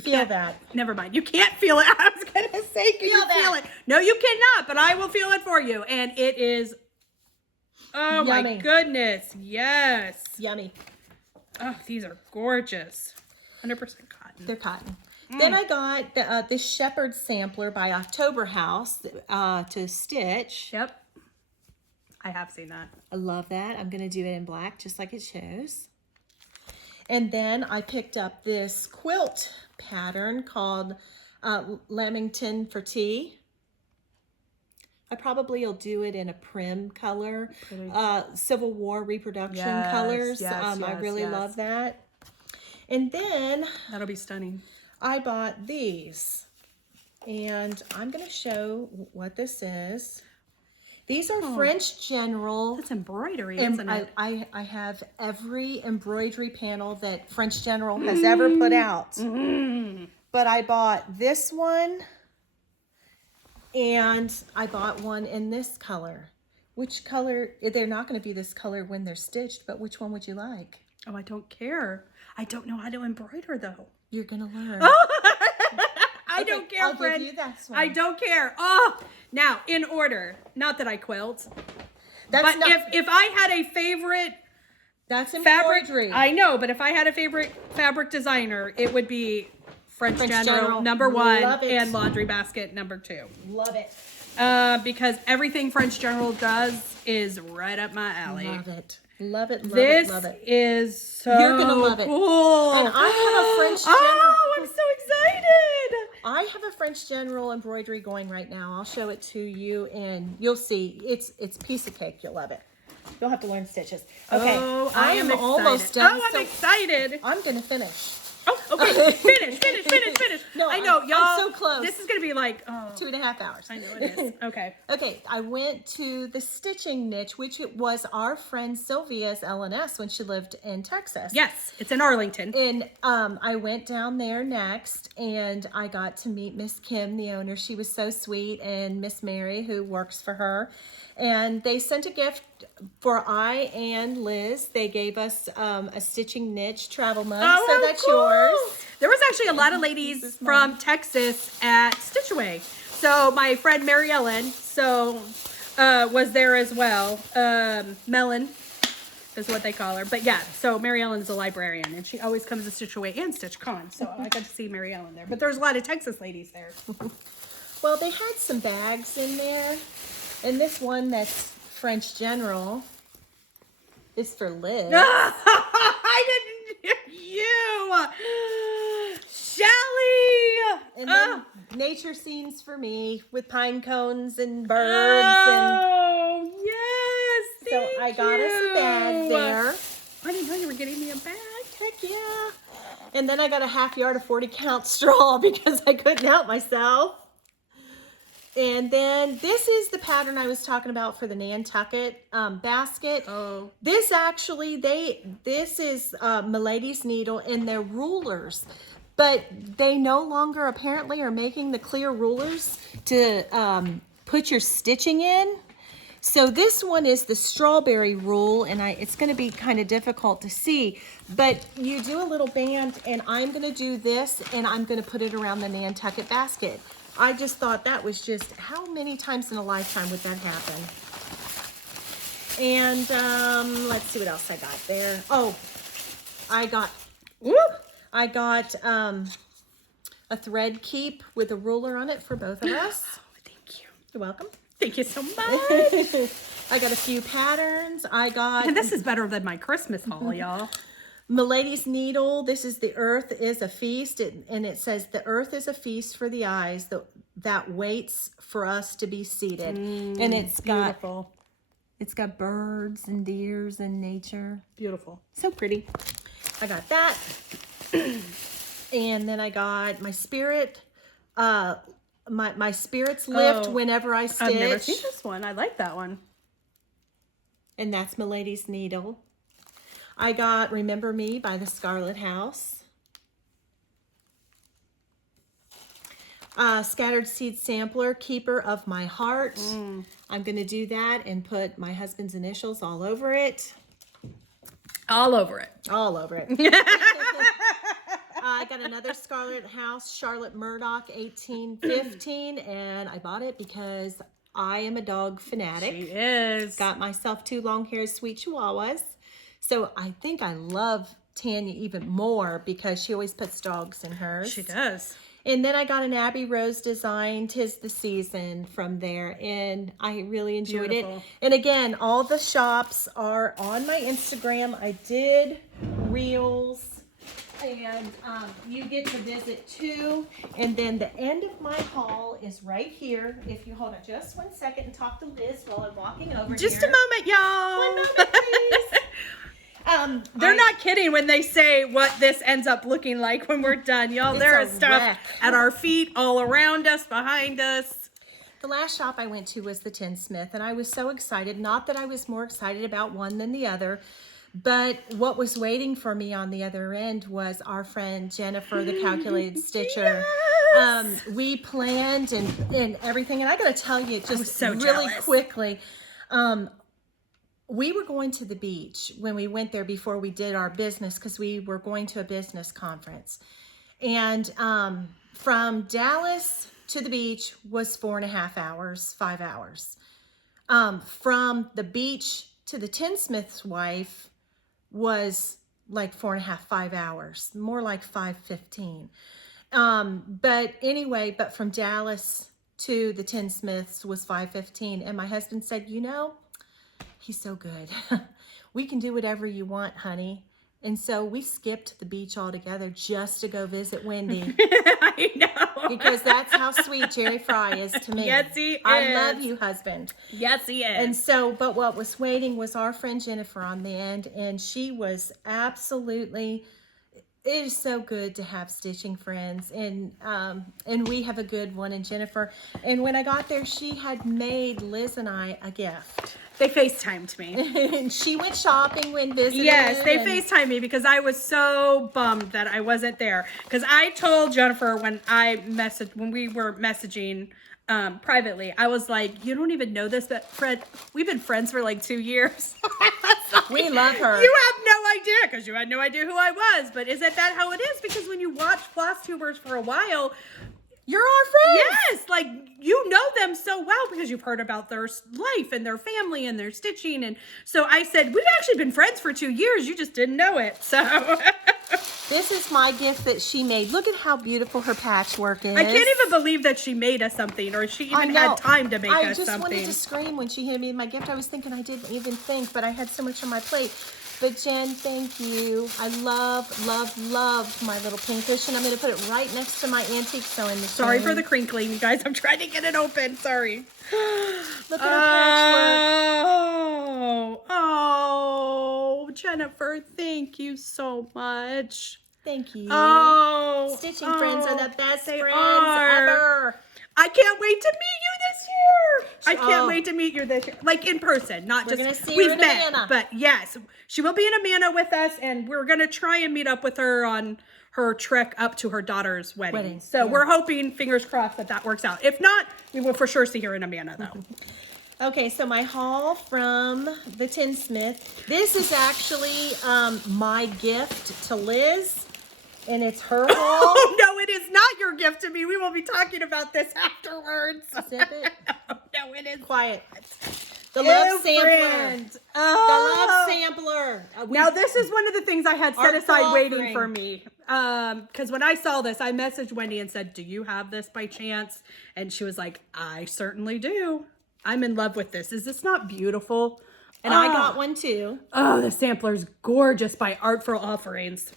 feel that? Never mind. You can't feel it. I was going to say, can you feel it? No, you cannot, but I will feel it for you. And it is, oh Yummy. my goodness. Yes. Yummy. Oh, these are gorgeous. 100% cotton. They're cotton. Then I got this Shepherd Sampler by October House to stitch. Yep. I have seen that. I love that. I'm going to do it in black just like it shows. And then I picked up this quilt pattern called Lamington for Tea. I probably will do it in a prim color. Civil War reproduction colors. I really love that. And then that'll be stunning. I bought these. And I'm going to show what this is. These are French General. That's embroidery, isn't it? I have every embroidery panel that French General has ever put out. But I bought this one, and I bought one in this color. Which color? They're not going to be this color when they're stitched, but which one would you like? Oh, I don't care. I don't know how to embroider, though. You're going to learn. I don't care, friend. Give you that one. I don't care. Oh, now in order. Not that I quilt. That's but if I had a favorite that's fabric, embroidery. I know, but if I had a favorite fabric designer, it would be French General number 1 and Laundry Basket number 2. Love it. Because everything French General does is right up my alley. Love it. Love it, love this it, love it. Is so You're going to love it. Cool. And I have a French General. Oh, I'm so excited. I have a French General embroidery going right now. I'll show it to you, and you'll see. It's piece of cake. You'll love it. You'll have to learn stitches. Okay, Oh, I am excited. almost done. Oh, I'm excited. I'm going to finish. Oh, okay. Finish. No, I know, y'all. I'm so close. This is going to be like 2.5 hours. I know it is. Okay. Okay, I went to the stitching niche, which it was our friend Sylvia's LNS when she lived in Texas. Yes, it's in Arlington. And I went down there next, and I got to meet Miss Kim, the owner. She was so sweet, and Miss Mary, who works for her. And they sent a gift for I and Liz. They gave us a stitching niche travel mug, so that's yours. There was actually a lot of ladies from Texas at Stitch Away. So my friend Mary Ellen was there as well. Melon is what they call her. But yeah, so Mary Ellen is a librarian, and she always comes to Stitch Away and Stitch Con. So I got to see Mary Ellen there. But there's a lot of Texas ladies there. Well, they had some bags in there. And this one that's French General is for Liz. I didn't you. Shellie! And then nature scenes for me with pine cones and birds. Oh, yes. So I got us a bag there. I didn't know you were getting me a bag. Heck yeah. And then I got a half yard of 40 count straw because I couldn't help myself. And then this is the pattern I was talking about for the Nantucket basket. Oh. This actually, this is Milady's needle and their rulers. But they no longer apparently are making the clear rulers to put your stitching in. So this one is the strawberry rule, and it's going to be kind of difficult to see. But you do a little band, and I'm going to do this, and I'm going to put it around the Nantucket basket. I just thought that was just, how many times in a lifetime would that happen? And let's see what else I got there. Oh, I got a thread keep with a ruler on it for both of us. Oh, thank you. You're welcome. Thank you so much. I got a few patterns. And this is better than my Christmas haul, y'all. Milady's needle. This is The Earth is a Feast. And it says, the earth is a feast for the eyes that waits for us to be seated. And it's beautiful. It's got birds and deers and nature. Beautiful. So pretty. I got that. And then I got my spirit. My spirits lift whenever I stitch. I've never seen this one. I like that one. And that's Milady's needle. I got Remember Me by the Scarlet House. Scattered Seed Sampler, Keeper of My Heart. I'm going to do that and put my husband's initials all over it. All over it. All over it. I got another Scarlet House Charlotte Murdoch 1815, and I bought it because I am a dog fanatic. She is. Got myself 2 long-haired sweet chihuahuas. So I think I love Tanya even more because she always puts dogs in hers. She does. And then I got an Abbey Rose design, 'Tis the Season, from there, and I really enjoyed it. And again, all the shops are on my Instagram. I did reels, and you get to visit too. And then the end of my haul is right here. If you hold on just 1 second and talk to Liz while I'm walking over Just here. a moment, y'all. 1 moment, please. They're not kidding when they say what this ends up looking like when we're done, y'all. There is stuff wreck. at our feet, all around us, behind us. The last shop I went to was the Tinsmith, and I was so excited. Not that I was more excited about one than the other, but what was waiting for me on the other end was our friend Jennifer, the calculated stitcher. Yes! We planned and everything, and I got to tell you, just so really jealous. quickly, we were going to the beach when we went there before we did our business because we were going to a business conference. And from Dallas to the beach was 4.5 hours, 5 hours. From the beach to the Tinsmith's wife was like 4.5, 5 hours, more like 5:15. But anyway, but from Dallas to the Tinsmiths was 5:15. And my husband said, you know, he's so good. We can do whatever you want, honey. And so we skipped the beach altogether just to go visit Wendy. I know. Because that's how sweet Jerry Fry is to me. Yes, he is. I love you, husband. Yes, he is. And so, but what was waiting was our friend Jennifer on the end, and she was absolutely, it is so good to have stitching friends, and we have a good one in Jennifer. And when I got there, she had made Liz and I a gift. They FaceTimed me. And she went shopping when visiting. Yes, they FaceTimed me because I was so bummed that I wasn't there. Because I told Jennifer when we were messaging privately, I was like, you don't even know this, but Fred, we've been friends for like 2 years. We love her. You have no idea because you had no idea who I was. But isn't that how it is? Because when you watch FlossTubers for a while, you're our friends. yes, like you know them so well because you've heard about their life and their family and their stitching. And so I said, we've actually been friends for 2 years. You just didn't know it. So this is my gift that she made. Look at how beautiful her patchwork is. I can't even believe that she made us something or she even had time to make us something. I just wanted to scream when she handed me my gift. I was thinking I didn't even think, but I had so much on my plate. But Jen, thank you. I love, love, love my little pink cushion. I'm going to put it right next to my antique sewing machine. Sorry for the crinkling, you guys. I'm trying to get it open. Sorry. Look at her patchwork. Oh, Jennifer, thank you so much. Thank you. Oh, Stitching friends are the best they friends are. ever. I can't wait to meet you this year. I can't wait to meet you this year. Like in person, not We're just gonna see her we've in met. Amana. But yes, she will be in Amana with us, and we're gonna try and meet up with her on her trek up to her daughter's wedding. So we're hoping, fingers crossed, that works out. If not, we will for sure see her in Amana though. Okay, so my haul from the Tinsmith. This is actually my gift to Liz, and it's her haul. Oh no, it is not your gift to me. We will be talking about this afterwards. Zip it. No, it is Quiet. The love sampler. friend. The love sampler. Now this is one of the things I had set aside waiting offering. for me. Because when I saw this, I messaged Wendy and said, do you have this by chance? And she was like, I certainly do. I'm in love with this. Is this not beautiful? And I got one too. Oh, the sampler's gorgeous by Artful Offerings.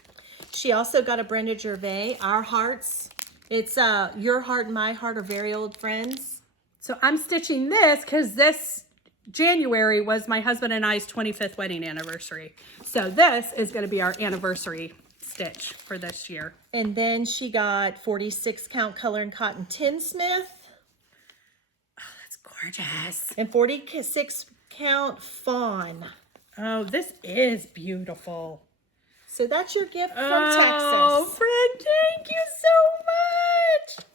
She also got a Brenda Gervais, Our Hearts. It's Your Heart and My Heart are very old friends. So I'm stitching this because this January was my husband and I's 25th wedding anniversary. So this is going to be our anniversary stitch for this year. And then she got 46 count color and cotton Tinsmith. Oh, that's gorgeous. And 46 count fawn. Oh, this is beautiful. So that's your gift from Oh, Texas. friend, thank you so much.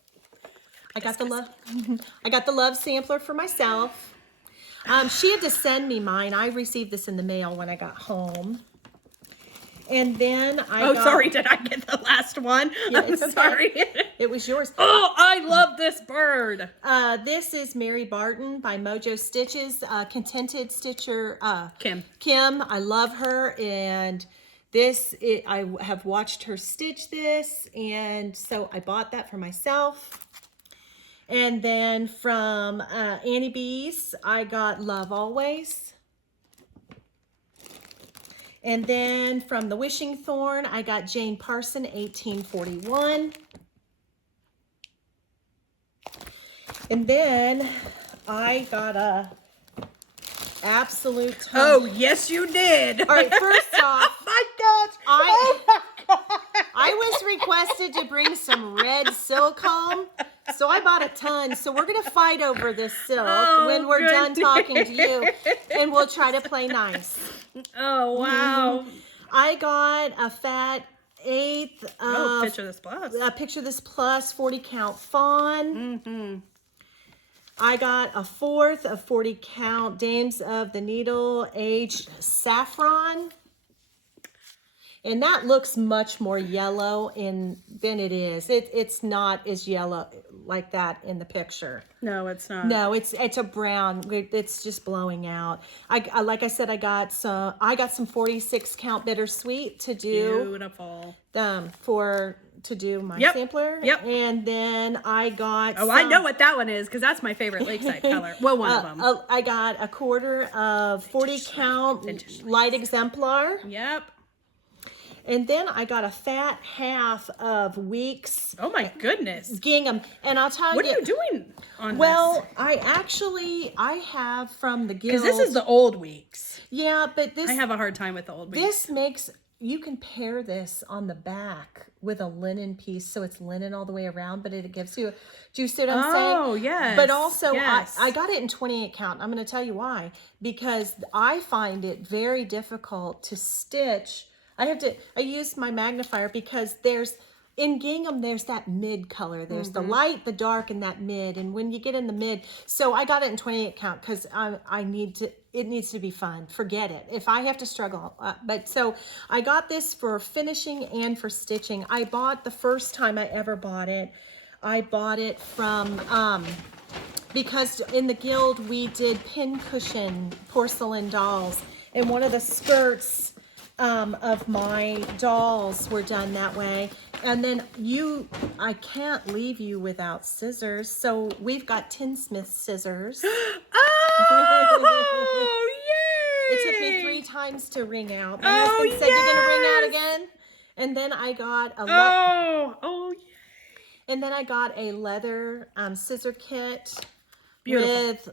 I got the love sampler for myself. She had to send me mine. I received this in the mail when I got home. And then I sorry, did I get the last one? Yeah, I'm it's okay. sorry. It was yours. Oh, I love this bird. This is Mary Barton by Mojo Stitches, Contented Stitcher. Kim. I love her, and I have watched her stitch this, and so I bought that for myself. And then from Annie B's, I got Love Always. And then from the Wishing Thorn, I got Jane Parson, 1841. And then I got a absolute ton. Oh, yes, you did. All right, first off, my gosh. I was requested to bring some red silk home, so I bought a ton. So we're going to fight over this silk when we're done talking to you, and we'll try to play nice. Oh, wow. I got a fat eighth of Picture This Plus. Picture This Plus 40 count fawn. I got a fourth of 40 count Dames of the Needle aged saffron. And that looks much more yellow than it is. It's not as yellow like that in the picture. No, it's not. No, it's a brown. It's just blowing out. Like I said, I got some 46 count bittersweet to do. Beautiful. To do my sampler. Yep. And then I got I know what that one is, because that's my favorite lakeside color. Well, one of them. I got a quarter of 40 count light exemplar. Yep. And then I got a fat half of Weeks. Oh my goodness. Gingham. And I'll tell you. What are you doing on this? Well, I have from the Guild. Because this is the old Weeks. Yeah, but this. I have a hard time with the old Weeks. You can pair this on the back with a linen piece, so it's linen all the way around, but it gives you, do you see what I'm saying? Oh, yes. But also, yes. I got it in 28 count. I'm going to tell you why. Because I find it very difficult to stitch. I use my magnifier because in gingham, there's that mid color. There's the light, the dark, and that mid. And when you get in the mid, so I got it in 28 count because it needs to be fun. Forget it. If I have to struggle. But so I got this for finishing and for stitching. I bought the first time I ever bought it. I bought it from, because in the Guild, we did pincushion porcelain dolls. And one of the skirts of my dolls were done that way. And then I can't leave you without scissors. So we've got Tinsmith scissors. Oh, yay! It took me 3 times to wring out. My husband said, "You're going to wring out again?" And then I got and then I got a leather scissor kit with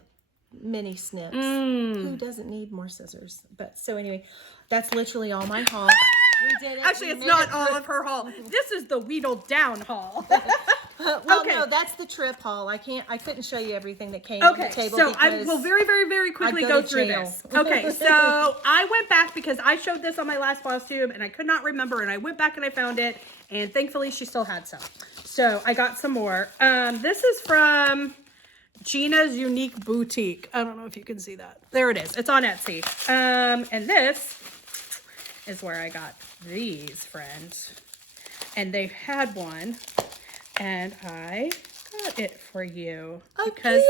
mini snips. Who doesn't need more scissors? But so anyway, that's literally all my haul. We did it. Actually, it's not all of her haul. This is the wheedled down haul. No, that's the trip haul. I couldn't show you everything that came on the table. So I will very, very, very quickly go through this. Okay, so I went back because I showed this on my last FlossTube and I could not remember, and I went back and I found it, and thankfully she still had some. So I got some more. This is from Gina's Unique Boutique. I don't know if you can see that. There it is. It's on Etsy. And this is where I got these, friends. And they had one, and I got it for you because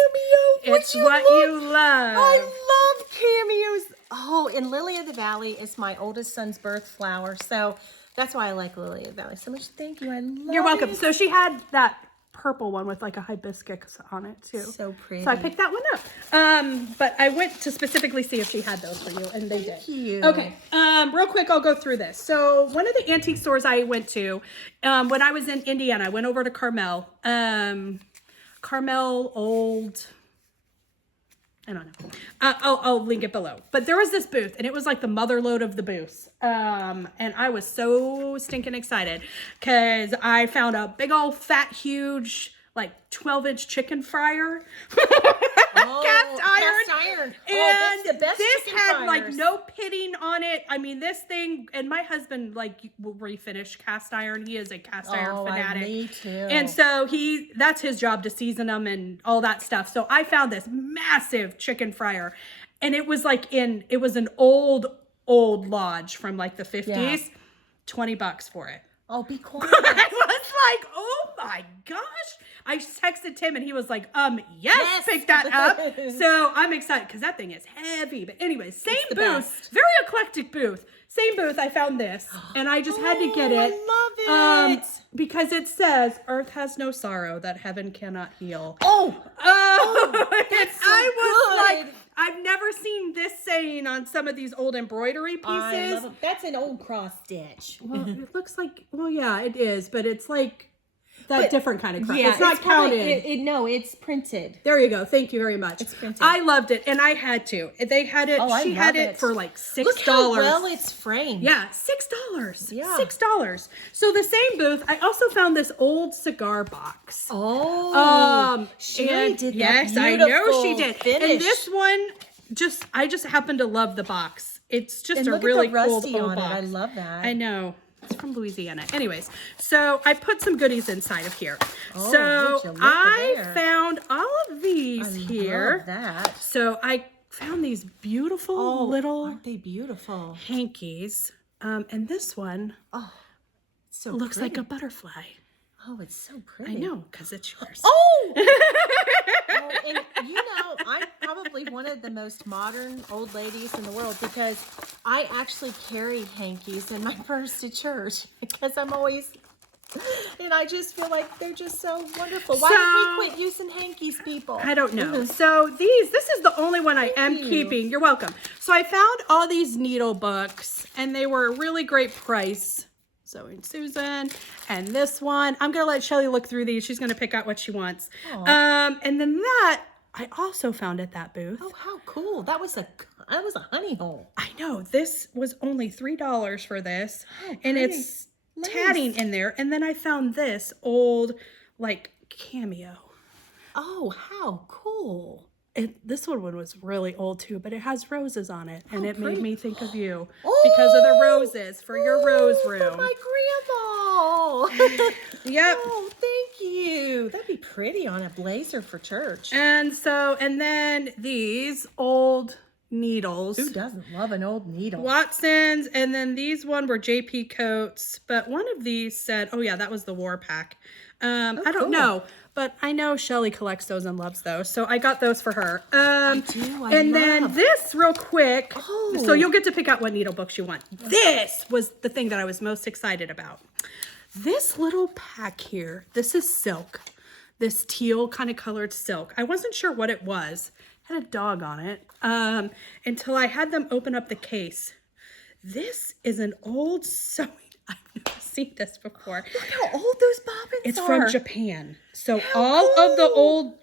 it's what you love. I love cameos. Oh, and Lily of the Valley is my oldest son's birth flower, so that's why I like Lily of the Valley so much. Thank you. I love You're welcome. it. So she had that purple one with like a hibiscus on it too. So pretty. So I picked that one up. But I went to specifically see if she had those for you, and they did. Thank you. Okay. Real quick, I'll go through this. So one of the antique stores I went to, when I was in Indiana, I went over to Carmel. Old. I don't know. I'll link it below. But there was this booth, and it was like the mother load of the booths. And I was so stinking excited because I found a big old fat, huge, like 12-inch chicken fryer. Cast iron. And And the best this chicken had like fryers. no pitting on it. I mean, this thing, and my husband like will refinish cast iron. He is a cast iron fanatic. Me too. And so that's his job to season them and all that stuff. So I found this massive chicken fryer, and it was like it was an old lodge from like the 50s. $20 for it. Oh, be quiet. I was like, oh my gosh. I texted Tim and he was like, yes, pick that up. So I'm excited because that thing is heavy. But anyway, same booth, best. very eclectic booth. Same booth, I found this and I just had to get it. I love it. Because it says, earth has no sorrow that heaven cannot heal. Oh, That's so good. Like, I've never seen this saying on some of these old embroidery pieces. I love it. That's an old cross stitch. Well, it looks like, well, yeah, it is, but it's like that different kind of cross. Yeah, it's not counted. No, it's printed. There you go. Thank you very much. It's printed. I loved it, and I had to. They had it. She had it for like $6. Look how well it's framed. Yeah, $6. Yeah, $6. So the same booth. I also found this old cigar box. Oh, Shellie did that. Yes, I know she did. Finish. And this one, I just happen to love the box. It's just and a look really at the cool rusty old on box. it. I love that. I know. It's from Louisiana. Anyways, so I put some goodies inside of here. Oh, so I found all of these here. Love that. So I found these beautiful little aren't they beautiful? hankies. And this one So looks pretty. like a butterfly. Oh, it's so pretty. I know, because it's yours. Oh! And you know, I'm probably one of the most modern old ladies in the world because I actually carry hankies in my purse to church because I'm always, and I just feel like they're just so wonderful. Why did we quit using hankies, people? I don't know. So this is the only one I am keeping. You're welcome. So I found all these needle books and they were a really great price. Sewing Susan, and this one. I'm gonna let Shellie look through these. She's gonna pick out what she wants. And then that I also found at that booth. Oh, how cool! That was a honey hole. I know, this was only $3 for this, and it's Nice. tatting in there. And then I found this old like cameo. Oh, how cool! This one was really old too, but it has roses on it, and it pretty. made me think of you because of the roses for your rose room. For my grandma. Yep. Oh, thank you. That'd be pretty on a blazer for church. And then these old needles. Who doesn't love an old needle? Watson's, and then these one were JP Coats, but one of these said, oh yeah, that was the War Pack. I don't cool. know, but I know Shellie collects those and loves those, so I got those for her. I do. Then this real quick, Oh. so you'll get to pick out what needle books you want. This was the thing that I was most excited about. This little pack here, this is silk, this teal kind of colored silk. I wasn't sure what it was. It had a dog on it until I had them open up the case. This is an old sewing. I've never seen this before. Look how old those bobbins It's are. from Japan. So all of the old,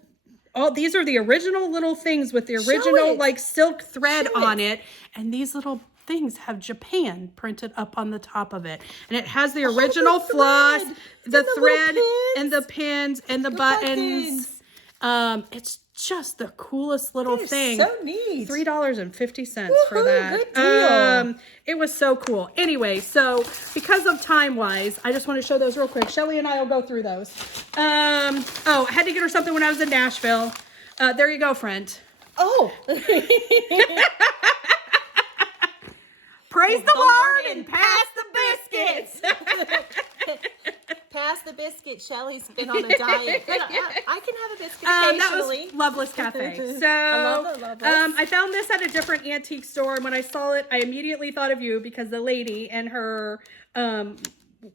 these are the original little things with the original like silk thread on it. And these little things have Japan printed up on the top of it. And it has the original floss, the thread, and the pins, and the buttons. It's just the coolest little thing. So neat. $3.50 for that. Good deal. It was so cool. Anyway, so because of time wise, I just want to show those real quick. Shellie and I will go through those. I had to get her something when I was in Nashville. There you go, friend. Oh. Praise the Lord and pass the biscuits. Pass the biscuit. Shelley's been on a diet. But I can have a biscuit occasionally. That was Loveless Cafe. So I love the Loveless. I found this at a different antique store, and when I saw it, I immediately thought of you because the lady and her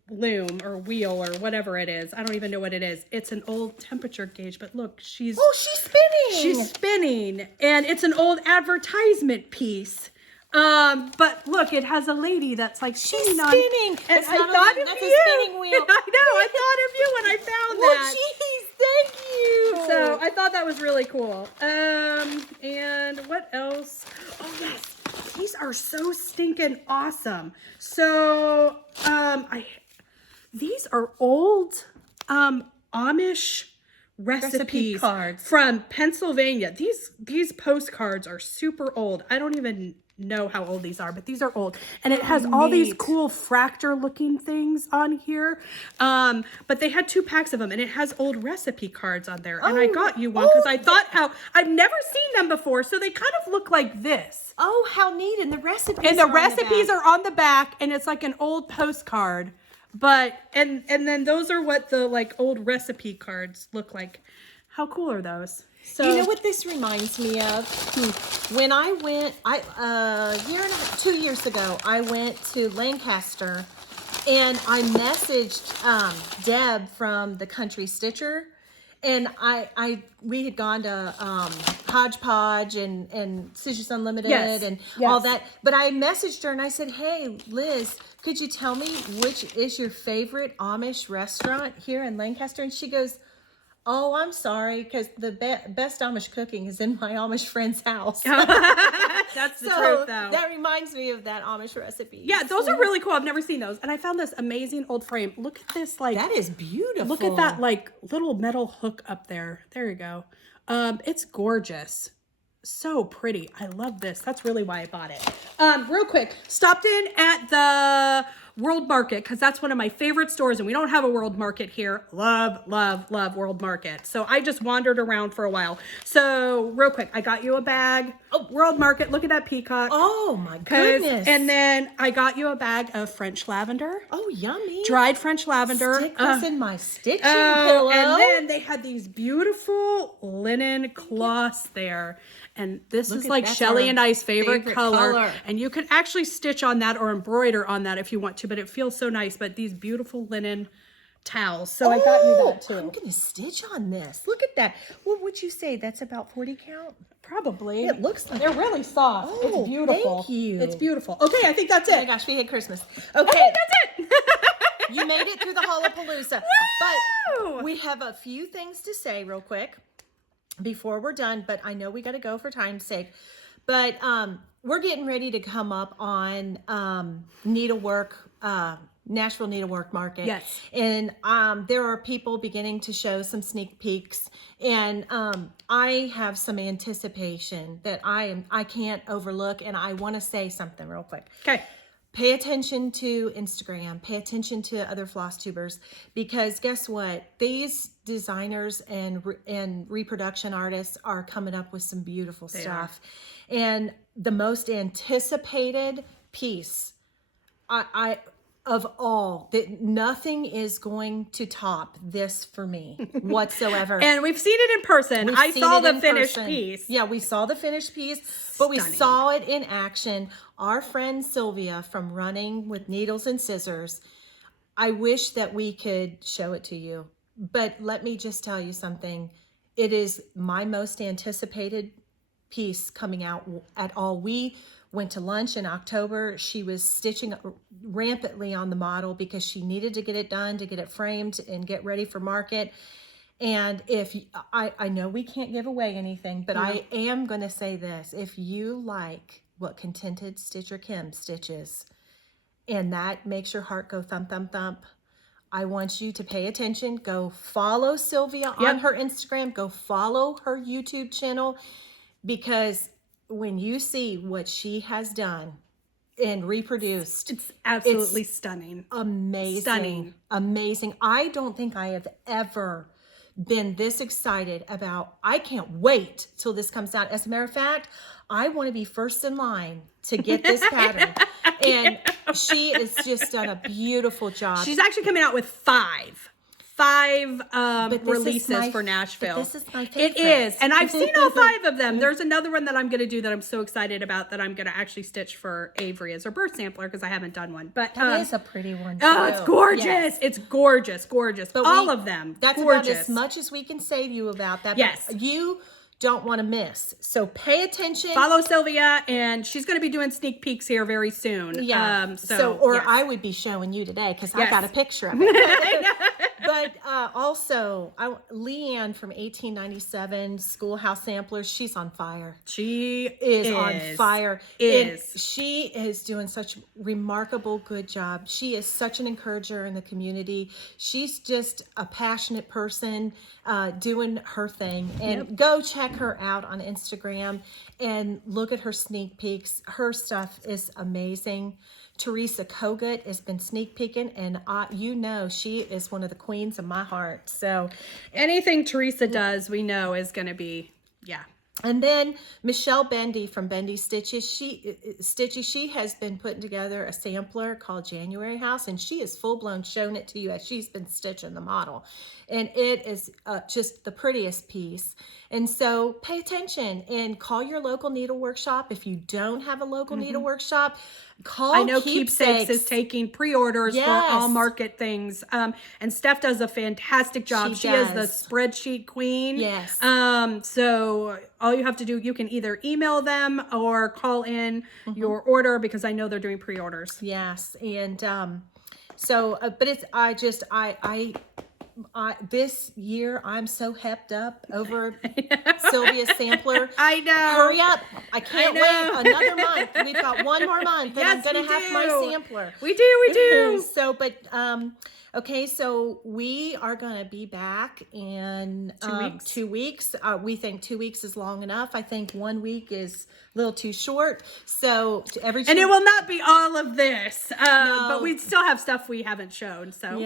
loom or wheel or whatever it is, I don't even know what it is. It's an old temperature gauge, but look, she's spinning. She's spinning, and it's an old advertisement piece. But look, it has a lady that's like spinning. And I thought of you. A spinning wheel. I know. I thought of you when I found that. Jeez, thank you. So I thought that was really cool. And what else? Oh yes, these are so stinking awesome. So these are old Amish recipe cards from Pennsylvania. These postcards are super old. I don't even know how old these are, but these are old. And it has all these cool fracture looking things on here. But they had 2 packs of them, and it has old recipe cards on there. And I got you one because I thought I've never seen them before. So they kind of look like this. Oh, how neat. And the recipes are on the back, and it's like an old postcard. But, and then those are what the like old recipe cards look like. How cool are those? So, you know what this reminds me of? When I went, 2 years ago, I went to Lancaster, and I messaged Deb from the Country Stitcher, and we had gone to Hodgepodge and Stitches Unlimited and all that. But I messaged her and I said, "Hey, Liz, could you tell me which is your favorite Amish restaurant here in Lancaster?" And she goes, "Oh, I'm sorry, because the best Amish cooking is in my Amish friend's house." That's the truth, though. That reminds me of that Amish recipe. Yeah, those are really cool. I've never seen those. And I found this amazing old frame. Look at this, like... That is beautiful. Look at that, like, little metal hook up there. There you go. It's gorgeous. So pretty. I love this. That's really why I bought it. Real quick, stopped in at the World Market because that's one of my favorite stores, and we don't have a World Market here. Love, love, love World Market. So I just wandered around for a while. So real quick, I got you a bag. Oh, World Market. Look at that peacock. Oh my goodness. And then I got you a bag of French lavender. Oh, yummy. Dried French lavender. Stick this in my stitching pillow. And then they had these beautiful linen cloths there. And this is like Shellie and I's favorite color. And you can actually stitch on that or embroider on that if you want to, but it feels so nice. But these beautiful linen towels. So I got you that too. I'm going to stitch on this. Look at that. What would you say? That's about 40 count? Probably. It looks like they're really soft. Oh, it's beautiful. Thank you. It's beautiful. Okay, I think that's it. Oh my gosh, we hit Christmas. Okay, that's it. You made it through the Haulapaloosa. Woo! But we have a few things to say real quick before we're done, but I know we got to go for time's sake. But we're getting ready to come up on needlework, Nashville Needlework Market. Yes. And there are people beginning to show some sneak peeks, and I have some anticipation that I can't overlook, and I want to say something real quick. Okay. Pay attention to Instagram. Pay attention to other FlossTubers, because guess what? These designers and reproduction artists are coming up with some beautiful stuff. And the most anticipated piece, of all, that nothing is going to top this for me whatsoever. And we've seen it in person. I saw the finished piece. Yeah, we saw the finished piece, but we saw it in action. Our friend Sylvia from Running with Needles and Scissors, I wish that we could show it to you, but let me just tell you something. It is my most anticipated piece coming out at all. We went to lunch in October. She was stitching rampantly on the model because she needed to get it done, to get it framed and get ready for market. And if I know we can't give away anything, but I am going to say this. If you like what Contented Stitcher Kim stitches, and that makes your heart go thump, thump, thump, I want you to pay attention. Go follow Sylvia on her Instagram. Go follow her YouTube channel, because when you see what she has done and reproduced, it's absolutely stunning. Amazing. Stunning. Amazing. I don't think I have ever been this excited about, I can't wait till this comes out. As a matter of fact, I want to be first in line to get this pattern. And she has just done a beautiful job. She's actually coming out with five releases for Nashville. This is my favorite. It is. And I've seen all 5 of them. There's another one that I'm going to do that I'm so excited about that I'm going to actually stitch for Avery as her birth sampler, because I haven't done one. But that is a pretty one too. Oh, it's gorgeous. Yes. It's gorgeous, gorgeous. But all of them. That's gorgeous. About as much as we can say to you about that. Yes. But you don't want to miss. So pay attention. Follow Sylvia, and she's going to be doing sneak peeks here very soon. Yeah. I would be showing you today because I got a picture of it. But also, Leanne from 1897 Schoolhouse Samplers, she's on fire. She is on fire. Is. She is doing such remarkable good job. She is such an encourager in the community. She's just a passionate person doing her thing. And go check her out on Instagram and look at her sneak peeks. Her stuff is amazing. Teresa Kogut has been sneak peeking, and you know she is one of the queens of my heart. So anything Teresa does, we know is going to be, And then Michelle Bendy from Bendy Stitches, she has been putting together a sampler called January House, and she is full-blown showing it to you as she's been stitching the model. And it is just the prettiest piece. And so pay attention and call your local needlework shop. If you don't have a local needlework shop, call I know Keepsakes is taking pre-orders for all market things. And Steph does a fantastic job. She is the spreadsheet queen. Yes. So all you have to do, you can either email them or call in your order, because I know they're doing pre-orders. Yes. And but it's, this year I'm so hepped up over Sylvia's sampler. I know. Hurry up. I can't wait another month. We've got one more month and I'm going to have my sampler. We do. So, but, okay, so we are going to be back in 2 weeks. We think 2 weeks is long enough. I think 1 week is a little too short. So and it will not be all of this, but we still have stuff we haven't shown. So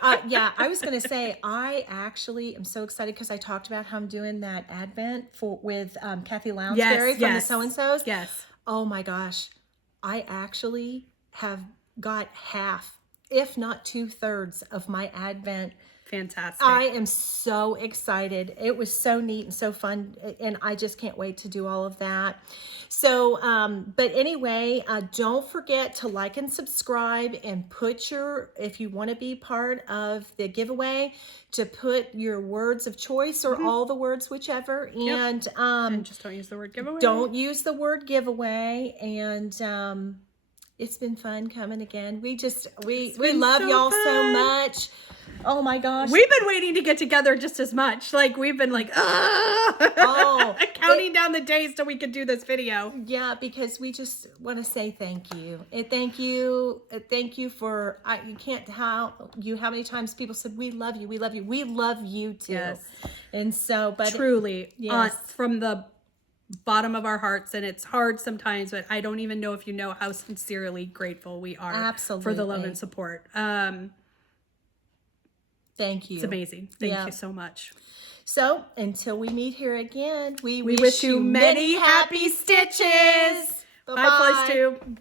I was going to say, I actually am so excited because I talked about how I'm doing that Advent with Kathy Lounsbury from the So-and-Sos. Yes. Oh my gosh. I actually have got half, if not 2/3 of my Advent. Fantastic. I am so excited. It was so neat and so fun, and I just can't wait to do all of that. So, but anyway, don't forget to like and subscribe, and if you want to be part of the giveaway, to put your words of choice or all the words, whichever. And just don't use the word giveaway. Don't use the word giveaway. And it's been fun coming again. We love y'all so much. Oh my gosh. We've been waiting to get together just as much. Like, we've been like, counting down the days till we could do this video. Yeah, because we just want to say thank you. And thank you for, you can't how many times people said, we love you, we love you. We love you too. Yes. And so, but truly, from the bottom of our hearts, and it's hard sometimes, but I don't even know if you know how sincerely grateful we are for the love and support. Thank you. It's amazing. Thank you so much. So until we meet here again, we wish you many happy stitches. Bye-bye. Bye, FlossTube.